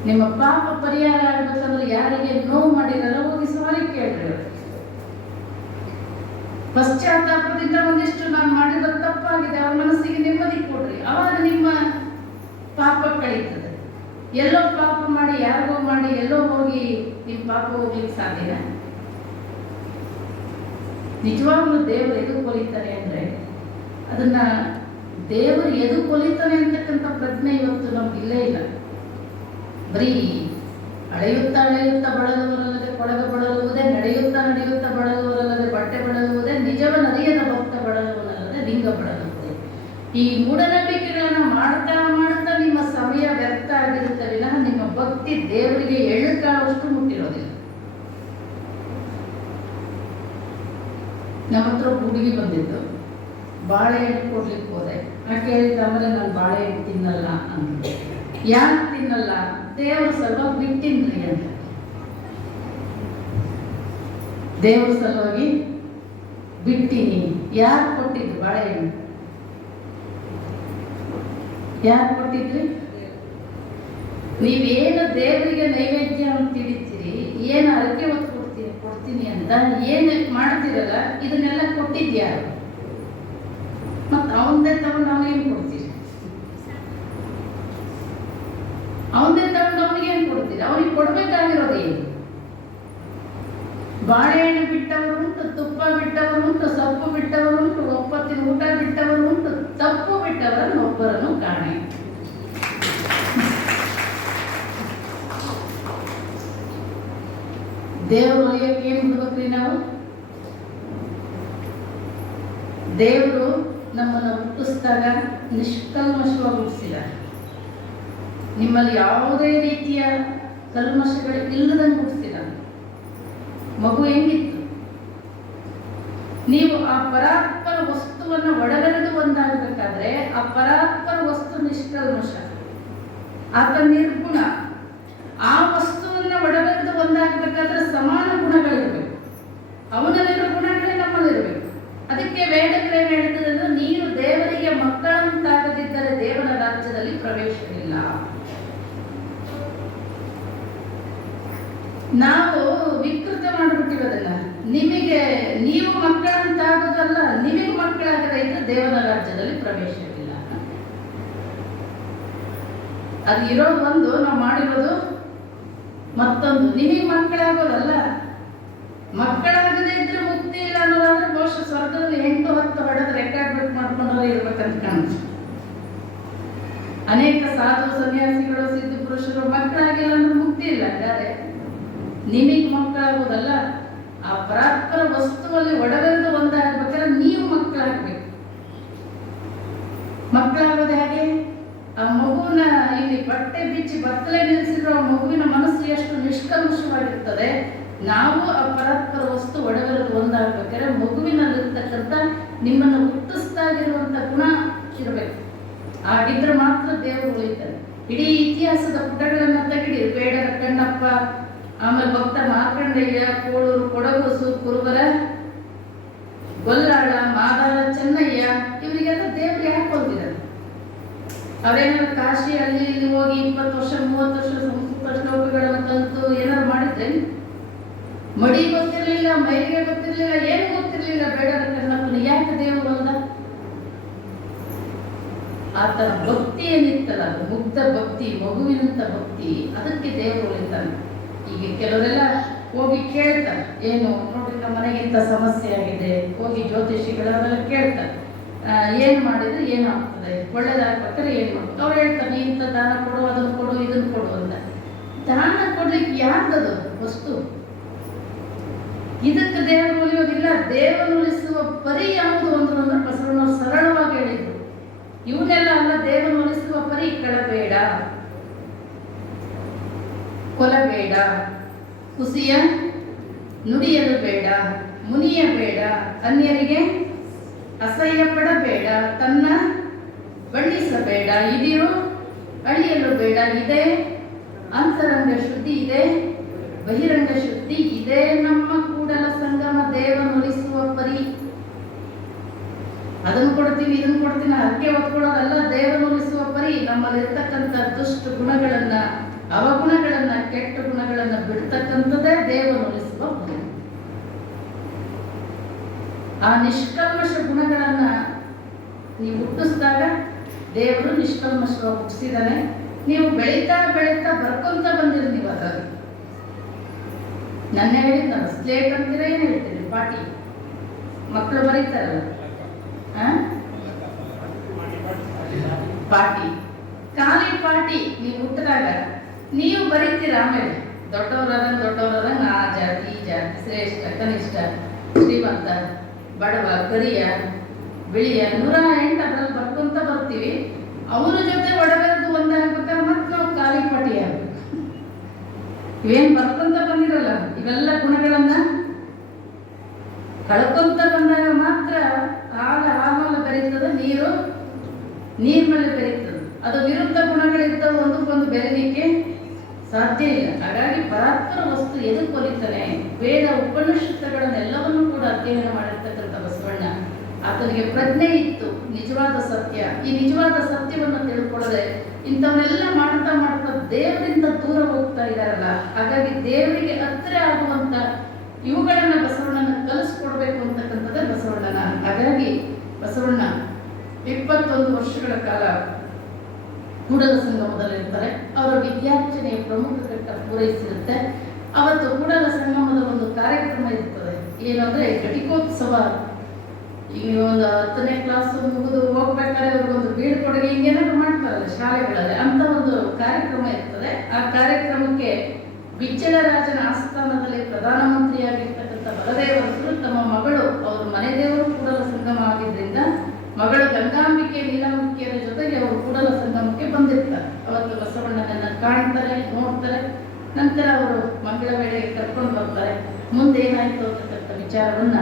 ನಿಮ್ಮ ಪಾಪ ಪರಿಹಾರ ಆಗ್ಬೇಕಂದ್ರೆ ಯಾರಿಗೆ ನೋವು ಮಾಡಿದಾರ ಹೋಗಿ ಸಾರಿ ಕೇಳ್ರಿ. ಪಶ್ಚಾತ್ತಾಪದಿಂದ ಒಂದಿಷ್ಟು ನಾನು ಮಾಡಿದ ತಪ್ಪಾಗಿದೆ, ಅವ್ರ ಮನಸ್ಸಿಗೆ ನೆಮ್ಮದಿ ಕೊಡ್ರಿ. ಅವಾಗ ನಿಮ್ಮ ಪಾಪ ಕಳೀತದೆ. ಎಲ್ಲೋ ಪಾಪ ಮಾಡಿ ಯಾರಿಗೋ ಮಾಡಿ ಎಲ್ಲೋ ಹೋಗಿ ನಿಮ್ಮ ಪಾಪ ಹೋಗ್ಲಿಕ್ಕೆ ಸಾಧ್ಯನ? ನಿಜವಾಗ್ಲೂ ದೇವರು ಎದು ಕೊಲಿತಾನೆ ಅಂದ್ರೆ ಅದನ್ನ ದೇವರು ಎದು ಕೊಲಿತಾನೆ ಅಂತಕ್ಕಂಥ ಪ್ರಜ್ಞೆ ಇವತ್ತು ನಮ್ಗೆ ಇಲ್ಲೇ ಇಲ್ಲ. ಬರೀ ಅಳೆಯುತ್ತಾ ಅಳೆಯುತ್ತಾ ಬಳಲುವರಲ್ಲದೆ ಕೊಳಗ ಬಳಲುವುದೇ, ನಡೆಯುತ್ತಾ ನಡೆಯುತ್ತಾ ಬಳಲುವರಲ್ಲದೆ ಬಟ್ಟೆ ಬಳಲುವುದೇ, ನಿಜವನ್ನರಿಯದ ಭಕ್ತ ಬಳಲುವನಲ್ಲದೆ ಲಿಂಗ ಬಳಲುವುದೇ. ಈ ಮೂಢನಂಬಿಕೆಗಳನ್ನ ಮಾಡ್ತಾ ಮಾಡ್ತಾ ನಿಮ್ಮ ಸಮಯ ವ್ಯರ್ಥ ಆಗಿರುತ್ತೆ ವಿನಃ ನಿಮ್ಮ ಭಕ್ತಿ ದೇವರಿಗೆ ಎಳ್ಳುಕಾಳಷ್ಟು ಮುಟ್ಟಿರೋದಿಲ್ಲ. ನಮ್ಮ ಹತ್ರ ಹುಡುಗಿ ಬಂದಿದ್ದು, ಬಾಳೆಹಣ್ಣು ಕೊಡ್ಲಿಕ್ಕೆ ಹೋದೆ. ಆಕೆ ಹೇಳಿದ ಆಮೇಲೆ ನಾನು ಬಾಳೆಹಣ್ಣು ತಿನ್ನಲ್ಲ ಅಂತ. ಯಾಕೆ ತಿನ್ನಲ್ಲ? ದೇವ್ರ ಸಲುವಾಗಿ ಬಿಟ್ಟಿನ್ರಿ ಅಂತ. ದೇವ್ರ ಸಲುವಾಗಿ ಬಿಟ್ಟಿನಿ. ಯಾರು ಕೊಟ್ಟಿದ್ದು ಬಾಳೆಹಣ್ಣು? ಯಾರು ಕೊಟ್ಟಿದ್ರಿ? ನೀವೇನು ದೇವರಿಗೆ ನೈವೇದ್ಯ ಅಂತ ತಿಳಿತೀರಿ, ಏನು ಅರಕೆ ಹೊತ್ತು ಕೊಡ್ತೀನಿ ಅಂತ ಏನು ಮಾಡ್ತೀರಲ್ಲ, ಇದನ್ನೆಲ್ಲ ಕೊಟ್ಟಿದ್ಯಾರು? ಮತ್ತು ಅವನದೇ ತಗೊಂಡು ಅವನಿಗೇನು ಕೊಡ್ತೀರಿ? ಅವನದೇ ತಗೊಂಡು ಅವನಿಗೇನು ಕೊಡ್ತೀರಿ? ಅವನಿಗೆ ಕೊಡ್ಬೇಕಾಗಿರೋದು ಏನು? ಬಾಳೆಹಣ್ಣು ಬಿಟ್ಟವರು ಉಂಟು, ತುಪ್ಪ ಬಿಟ್ಟವರು ಉಂಟು, ಸೊಪ್ಪು ಬಿಟ್ಟವರು ಉಂಟು, ಒಪ್ಪತ್ತಿನ ಊಟ ಬಿಟ್ಟವರು ಉಂಟು, ತಪ್ಪು ಬಿಟ್ಟವರನ್ನು ಒಬ್ಬರನ್ನು ಕಾಣೆ. ದೇವರು ಒಲಿಯಕ್ಕೆ ಏನು ಬಿಡ್ಬೇಕ್ರಿ ನಾವು? ದೇವರು ನಮ್ಮನ್ನು ಹುಟ್ಟಿಸಿದಾಗ ನಿಷ್ಕಲ್ಮಶವಾಗಿ ಹುಟ್ಟಿಸಿದ. ನಿಮ್ಮಲ್ಲಿ ಯಾವುದೇ ರೀತಿಯ ಕಲ್ಮಶಗಳು ಇಲ್ಲದಂಗೆ ಹುಟ್ಟಿಸಿದ. ಮಗು ಹೆಂಗಿತ್ತು? ನೀವು ಆ ಪರಾತ್ಪರ ವಸ್ತುವನ್ನು ಒಡಗರೆದು ಒಂದಾಗಬೇಕಾದ್ರೆ ಆ ಪರಾತ್ಪರ ವಸ್ತು ನಿಷ್ಕಲ್ಮಶ, ಆತ ನಿರ್ಗುಣ. ಆ ವಸ್ತುವನ್ನು ಒಡಗರೆದು ಒಂದಾಗಬೇಕಾದ್ರೆ ಸಮಾನ ಗುಣಗಳಿರಬೇಕು. ಅವನಲ್ಲಿರೋ ಗುಣಗಳೇ ನಮ್ಮಲ್ಲಿರಬೇಕು. ಅದಕ್ಕೆ ವೇದಗಳೇನು ಹೇಳ್ತದೆ ಅಂದ್ರೆ, ನೀನು ದೇವರಿಗೆ ಮಕ್ಕಳಂತಾಗದಿದ್ದರೆ ದೇವರ ರಾಜ್ಯದಲ್ಲಿ ಪ್ರವೇಶವಿಲ್ಲ. ನಾವು ವಿಕೃತ ಮಾಡಿಬಿಟ್ಟಿರೋದನ್ನ. ನೀವು ಮಕ್ಕಳಂತಾಗೋದಲ್ಲ, ನಿಮಗೆ ಮಕ್ಕಳಾಗದೇ ಇದ್ರೆ ದೇವರ ರಾಜ್ಯದಲ್ಲಿ ಪ್ರವೇಶವಿಲ್ಲ. ಅದು ಇರೋದು ಒಂದು, ನಾವು ಮಾಡಿರೋದು ಮತ್ತೊಂದು. ನಿಮಗೆ ಮಕ್ಕಳಾಗೋದಲ್ಲ. ಮಕ್ಕಳಾಗದೇ ಇದ್ರೆ ಮುಕ್ತಿ ಇಲ್ಲ ಅನ್ನೋದಾದ್ರೆ ಬಹುಶಃ ಸ್ವರ್ಗದಲ್ಲಿ 8-10 ಹೊಡೆದು ರೆಕಾರ್ಡ್ ಬಿಟ್ ಮಾಡ್ಕೊಂಡ್ರೆ ಇರ್ಬೇಕಂತ ಕಾಣುತ್ತೆ. ಅನೇಕ ಸಾಧು ಸನ್ಯಾಸಿಗಳು ಸಿದ್ಧ ಪುರುಷರು ಮಕ್ಕಳಾಗಿಲ್ಲ ಅಂದ್ರೆ ಮುಕ್ತಿ ಇಲ್ಲ. ಹಾಗಾದ್ರೆ ನಿಮಗೆ ಮಕ್ಕಳಾಗೋದಲ್ಲ, ಆ ಪರಾತ್ಪರ ವಸ್ತುವಲ್ಲಿ ಒಡವೆರೆದು ಒಂದಾಗಬೇಕಾದ್ರೆ ನೀವು ಮಕ್ಕಳಾಗಬೇಕು. ಮಕ್ಕಳಾಗೋದು ಹೇಗೆ? ಆ ಮಗುವಿನ ಇಲ್ಲಿ ಬಟ್ಟೆ ಬಿಚ್ಚಿ ಬತ್ತಲೆ ನಿಲ್ಲಿಸಿರೋ ಆ ಮಗುವಿನ ಮನಸ್ಸು ಎಷ್ಟು ನಿಷ್ಕಲ್ಮಶವಾಗಿರ್ತದೆ. ನಾವು ಆ ಪರಸ್ಪರ ವಸ್ತು ಒಡವೆರೆದು ಒಂದಾಗಬೇಕಾದ್ರೆ ಮಗುವಿನಲ್ಲಿರ್ತಕ್ಕಂಥ ನಿಮ್ಮನ್ನು ಹುಟ್ಟಿಸ್ದಾಗಿರುವಂಥ ಗುಣ ಇರಬೇಕು. ಆಗಿದ್ರೆ ಮಾತ್ರ ದೇವರು ಉಳಿತಾರೆ. ಇಡೀ ಇತಿಹಾಸದ ಪುಟಗಳನ್ನು ತೆಗಿಡಿ. ಬೇಡರ ಕಣ್ಣಪ್ಪ, ಆಮೇಲೆ ಭಕ್ತ ಮಾರ್ಕಂಡಯ್ಯ, ಕೋಳೂರು ಕೊಡಗುಸು, ಕುರುಬರ ಗೊಲ್ಲಾಳ, ಮಾದಾರ ಚೆನ್ನಯ್ಯ, ಇವರಿಗೆಲ್ಲ ದೇವರು ಯಾಕೆ ಹೋಗಿದ್ದಾರೆ? ಅವರೇನಾದ್ರು ಕಾಶಿ ಅಲ್ಲಿ ಇಲ್ಲಿ ಹೋಗಿ 20 ವರ್ಷ 30 ವರ್ಷ ಸಂಸ್ಕೃತ ಶ್ಲೋಕಗಳನ್ನು ಕಲಿತು ಏನಾದ್ರು ಮಾಡಿದ್ರೆ? ಮಡಿ ಗೊತ್ತಿರಲಿಲ್ಲ, ಮೈಲಿಗೆ ಗೊತ್ತಿರಲಿಲ್ಲ, ಏನು ಗೊತ್ತಿರಲಿಲ್ಲ. ಬೇಡರ ಕಣ್ಣಪ್ಪನ ಯಾಕೆ ದೇವರು ಬಂದ? ಆತನ ಭಕ್ತಿ ಏನಿತ್ತಲ್ಲ, ಅದು ಮುಗ್ಧ ಭಕ್ತಿ, ಮಗುವಿನಂತ ಭಕ್ತಿ, ಅದಕ್ಕೆ ದೇವರು ಉಳಿತಾನೆ. ಈಗ ಕೆಲವರೆಲ್ಲ ಹೋಗಿ ಕೇಳ್ತಾರೆ, ಏನು ನೋಡಿ ನಮ್ಮ ಮನೆಗೆ ಇಂಥ ಸಮಸ್ಯೆ ಆಗಿದೆ, ಹೋಗಿ ಜ್ಯೋತಿಷಿಗಳವರೆಲ್ಲ ಕೇಳ್ತಾರೆ, ಏನು ಮಾಡಿದ್ರೆ ಏನಾಗ್ತದೆ, ಒಳ್ಳೇದಾಗ್ಬೇಕಾದ್ರೆ ಏನು ಮಾಡ್ತಾರೆ. ಅವ್ರು ಹೇಳ್ತಾರೆ, ನೀ ಇಂಥ ದಾನ ಕೊಡು, ಅದನ್ನು ಕೊಡು, ಇದನ್ನು ಕೊಡು ಅಂತ. ದಾನ ಕೊಡ್ಲಿಕ್ಕೆ ಯಾರ್ದದು ವಸ್ತು? ಇದಕ್ಕೆ ದೇವರು ಉಳಿಯೋದಿಲ್ಲ. ದೇವರು ಉಳಿಸುವ ಪರಿ ಯಾವುದು ಅಂದ್ರೆ ಬಸವಣ್ಣವ್ರು ಸರಳವಾಗಿ ಹೇಳಿದ್ರು, ಇವನ್ನೆಲ್ಲ ಅಲ್ಲ. ದೇವರು ಉಳಿಸುವ ಪರಿ ಕಳಬೇಡ, ಕೊಲಬೇಡ, ಕುಸಿಯ ನುಡಿಯಲು ಬೇಡ, ಮುನಿಯಬೇಡ, ಅನ್ಯರಿಗೆ ಅಸಹ್ಯ ಪಡಬೇಡ, ತನ್ನ ಬಣ್ಣಿಸಬೇಡ, ಇದಿರು ಅಳಿಯಲು ಬೇಡ. ಇದೇ ಅಂತರಂಗ ಶುದ್ಧಿ, ಇದೆ ಬಹಿರಂಗ ಶುದ್ಧಿ, ಇದೇ ನಮ್ಮ ಕೂಡಲ ಸಂಗಮ ದೇವನುಳಿಸುವ ಪರಿ. ಅದನ್ನು ಕೊಡ್ತೀವಿ, ಇದನ್ನು ಕೊಡ್ತೀನಿ, ಹರಕೆ ಹೊತ್ಕೊಳ್ಳೋದಲ್ಲ. ದೇವನುಳಿಸುವ ಪರಿ ನಮ್ಮಲ್ಲಿರ್ತಕ್ಕಂಥ ದುಷ್ಟ ಗುಣಗಳನ್ನ, ಅವಗುಣಗಳನ್ನ, ಕೆಟ್ಟ ಗುಣಗಳನ್ನ ಬಿಡ್ತಕ್ಕಂಥದ್ದೇ ದೇವನುಳಿಸುವ ಪರಿ. ಆ ನಿಷ್ಕಲ್ಮಶ ಗುಣಗಳನ್ನ ನೀವು ಹುಟ್ಟಿಸಿದಾಗ ದೇವರು ನಿಷ್ಕಲ್ಮಶವಾಗಿ ಹುಟ್ಟಿಸಿದಾನೆ. ನೀವು ಬೆಳೀತಾ ಬೆಳೀತಾ ಬರ್ಕೊಂತ ಬಂದಿರಿ. ನೀವು ಅದರಲ್ಲಿ ನನ್ನ ಹೇಳಿದ್ನಲ್ಲ, ಸ್ಲೇಟ್ ಅಂತೀರ, ಏನು ಹೇಳ್ತೀರಿ? ಪಾಟಿ ಮಕ್ಕಳು ಬರೀತಾರಲ್ಲ, ಪಾಟಿ, ಖಾಲಿ ಪಾಟಿ. ನೀವು ಹುಟ್ಟಿದಾಗ ನೀವು ಬರೀತೀರ. ಆಮೇಲೆ ದೊಡ್ಡವರಾದಂಗೆ ಆ ಜಾತಿ ಈ ಜಾತಿ, ಶ್ರೇಷ್ಠ ಕನಿಷ್ಠ, ಶ್ರೀಮಂತ ಬಡವ, ಕರಿಯ ಬಿಳಿಯ, 108 ಅದ್ರಲ್ಲಿ ಬರ್ಕೊಂತ ಬರ್ತೀವಿ. ಅವರ ಜೊತೆ ಒಡವೆರದು ಒಂದಾಗ್ಬೇಕಾದ್ರೆ ಮತ್ತೆ ನಾವು ಖಾಲಿ ಪಾಟಿ ಆಗ್ಬೇಕು. ಇವೇನು ಬರ್ಕೊಂತ ಬಂದಿರಲ್ಲ, ಇವೆಲ್ಲ ಗುಣಗಳನ್ನ ಕಳ್ಕೊಂತ ಬಂದಾಗ ಮಾತ್ರ ಆಗ ಹಾಲು ಬೆರೀತದೆ, ನೀರು ನೀರ್ ಮೇಲೆ ಬೆರೀತದೆ. ಅದು ವಿರುದ್ಧ ಗುಣಗಳಿರ್ತಾವೆ, ಒಂದಕ್ಕೊಂದು ಬೆರೀಲಿಕ್ಕೆ ಸಾಧ್ಯ ಇಲ್ಲ. ಹಾಗಾಗಿ ಪರಾತ್ಪರ ವಸ್ತು ಎದಕ್ಕೆ ಒಲಿತಾನೆ? ವೇದ ಉಪನಿಷತ್ತುಗಳನ್ನೆಲ್ಲವನ್ನೂ ಕೂಡ ಅಧ್ಯಯನ ಮಾಡಿರ್ತಕ್ಕಂಥ ಬಸವಣ್ಣ, ಆತನಿಗೆ ಪ್ರಜ್ಞೆ ಇತ್ತು, ನಿಜವಾದ ಸತ್ಯ. ಈ ನಿಜವಾದ ಸತ್ಯವನ್ನು ತಿಳ್ಕೊಳ್ಳದೆ ಇಂಥವನ್ನೆಲ್ಲ ಮಾಡ್ತಾ ಮಾಡ್ತಾ ದೇವರಿಂದ ದೂರ ಹೋಗ್ತಾ ಇದ್ದಾರಲ್ಲ. ಹಾಗಾಗಿ ದೇವರಿಗೆ ಹತ್ತಿರ ಆಗುವಂತ ಇವುಗಳನ್ನ ಬಸವಣ್ಣನ ಕಲಿಸ್ಕೊಡ್ಬೇಕು ಅಂತಕ್ಕಂಥದ್ದೇ ಬಸವಣ್ಣನ. ಹಾಗಾಗಿ ಬಸವಣ್ಣ 21 ವರ್ಷಗಳ ಕಾಲ ಕೂಡಲ ಸಂಗಮದಲ್ಲಿರ್ತಾರೆ. ಅವರ ವಿದ್ಯಾರ್ಚನೆಯ ಪ್ರಮುಖ ಘಟ್ಟ ಪೂರೈಸಿರುತ್ತೆ. ಅವತ್ತು ಕೂಡಲ ಸಂಗಮದ ಒಂದು ಕಾರ್ಯಕ್ರಮ ಇರ್ತದೆ. ಏನಂದ್ರೆ ಘಟಿಕೋತ್ಸವ. ಈಗ ಒಂದು 10ನೇ ಕ್ಲಾಸ್ ಮುಗಿದು ಹೋಗ್ಬೇಕಾದ್ರೆ ಅವ್ರಿಗೊಂದು ಬೀಳ್ಕೊಡುಗೆ ಹಿಂಗೇನಾದ್ರು ಮಾಡ್ತಾರಲ್ಲ ಶಾಲೆಗಳಲ್ಲಿ, ಅಂತ ಒಂದು ಕಾರ್ಯಕ್ರಮ ಇರ್ತದೆ. ಆ ಕಾರ್ಯಕ್ರಮಕ್ಕೆ ಬಿಚ್ಚಲರಾಜನ ಆಸ್ಥಾನದಲ್ಲಿ ಪ್ರಧಾನಮಂತ್ರಿಯಾಗಿರ್ತಕ್ಕಂಥ ಬಲದೇವರು ತಮ್ಮ ಮಗಳು, ಅವ್ರ ಮನೆ ದೇವರು ಕೂಡಲ ಸಂಗಮ ಆಗಿದ್ದರಿಂದ ಮಗಳು ಗಂಗಾಂಬಿಕೆ ನೀಲಾಂಬಿಕೆಯರ ಜೊತೆಗೆ ಅವರು ಕೂಡಲ ಸಂಗಮಕ್ಕೆ ಬಂದಿರ್ತಾರೆ. ಅವತ್ತು ಬಸವಣ್ಣನನ್ನ ಕಾಣ್ತಾರೆ, ನೋಡ್ತಾರೆ. ನಂತರ ಅವರು ಮಂಗಳ ವೇಳೆಗೆ ಕರ್ಕೊಂಡು ಬರ್ತಾರೆ. ಮುಂದೆ ಏನಾಯ್ತು ಅಂತಕ್ಕಂಥ ವಿಚಾರವನ್ನ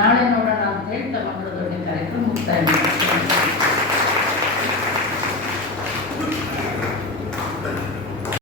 ನಾಳೆ ನೋಡೋಣ ಅಂತ ಹೇಳ್ತಾ ಮಗಳ ದೊಡ್ಡ ಕಾರ್ಯಕ್ರಮ ಮುಕ್ತಾಯ ಮಾಡ್ತಾರೆ.